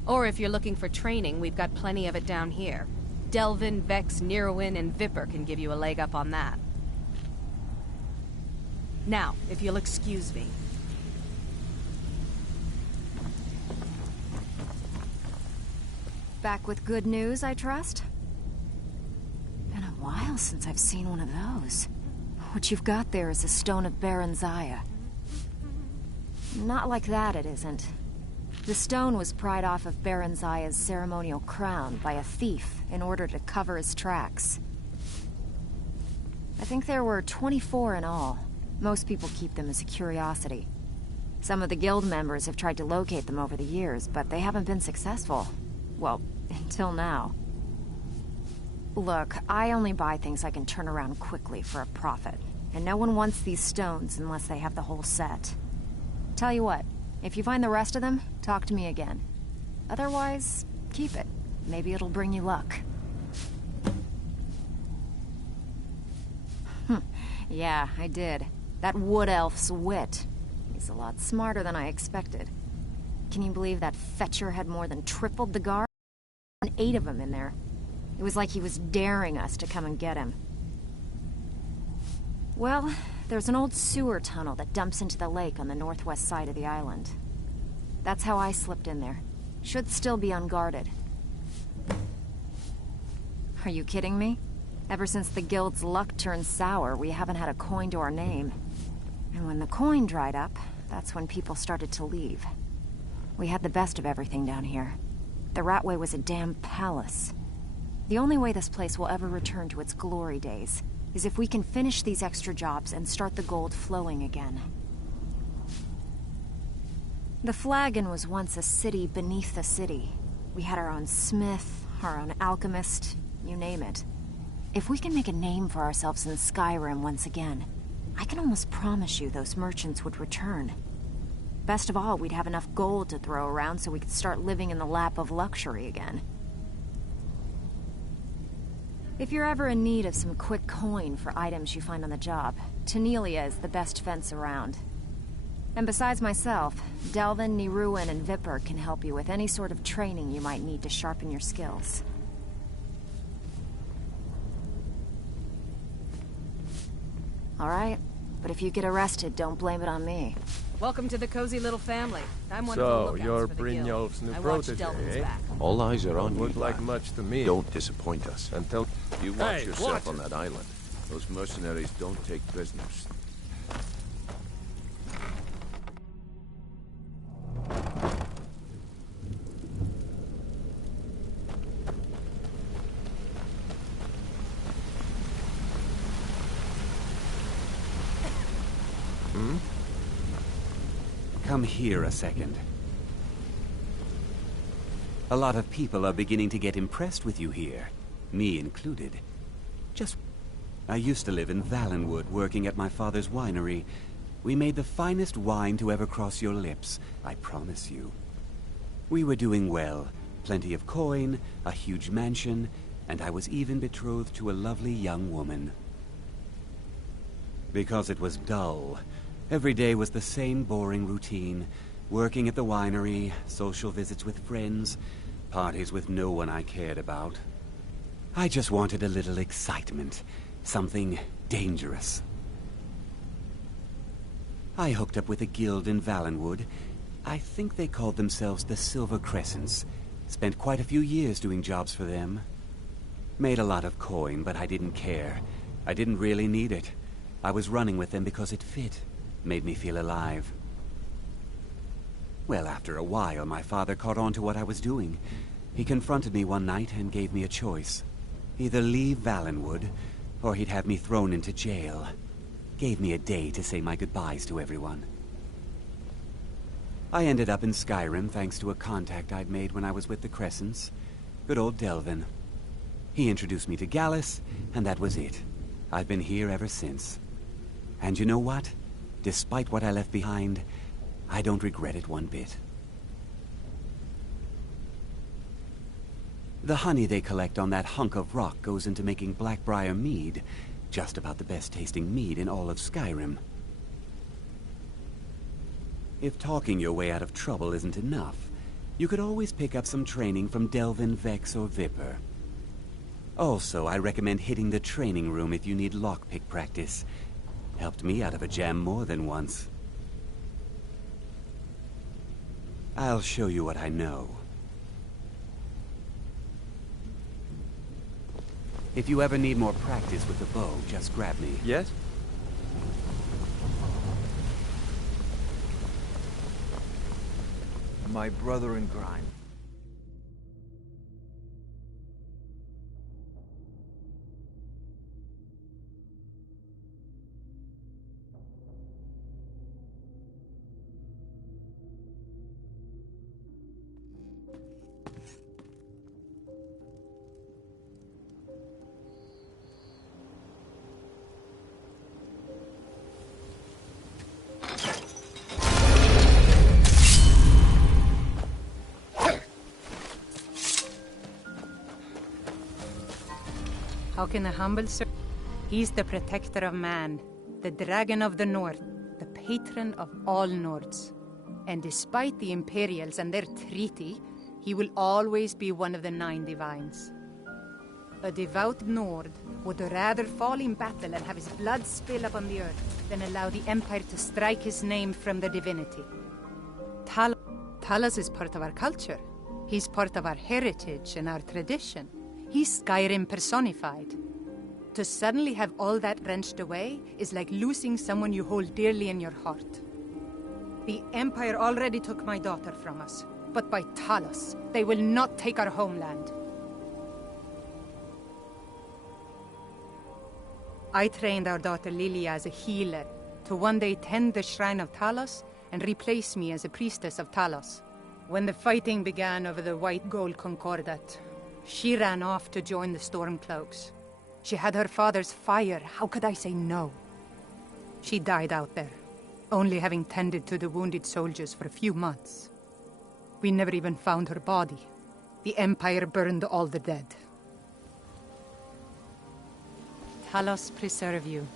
Or if you're looking for training, we've got plenty of it down here. Delvin, Vex, Nirwin, and Viper can give you a leg up on that. Now, if you'll excuse me. Back with good news, I trust? Been a while since I've seen one of those. What you've got there is a stone of Baron Zaya. Not like that, it isn't. The stone was pried off of Baron Zaya's ceremonial crown by a thief in order to cover his tracks. I think there were 24 in all. Most people keep them as a curiosity. Some of the guild members have tried to locate them over the years, but they haven't been successful. Well, until now. Look, I only buy things I can turn around quickly for a profit. And no one wants these stones unless they have the whole set. Tell you what, if you find the rest of them, talk to me again. Otherwise, keep it. Maybe it'll bring you luck. Yeah, I did. That wood elf's wit. He's a lot smarter than I expected. Can you believe that fetcher had more than tripled the guard? 8 of them in there. It was like he was daring us to come and get him. Well, there's an old sewer tunnel that dumps into the lake on the northwest side of the island. That's how I slipped in there. Should still be unguarded. Are you kidding me? Ever since the guild's luck turned sour, we haven't had a coin to our name. And when the coin dried up, that's when people started to leave. We had the best of everything down here. The Ratway was a damn palace. The only way this place will ever return to its glory days is if we can finish these extra jobs and start the gold flowing again. The Flagon was once a city beneath the city. We had our own smith, our own alchemist, you name it. If we can make a name for ourselves in Skyrim once again, I can almost promise you those merchants would return. Best of all, we'd have enough gold to throw around so we could start living in the lap of luxury again. If you're ever in need of some quick coin for items you find on the job, Tanelia is the best fence around. And besides myself, Delvin, Nirwin, and Viper can help you with any sort of training you might need to sharpen your skills. Alright, but if you get arrested, don't blame it on me. Welcome to the cozy little family. I'm one of the So, lookouts you're for the Brynjolf's guild. new I watch protege, Delvin's eh? back. All eyes are on Don't you, look like lad. much to me. Don't disappoint us. Until... You watch Hey, yourself watch on that island. Those mercenaries don't take prisoners. Come here a second. A lot of people are beginning to get impressed with you here, me included. I used to live in Valenwood, working at my father's winery. We made the finest wine to ever cross your lips, I promise you. We were doing well. Plenty of coin, a huge mansion, and I was even betrothed to a lovely young woman. Because it was dull. Every day was the same boring routine. Working at the winery, social visits with friends, parties with no one I cared about. I just wanted a little excitement. Something dangerous. I hooked up with a guild in Valenwood. I think they called themselves the Silver Crescents. Spent quite a few years doing jobs for them. Made a lot of coin, but I didn't care. I didn't really need it. I was running with them because it fit. Made me feel alive. Well, after a while, my father caught on to what I was doing. He confronted me one night and gave me a choice. Either leave Valenwood, or he'd have me thrown into jail. Gave me a day to say my goodbyes to everyone. I ended up in Skyrim thanks to a contact I'd made when I was with the Crescents. Good old Delvin. He introduced me to Gallus, and that was it. I've been here ever since. And you know what? Despite what I left behind, I don't regret it one bit. The honey they collect on that hunk of rock goes into making Blackbriar mead, just about the best tasting mead in all of Skyrim. If talking your way out of trouble isn't enough, you could always pick up some training from Delvin, Vex, or Viper. Also, I recommend hitting the training room if you need lockpick practice. Helped me out of a jam more than once. I'll show you what I know. If you ever need more practice with the bow, just grab me. Yes? My brother in crime. How can a humble servant? He's the protector of man, the dragon of the north, the patron of all Nords. And despite the Imperials and their treaty, he will always be one of the 9 divines. A devout Nord would rather fall in battle and have his blood spill upon the earth than allow the Empire to strike his name from the divinity. Talos is part of our culture. He's part of our heritage and our tradition. He's Skyrim personified. To suddenly have all that wrenched away is like losing someone you hold dearly in your heart. The Empire already took my daughter from us, but by Talos, they will not take our homeland. I trained our daughter Lilia as a healer to one day tend the shrine of Talos and replace me as a priestess of Talos. When the fighting began over the white gold concordat, she ran off to join the Stormcloaks. She had her father's fire. How could I say no? She died out there, only having tended to the wounded soldiers for a few months. We never even found her body. The Empire burned all the dead. Talos preserve you.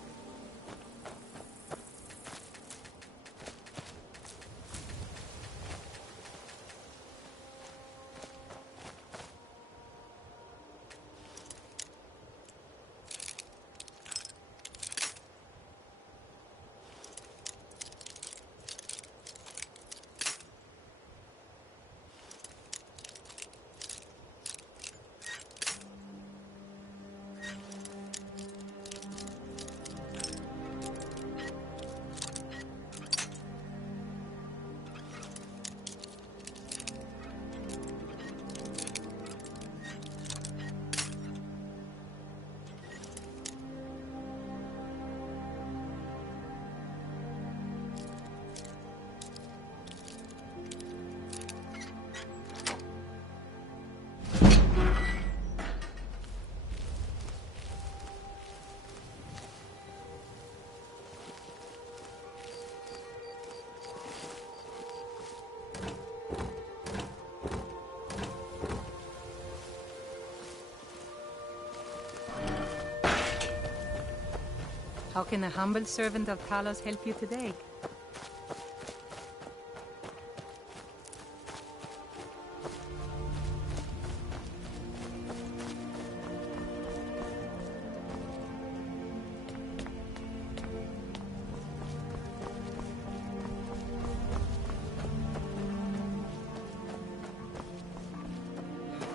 How can a humble servant of Talos help you today?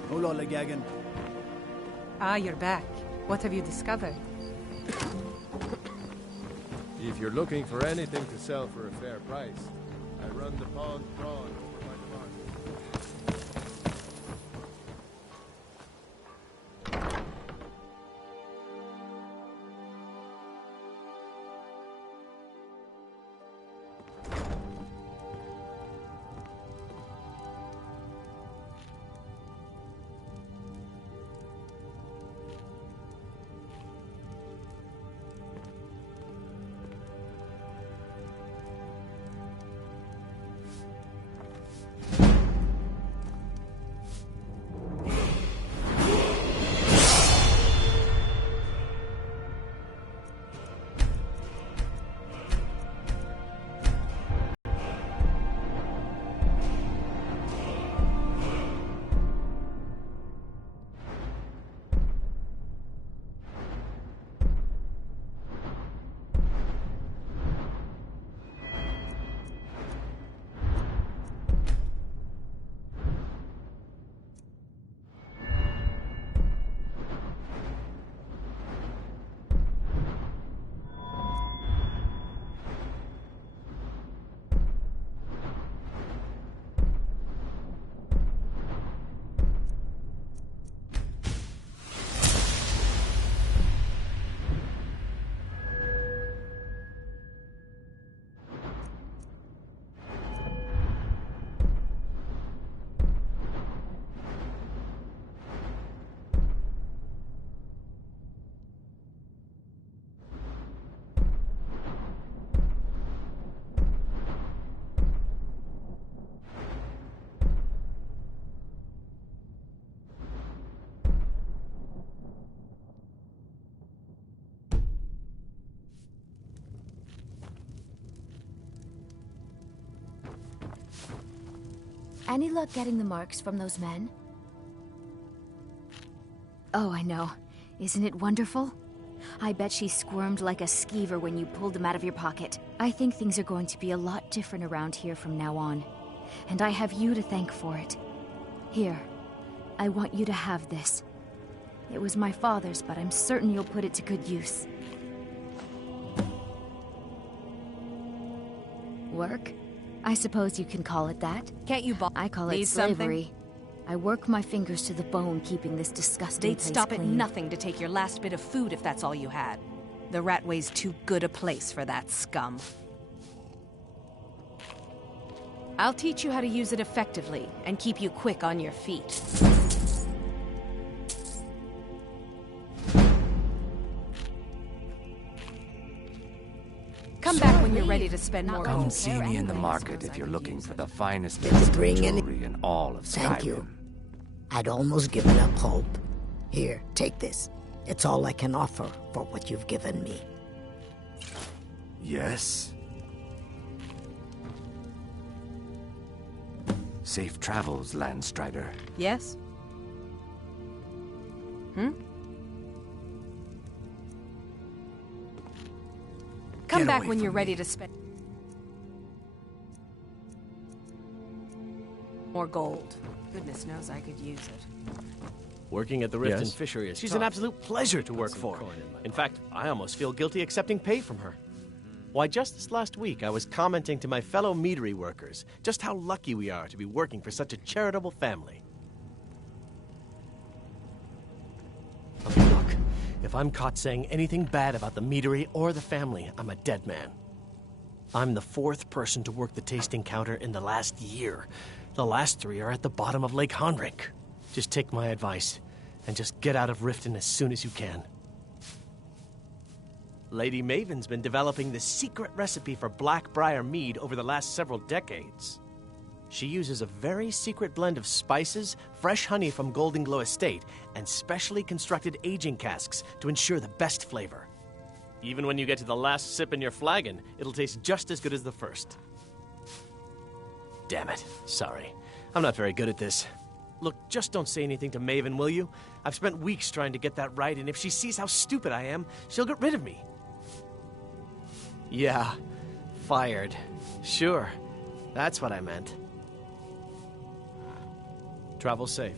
Hola, Gagan. Ah, you're back. What have you discovered? If you're looking for anything to sell for a fair price, I run the pond prawn over by the market. Any luck getting the marks from those men? Oh, I know. Isn't it wonderful? I bet she squirmed like a skeever when you pulled them out of your pocket. I think things are going to be a lot different around here from now on. And I have you to thank for it. Here, I want you to have this. It was my father's, but I'm certain you'll put it to good use. Work? I suppose you can call it that. Can't you I call it need slavery. something? I work my fingers to the bone keeping this disgusting They'd place stop at clean. nothing to take your last bit of food if that's all you had. The Ratway's too good a place for that scum. I'll teach you how to use it effectively and keep you quick on your feet. Come back when you're ready to spend more. Come see me in the market if you're looking for the finest Did you bring any? jewelry in all of Skyrim. Thank you. I'd almost given up hope. Here, take this. It's all I can offer for what you've given me. Yes? Safe travels, Landstrider. Yes? Come Get back away when you're from ready to spend more gold. Goodness knows I could use it. Working at the Rift Yes? Fishery is She's tough. an absolute pleasure to work Some for. coin in my In fact, I almost feel guilty accepting pay from her. Why, just this last week, I was commenting to my fellow meadery workers just how lucky we are to be working for such a charitable family. Okay, look, if I'm caught saying anything bad about the meadery or the family, I'm a dead man. I'm the 4th person to work the tasting counter in the last year. The last 3 are at the bottom of Lake Honrick. Just take my advice and just get out of Riften as soon as you can. Lady Maven's been developing the secret recipe for Blackbriar mead over the last several decades. She uses a very secret blend of spices, fresh honey from Golden Glow Estate, and specially constructed aging casks to ensure the best flavor. Even when you get to the last sip in your flagon, it'll taste just as good as the first. Damn it. Sorry. I'm not very good at this. Look, just don't say anything to Maven, will you? I've spent weeks trying to get that right, and if she sees how stupid I am, she'll get rid of me. Yeah, fired. Sure, that's what I meant. Travel safe.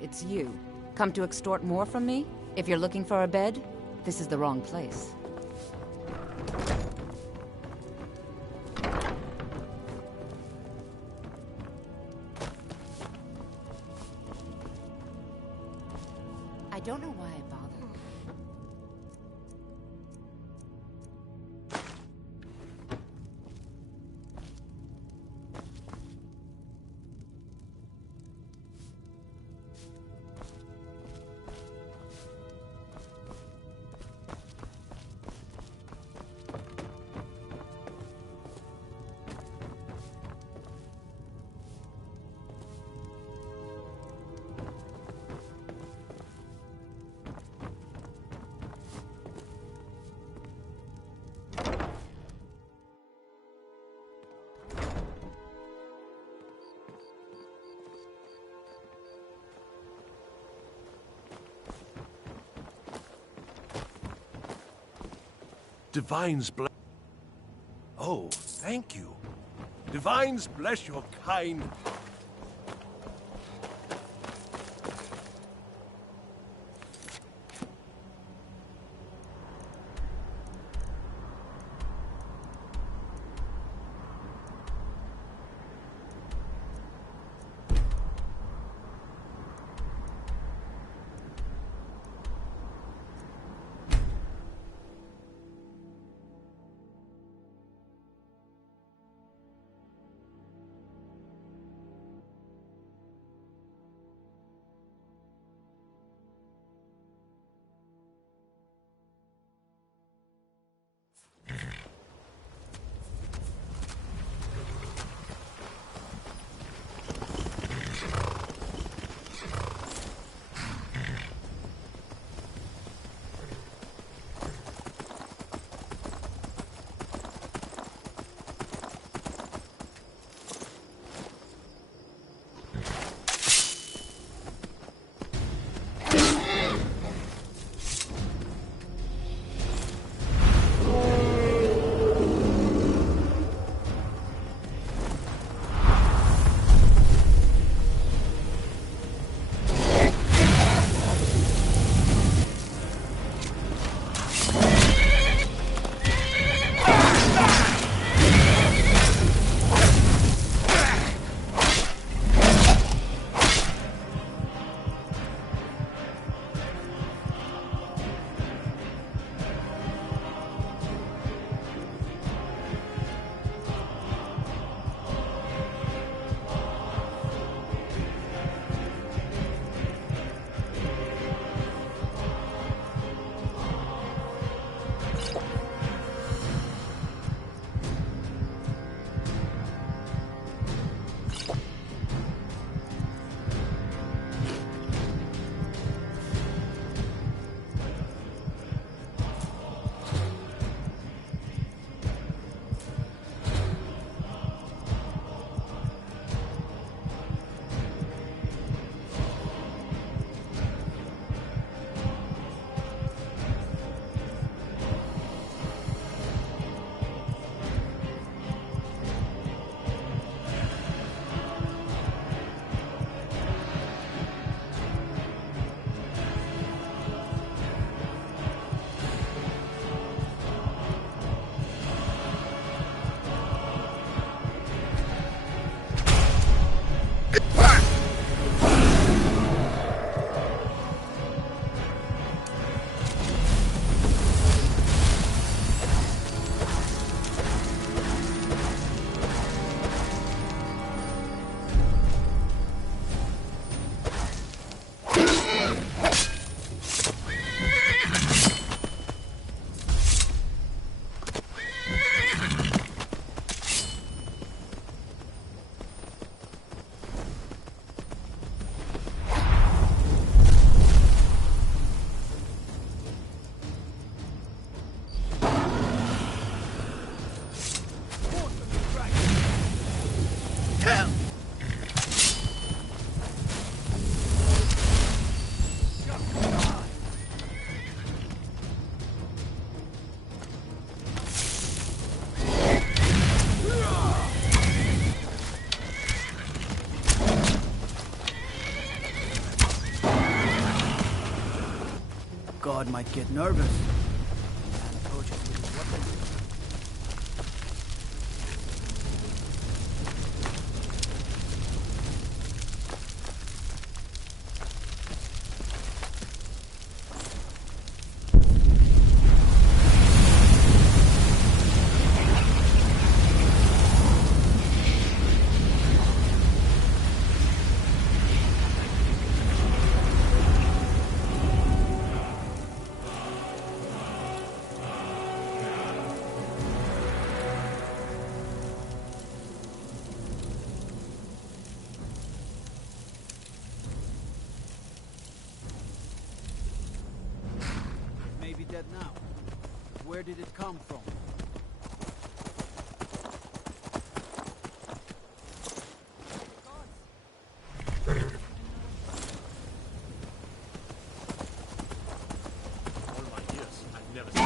It's you. Come to extort more from me? If you're looking for a bed, this is the wrong place. I don't know why I bothered. Divines bless... Oh, thank you. Divines bless your kind... God might get nervous. Man approaches with his weapon. Maybe dead now. Where did it come from? All my years, I've never seen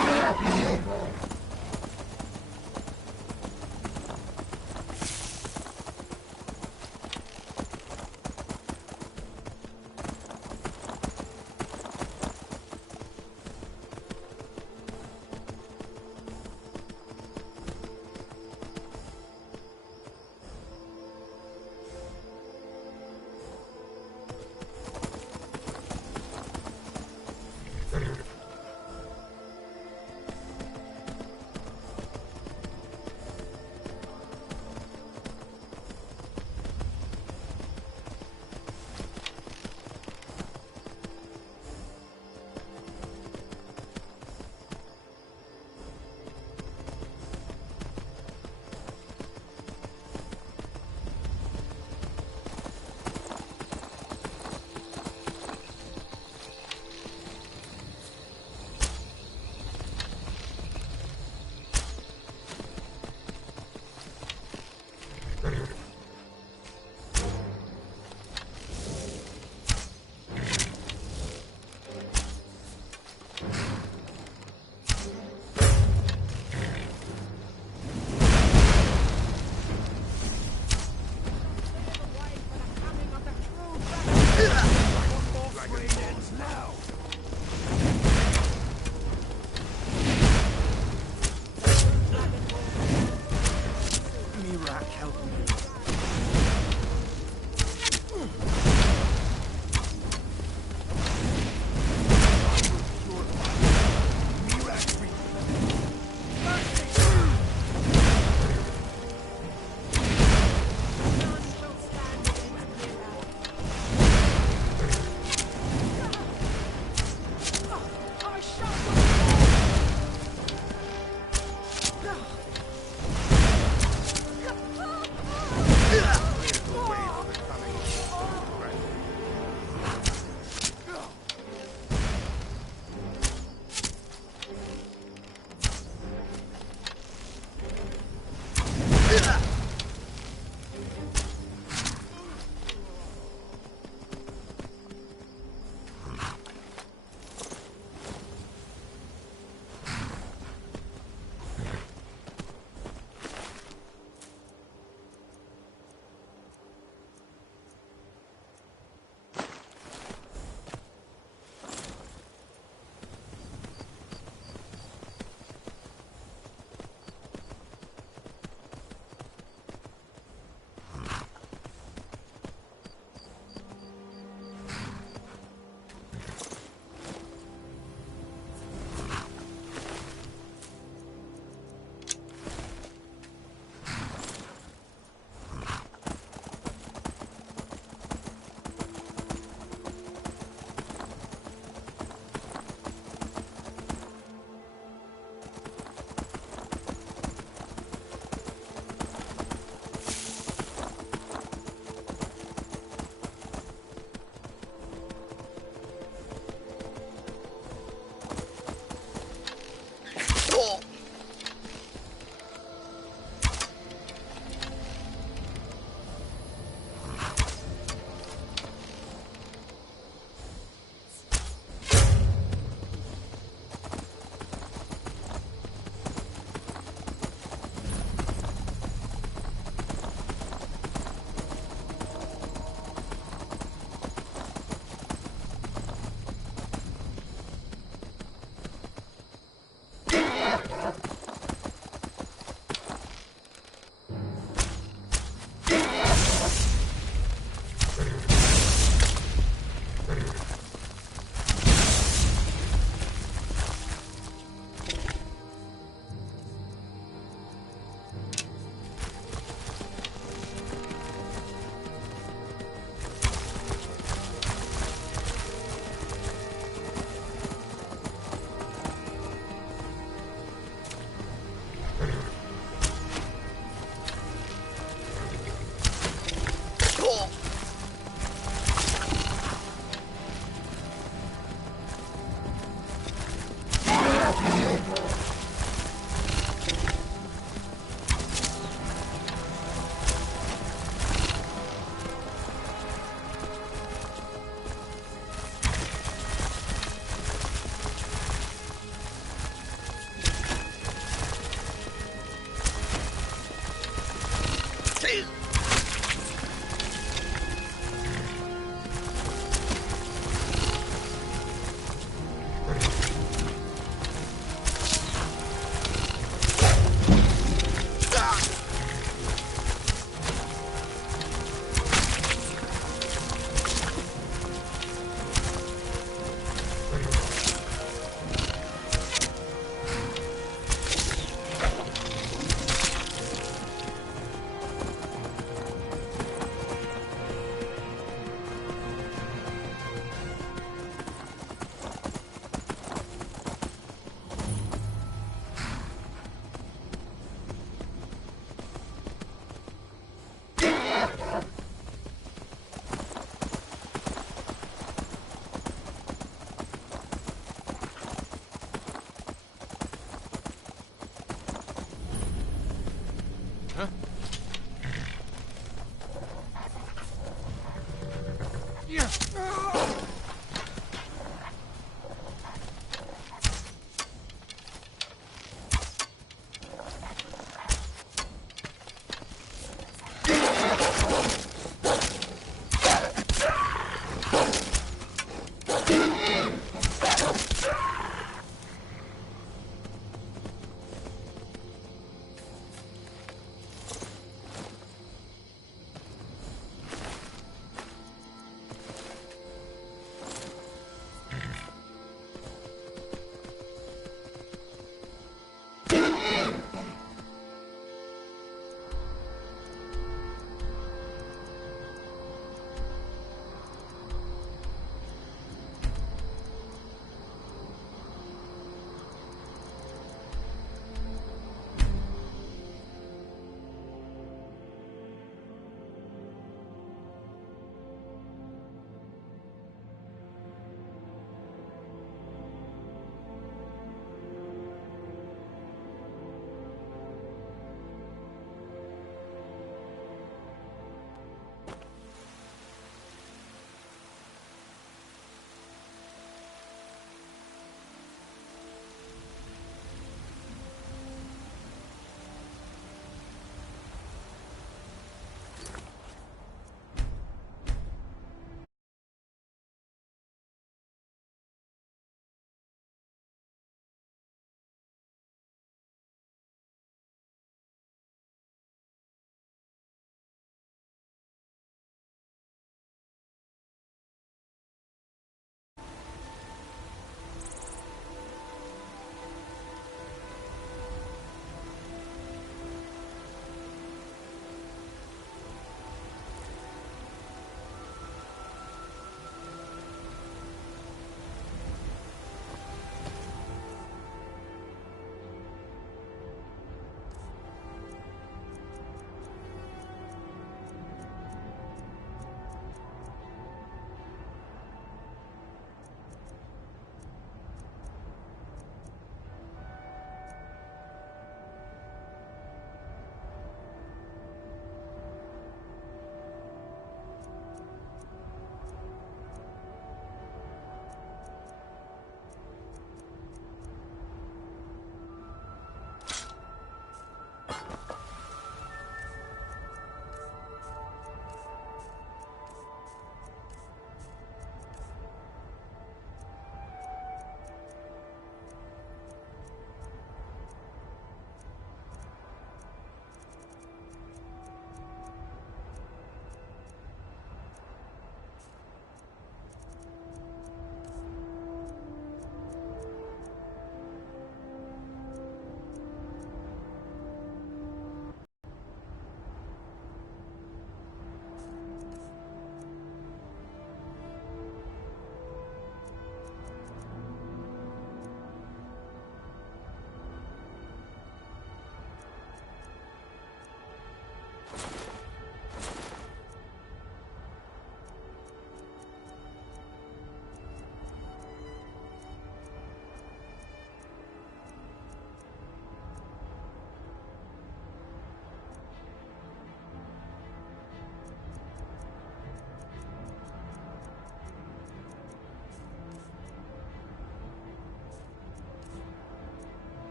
Mirak, help me.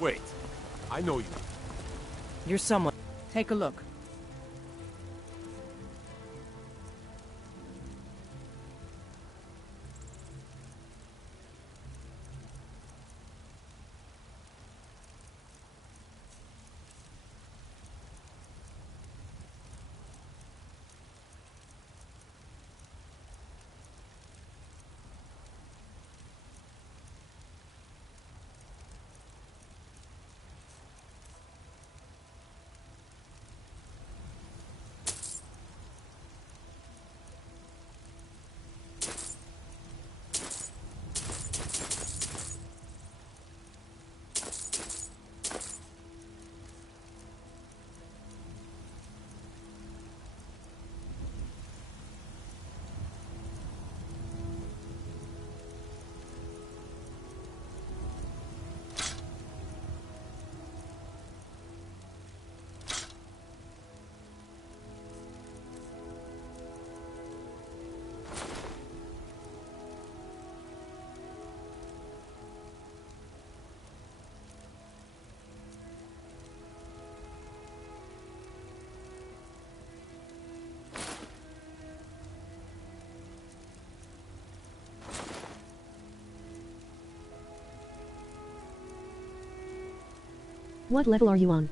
Wait. I know you. You're someone. Take a look. What level are you on?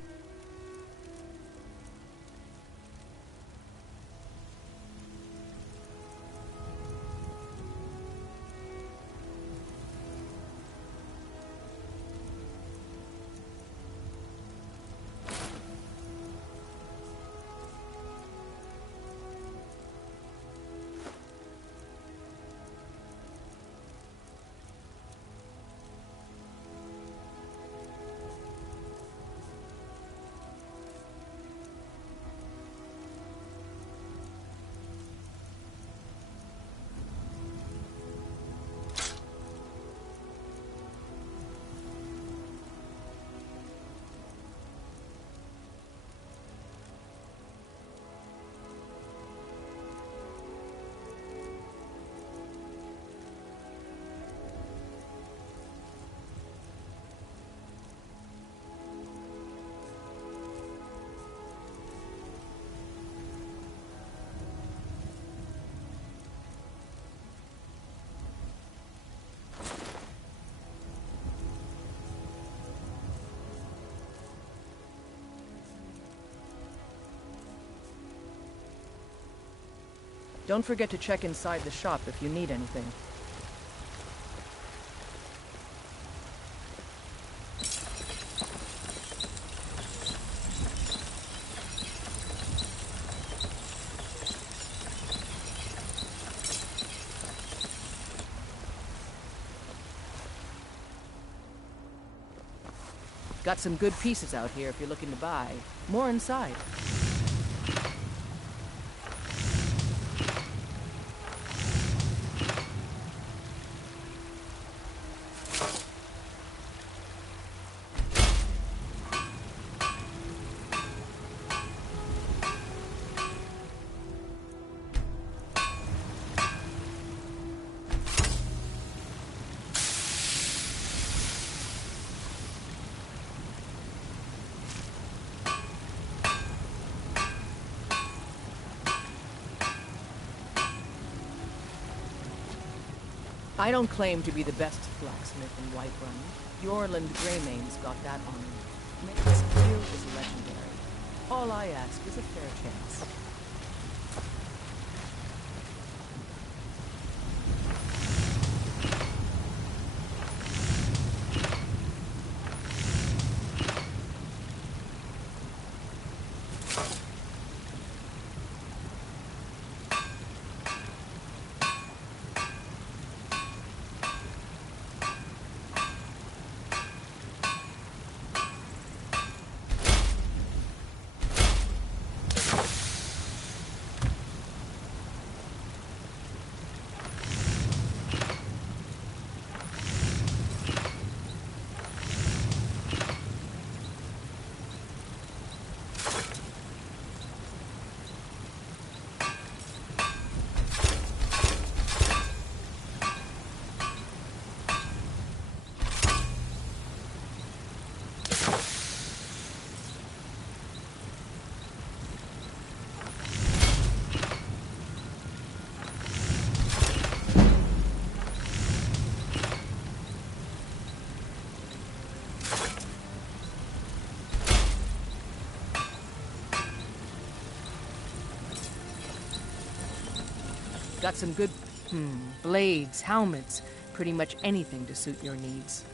Don't forget to check inside the shop if you need anything. Got some good pieces out here if you're looking to buy. More inside. I don't claim to be the best blacksmith in Whiterun. Yorland Greymane's got that honor. Make's skill is legendary. All I ask is a fair chance. Got some good, blades, helmets, pretty much anything to suit your needs.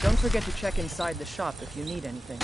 Don't forget to check inside the shop if you need anything.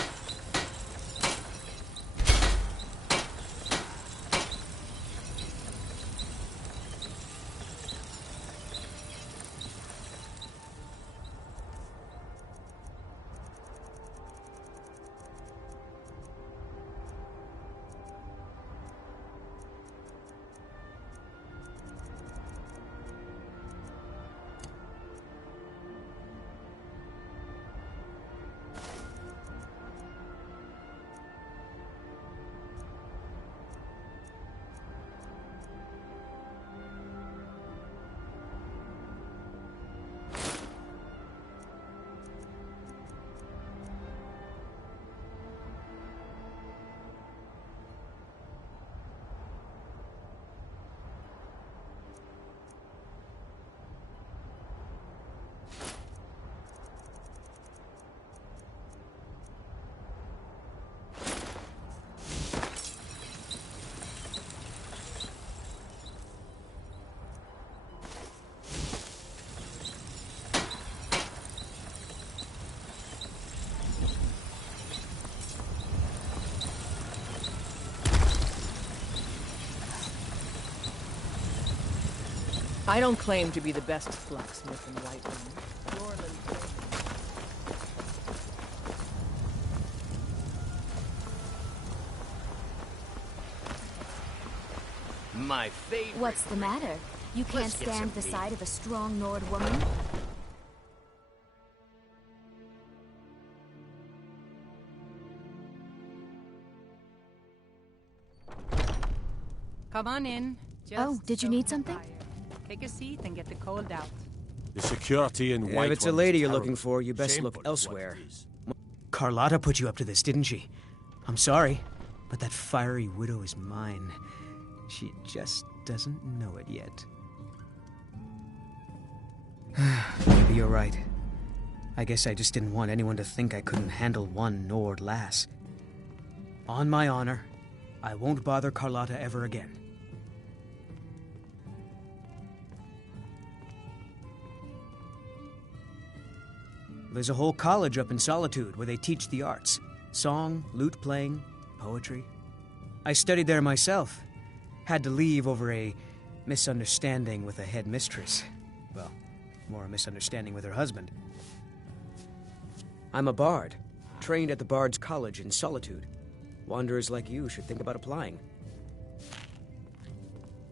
I don't claim to be the best blacksmith in Whiteland. My favorite. What's the matter? You can't Let's get stand the some sight of a strong Nord woman? Come on in. Oh, did you need something? Take a seat and get the cold out. The security in White. If it's a lady you're looking for, you best look elsewhere. Carlotta put you up to this, didn't she? I'm sorry, but that fiery widow is mine. She just doesn't know it yet. Maybe you're right. I guess I just didn't want anyone to think I couldn't handle one Nord lass. On my honor, I won't bother Carlotta ever again. There's a whole college up in Solitude where they teach the arts. Song, lute playing, poetry. I studied there myself. Had to leave over a misunderstanding with a head mistress. Well, more a misunderstanding with her husband. I'm a bard, trained at the Bard's College in Solitude. Wanderers like you should think about applying.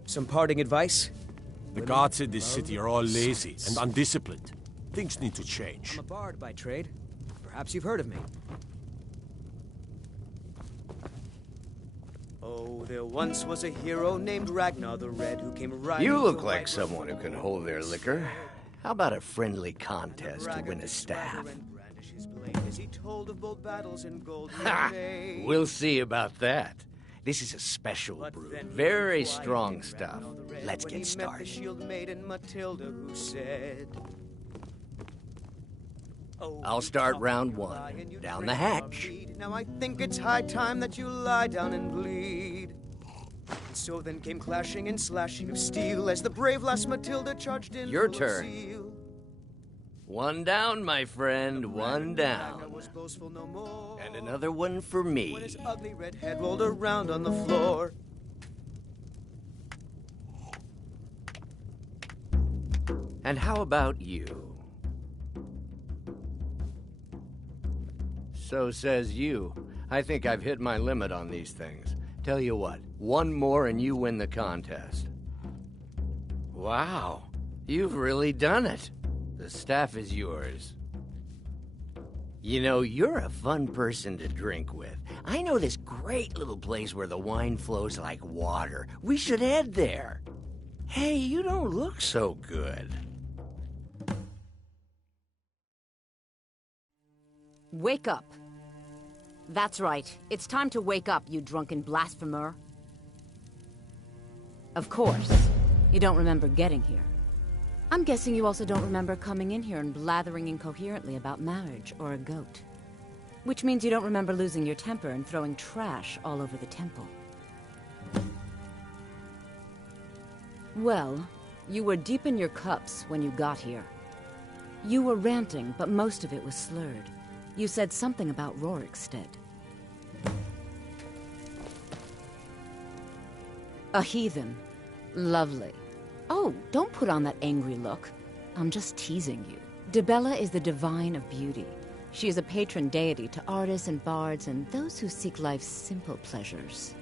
Some parting advice? The gods in this city are all lazy and undisciplined. Things need to change. I'm a bard by trade. Perhaps you've heard of me. Oh, there once was a hero named Ragnar the Red who came riding. You look like someone who can hold their liquor. How about a friendly contest to win a staff? Ha! We'll see about that. This is a special brew. Very strong stuff. Let's get started. I'll start round one. Down the hatch. Now I think it's high time that you lie down and bleed. And so then came clashing and slashing of steel as the brave lass Matilda charged in. Your turn. One down, my friend, one down. And another one for me. When his ugly red head rolled around on the floor. And how about you? So says you. I think I've hit my limit on these things. Tell you what, one more and you win the contest. Wow, you've really done it. The staff is yours. You know, you're a fun person to drink with. I know this great little place where the wine flows like water. We should head there. Hey, you don't look so good. Wake up. That's right. It's time to wake up, you drunken blasphemer. Of course, you don't remember getting here. I'm guessing you also don't remember coming in here and blathering incoherently about marriage or a goat. Which means you don't remember losing your temper and throwing trash all over the temple. Well, you were deep in your cups when you got here. You were ranting, but most of it was slurred. You said something about Rorikstead. A heathen. Lovely. Oh, don't put on that angry look. I'm just teasing you. Dibella is the divine of beauty. She is a patron deity to artists and bards and those who seek life's simple pleasures.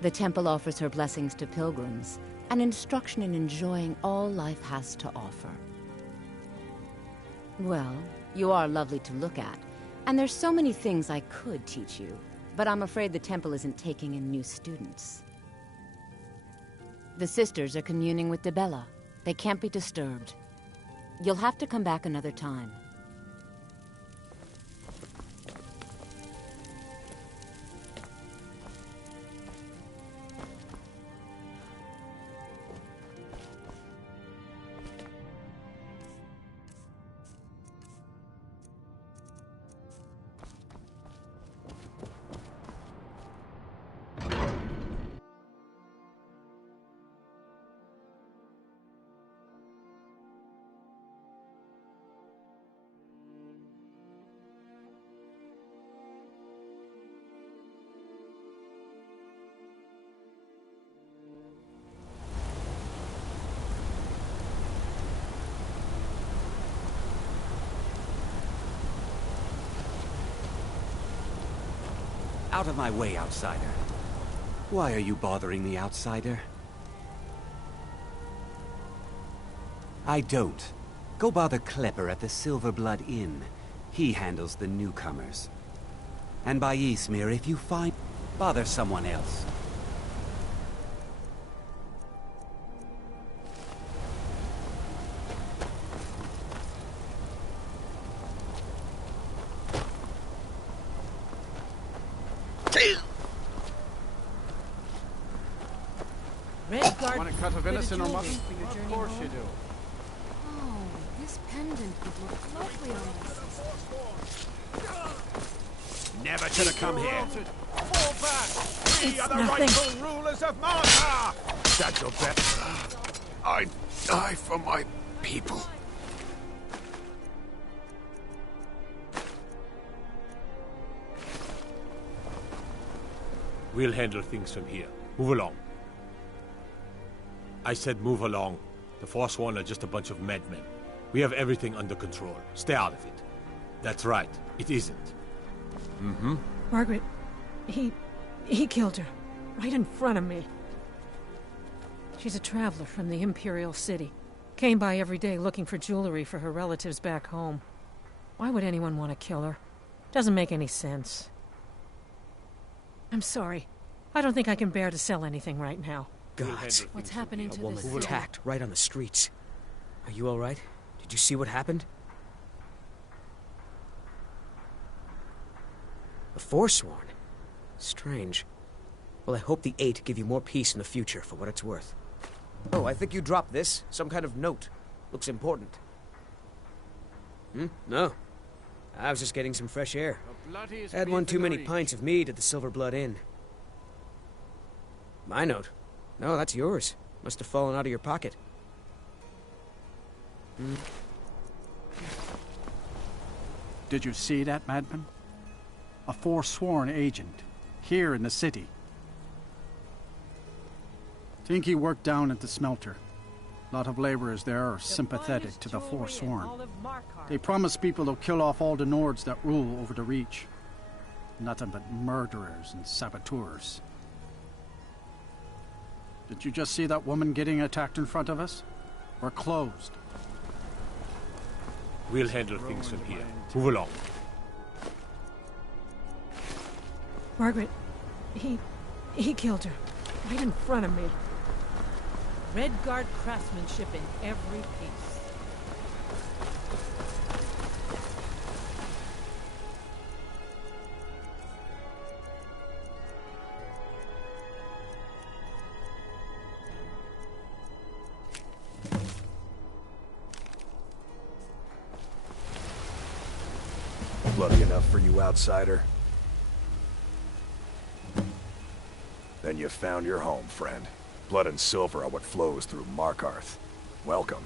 The temple offers her blessings to pilgrims, and instruction in enjoying all life has to offer. Well, you are lovely to look at, and there's so many things I could teach you, but I'm afraid the temple isn't taking in new students. The sisters are communing with Dibella. They can't be disturbed. You'll have to come back another time. Out of my way, outsider. Why are you bothering me, outsider? I don't. Go bother Klepper at the Silverblood Inn. He handles the newcomers. And by Ysmir, if you find... bother someone else. Want a cut of venison or mutton? Of course you do. Oh, this pendant would look lovely on this. Never should have come here. Fall back! We are the rightful rulers of Martha! That's your bet. I'd die for my people. We'll handle things from here. Move along. I said move along. The Forsworn are just a bunch of madmen. We have everything under control. Stay out of it. That's right. It isn't. Mm-hmm. Margaret, he killed her. Right in front of me. She's a traveler from the Imperial City. Came by every day looking for jewelry for her relatives back home. Why would anyone want to kill her? Doesn't make any sense. I'm sorry. I don't think I can bear to sell anything right now. Gods. What's happening to A woman this attacked right on the streets. Are you all right? Did you see what happened? A Forsworn? Strange. Well, I hope the Eight give you more peace in the future, for what it's worth. Oh, I think you dropped this. Some kind of note. Looks important. No. I was just getting some fresh air. Had one too many pints of mead at the Silverblood Inn. My note? No, that's yours. Must have fallen out of your pocket. Did you see that, madman? A Forsworn agent, here in the city. Think he worked down at the smelter. A lot of laborers there are sympathetic to the Forsworn. They promise people they'll kill off all the Nords that rule over the Reach. Nothing but murderers and saboteurs. Did you just see that woman getting attacked in front of us? We're closed. We'll handle things from here. Move along. Margaret, he killed her. Right in front of me. Redguard craftsmanship in every piece. Bloody enough for you, outsider? Then you found your home, friend. Blood and silver are what flows through Markarth. Welcome.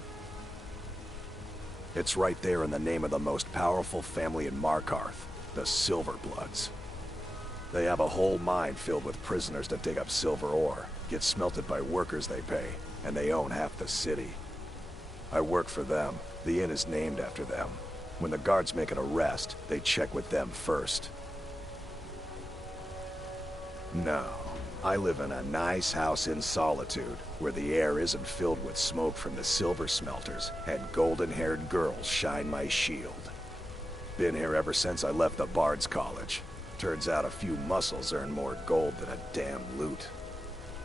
It's right there in the name of the most powerful family in Markarth, the Silverbloods. They have a whole mine filled with prisoners to dig up silver ore, get smelted by workers they pay, and they own half the city. I work for them. The inn is named after them. When the guards make an arrest, they check with them first. No. I live in a nice house in Solitude, where the air isn't filled with smoke from the silver smelters, and golden-haired girls shine my shield. Been here ever since I left the Bard's College. Turns out a few muscles earn more gold than a damn loot.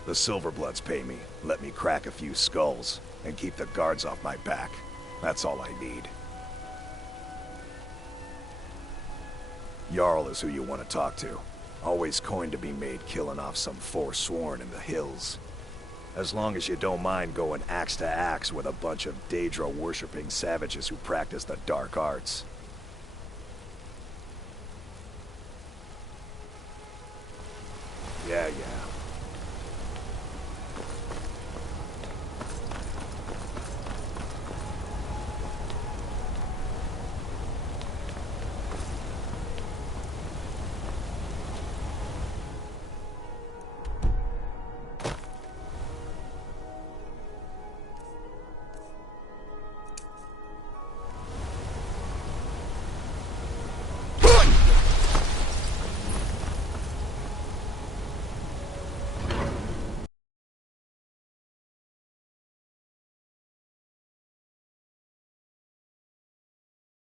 The Silverbloods pay me, let me crack a few skulls, and keep the guards off my back. That's all I need. Jarl is who you want to talk to. Always coin to be made killing off some Forsworn in the hills. As long as you don't mind going axe to axe with a bunch of Daedra-worshipping savages who practice the dark arts. Yeah.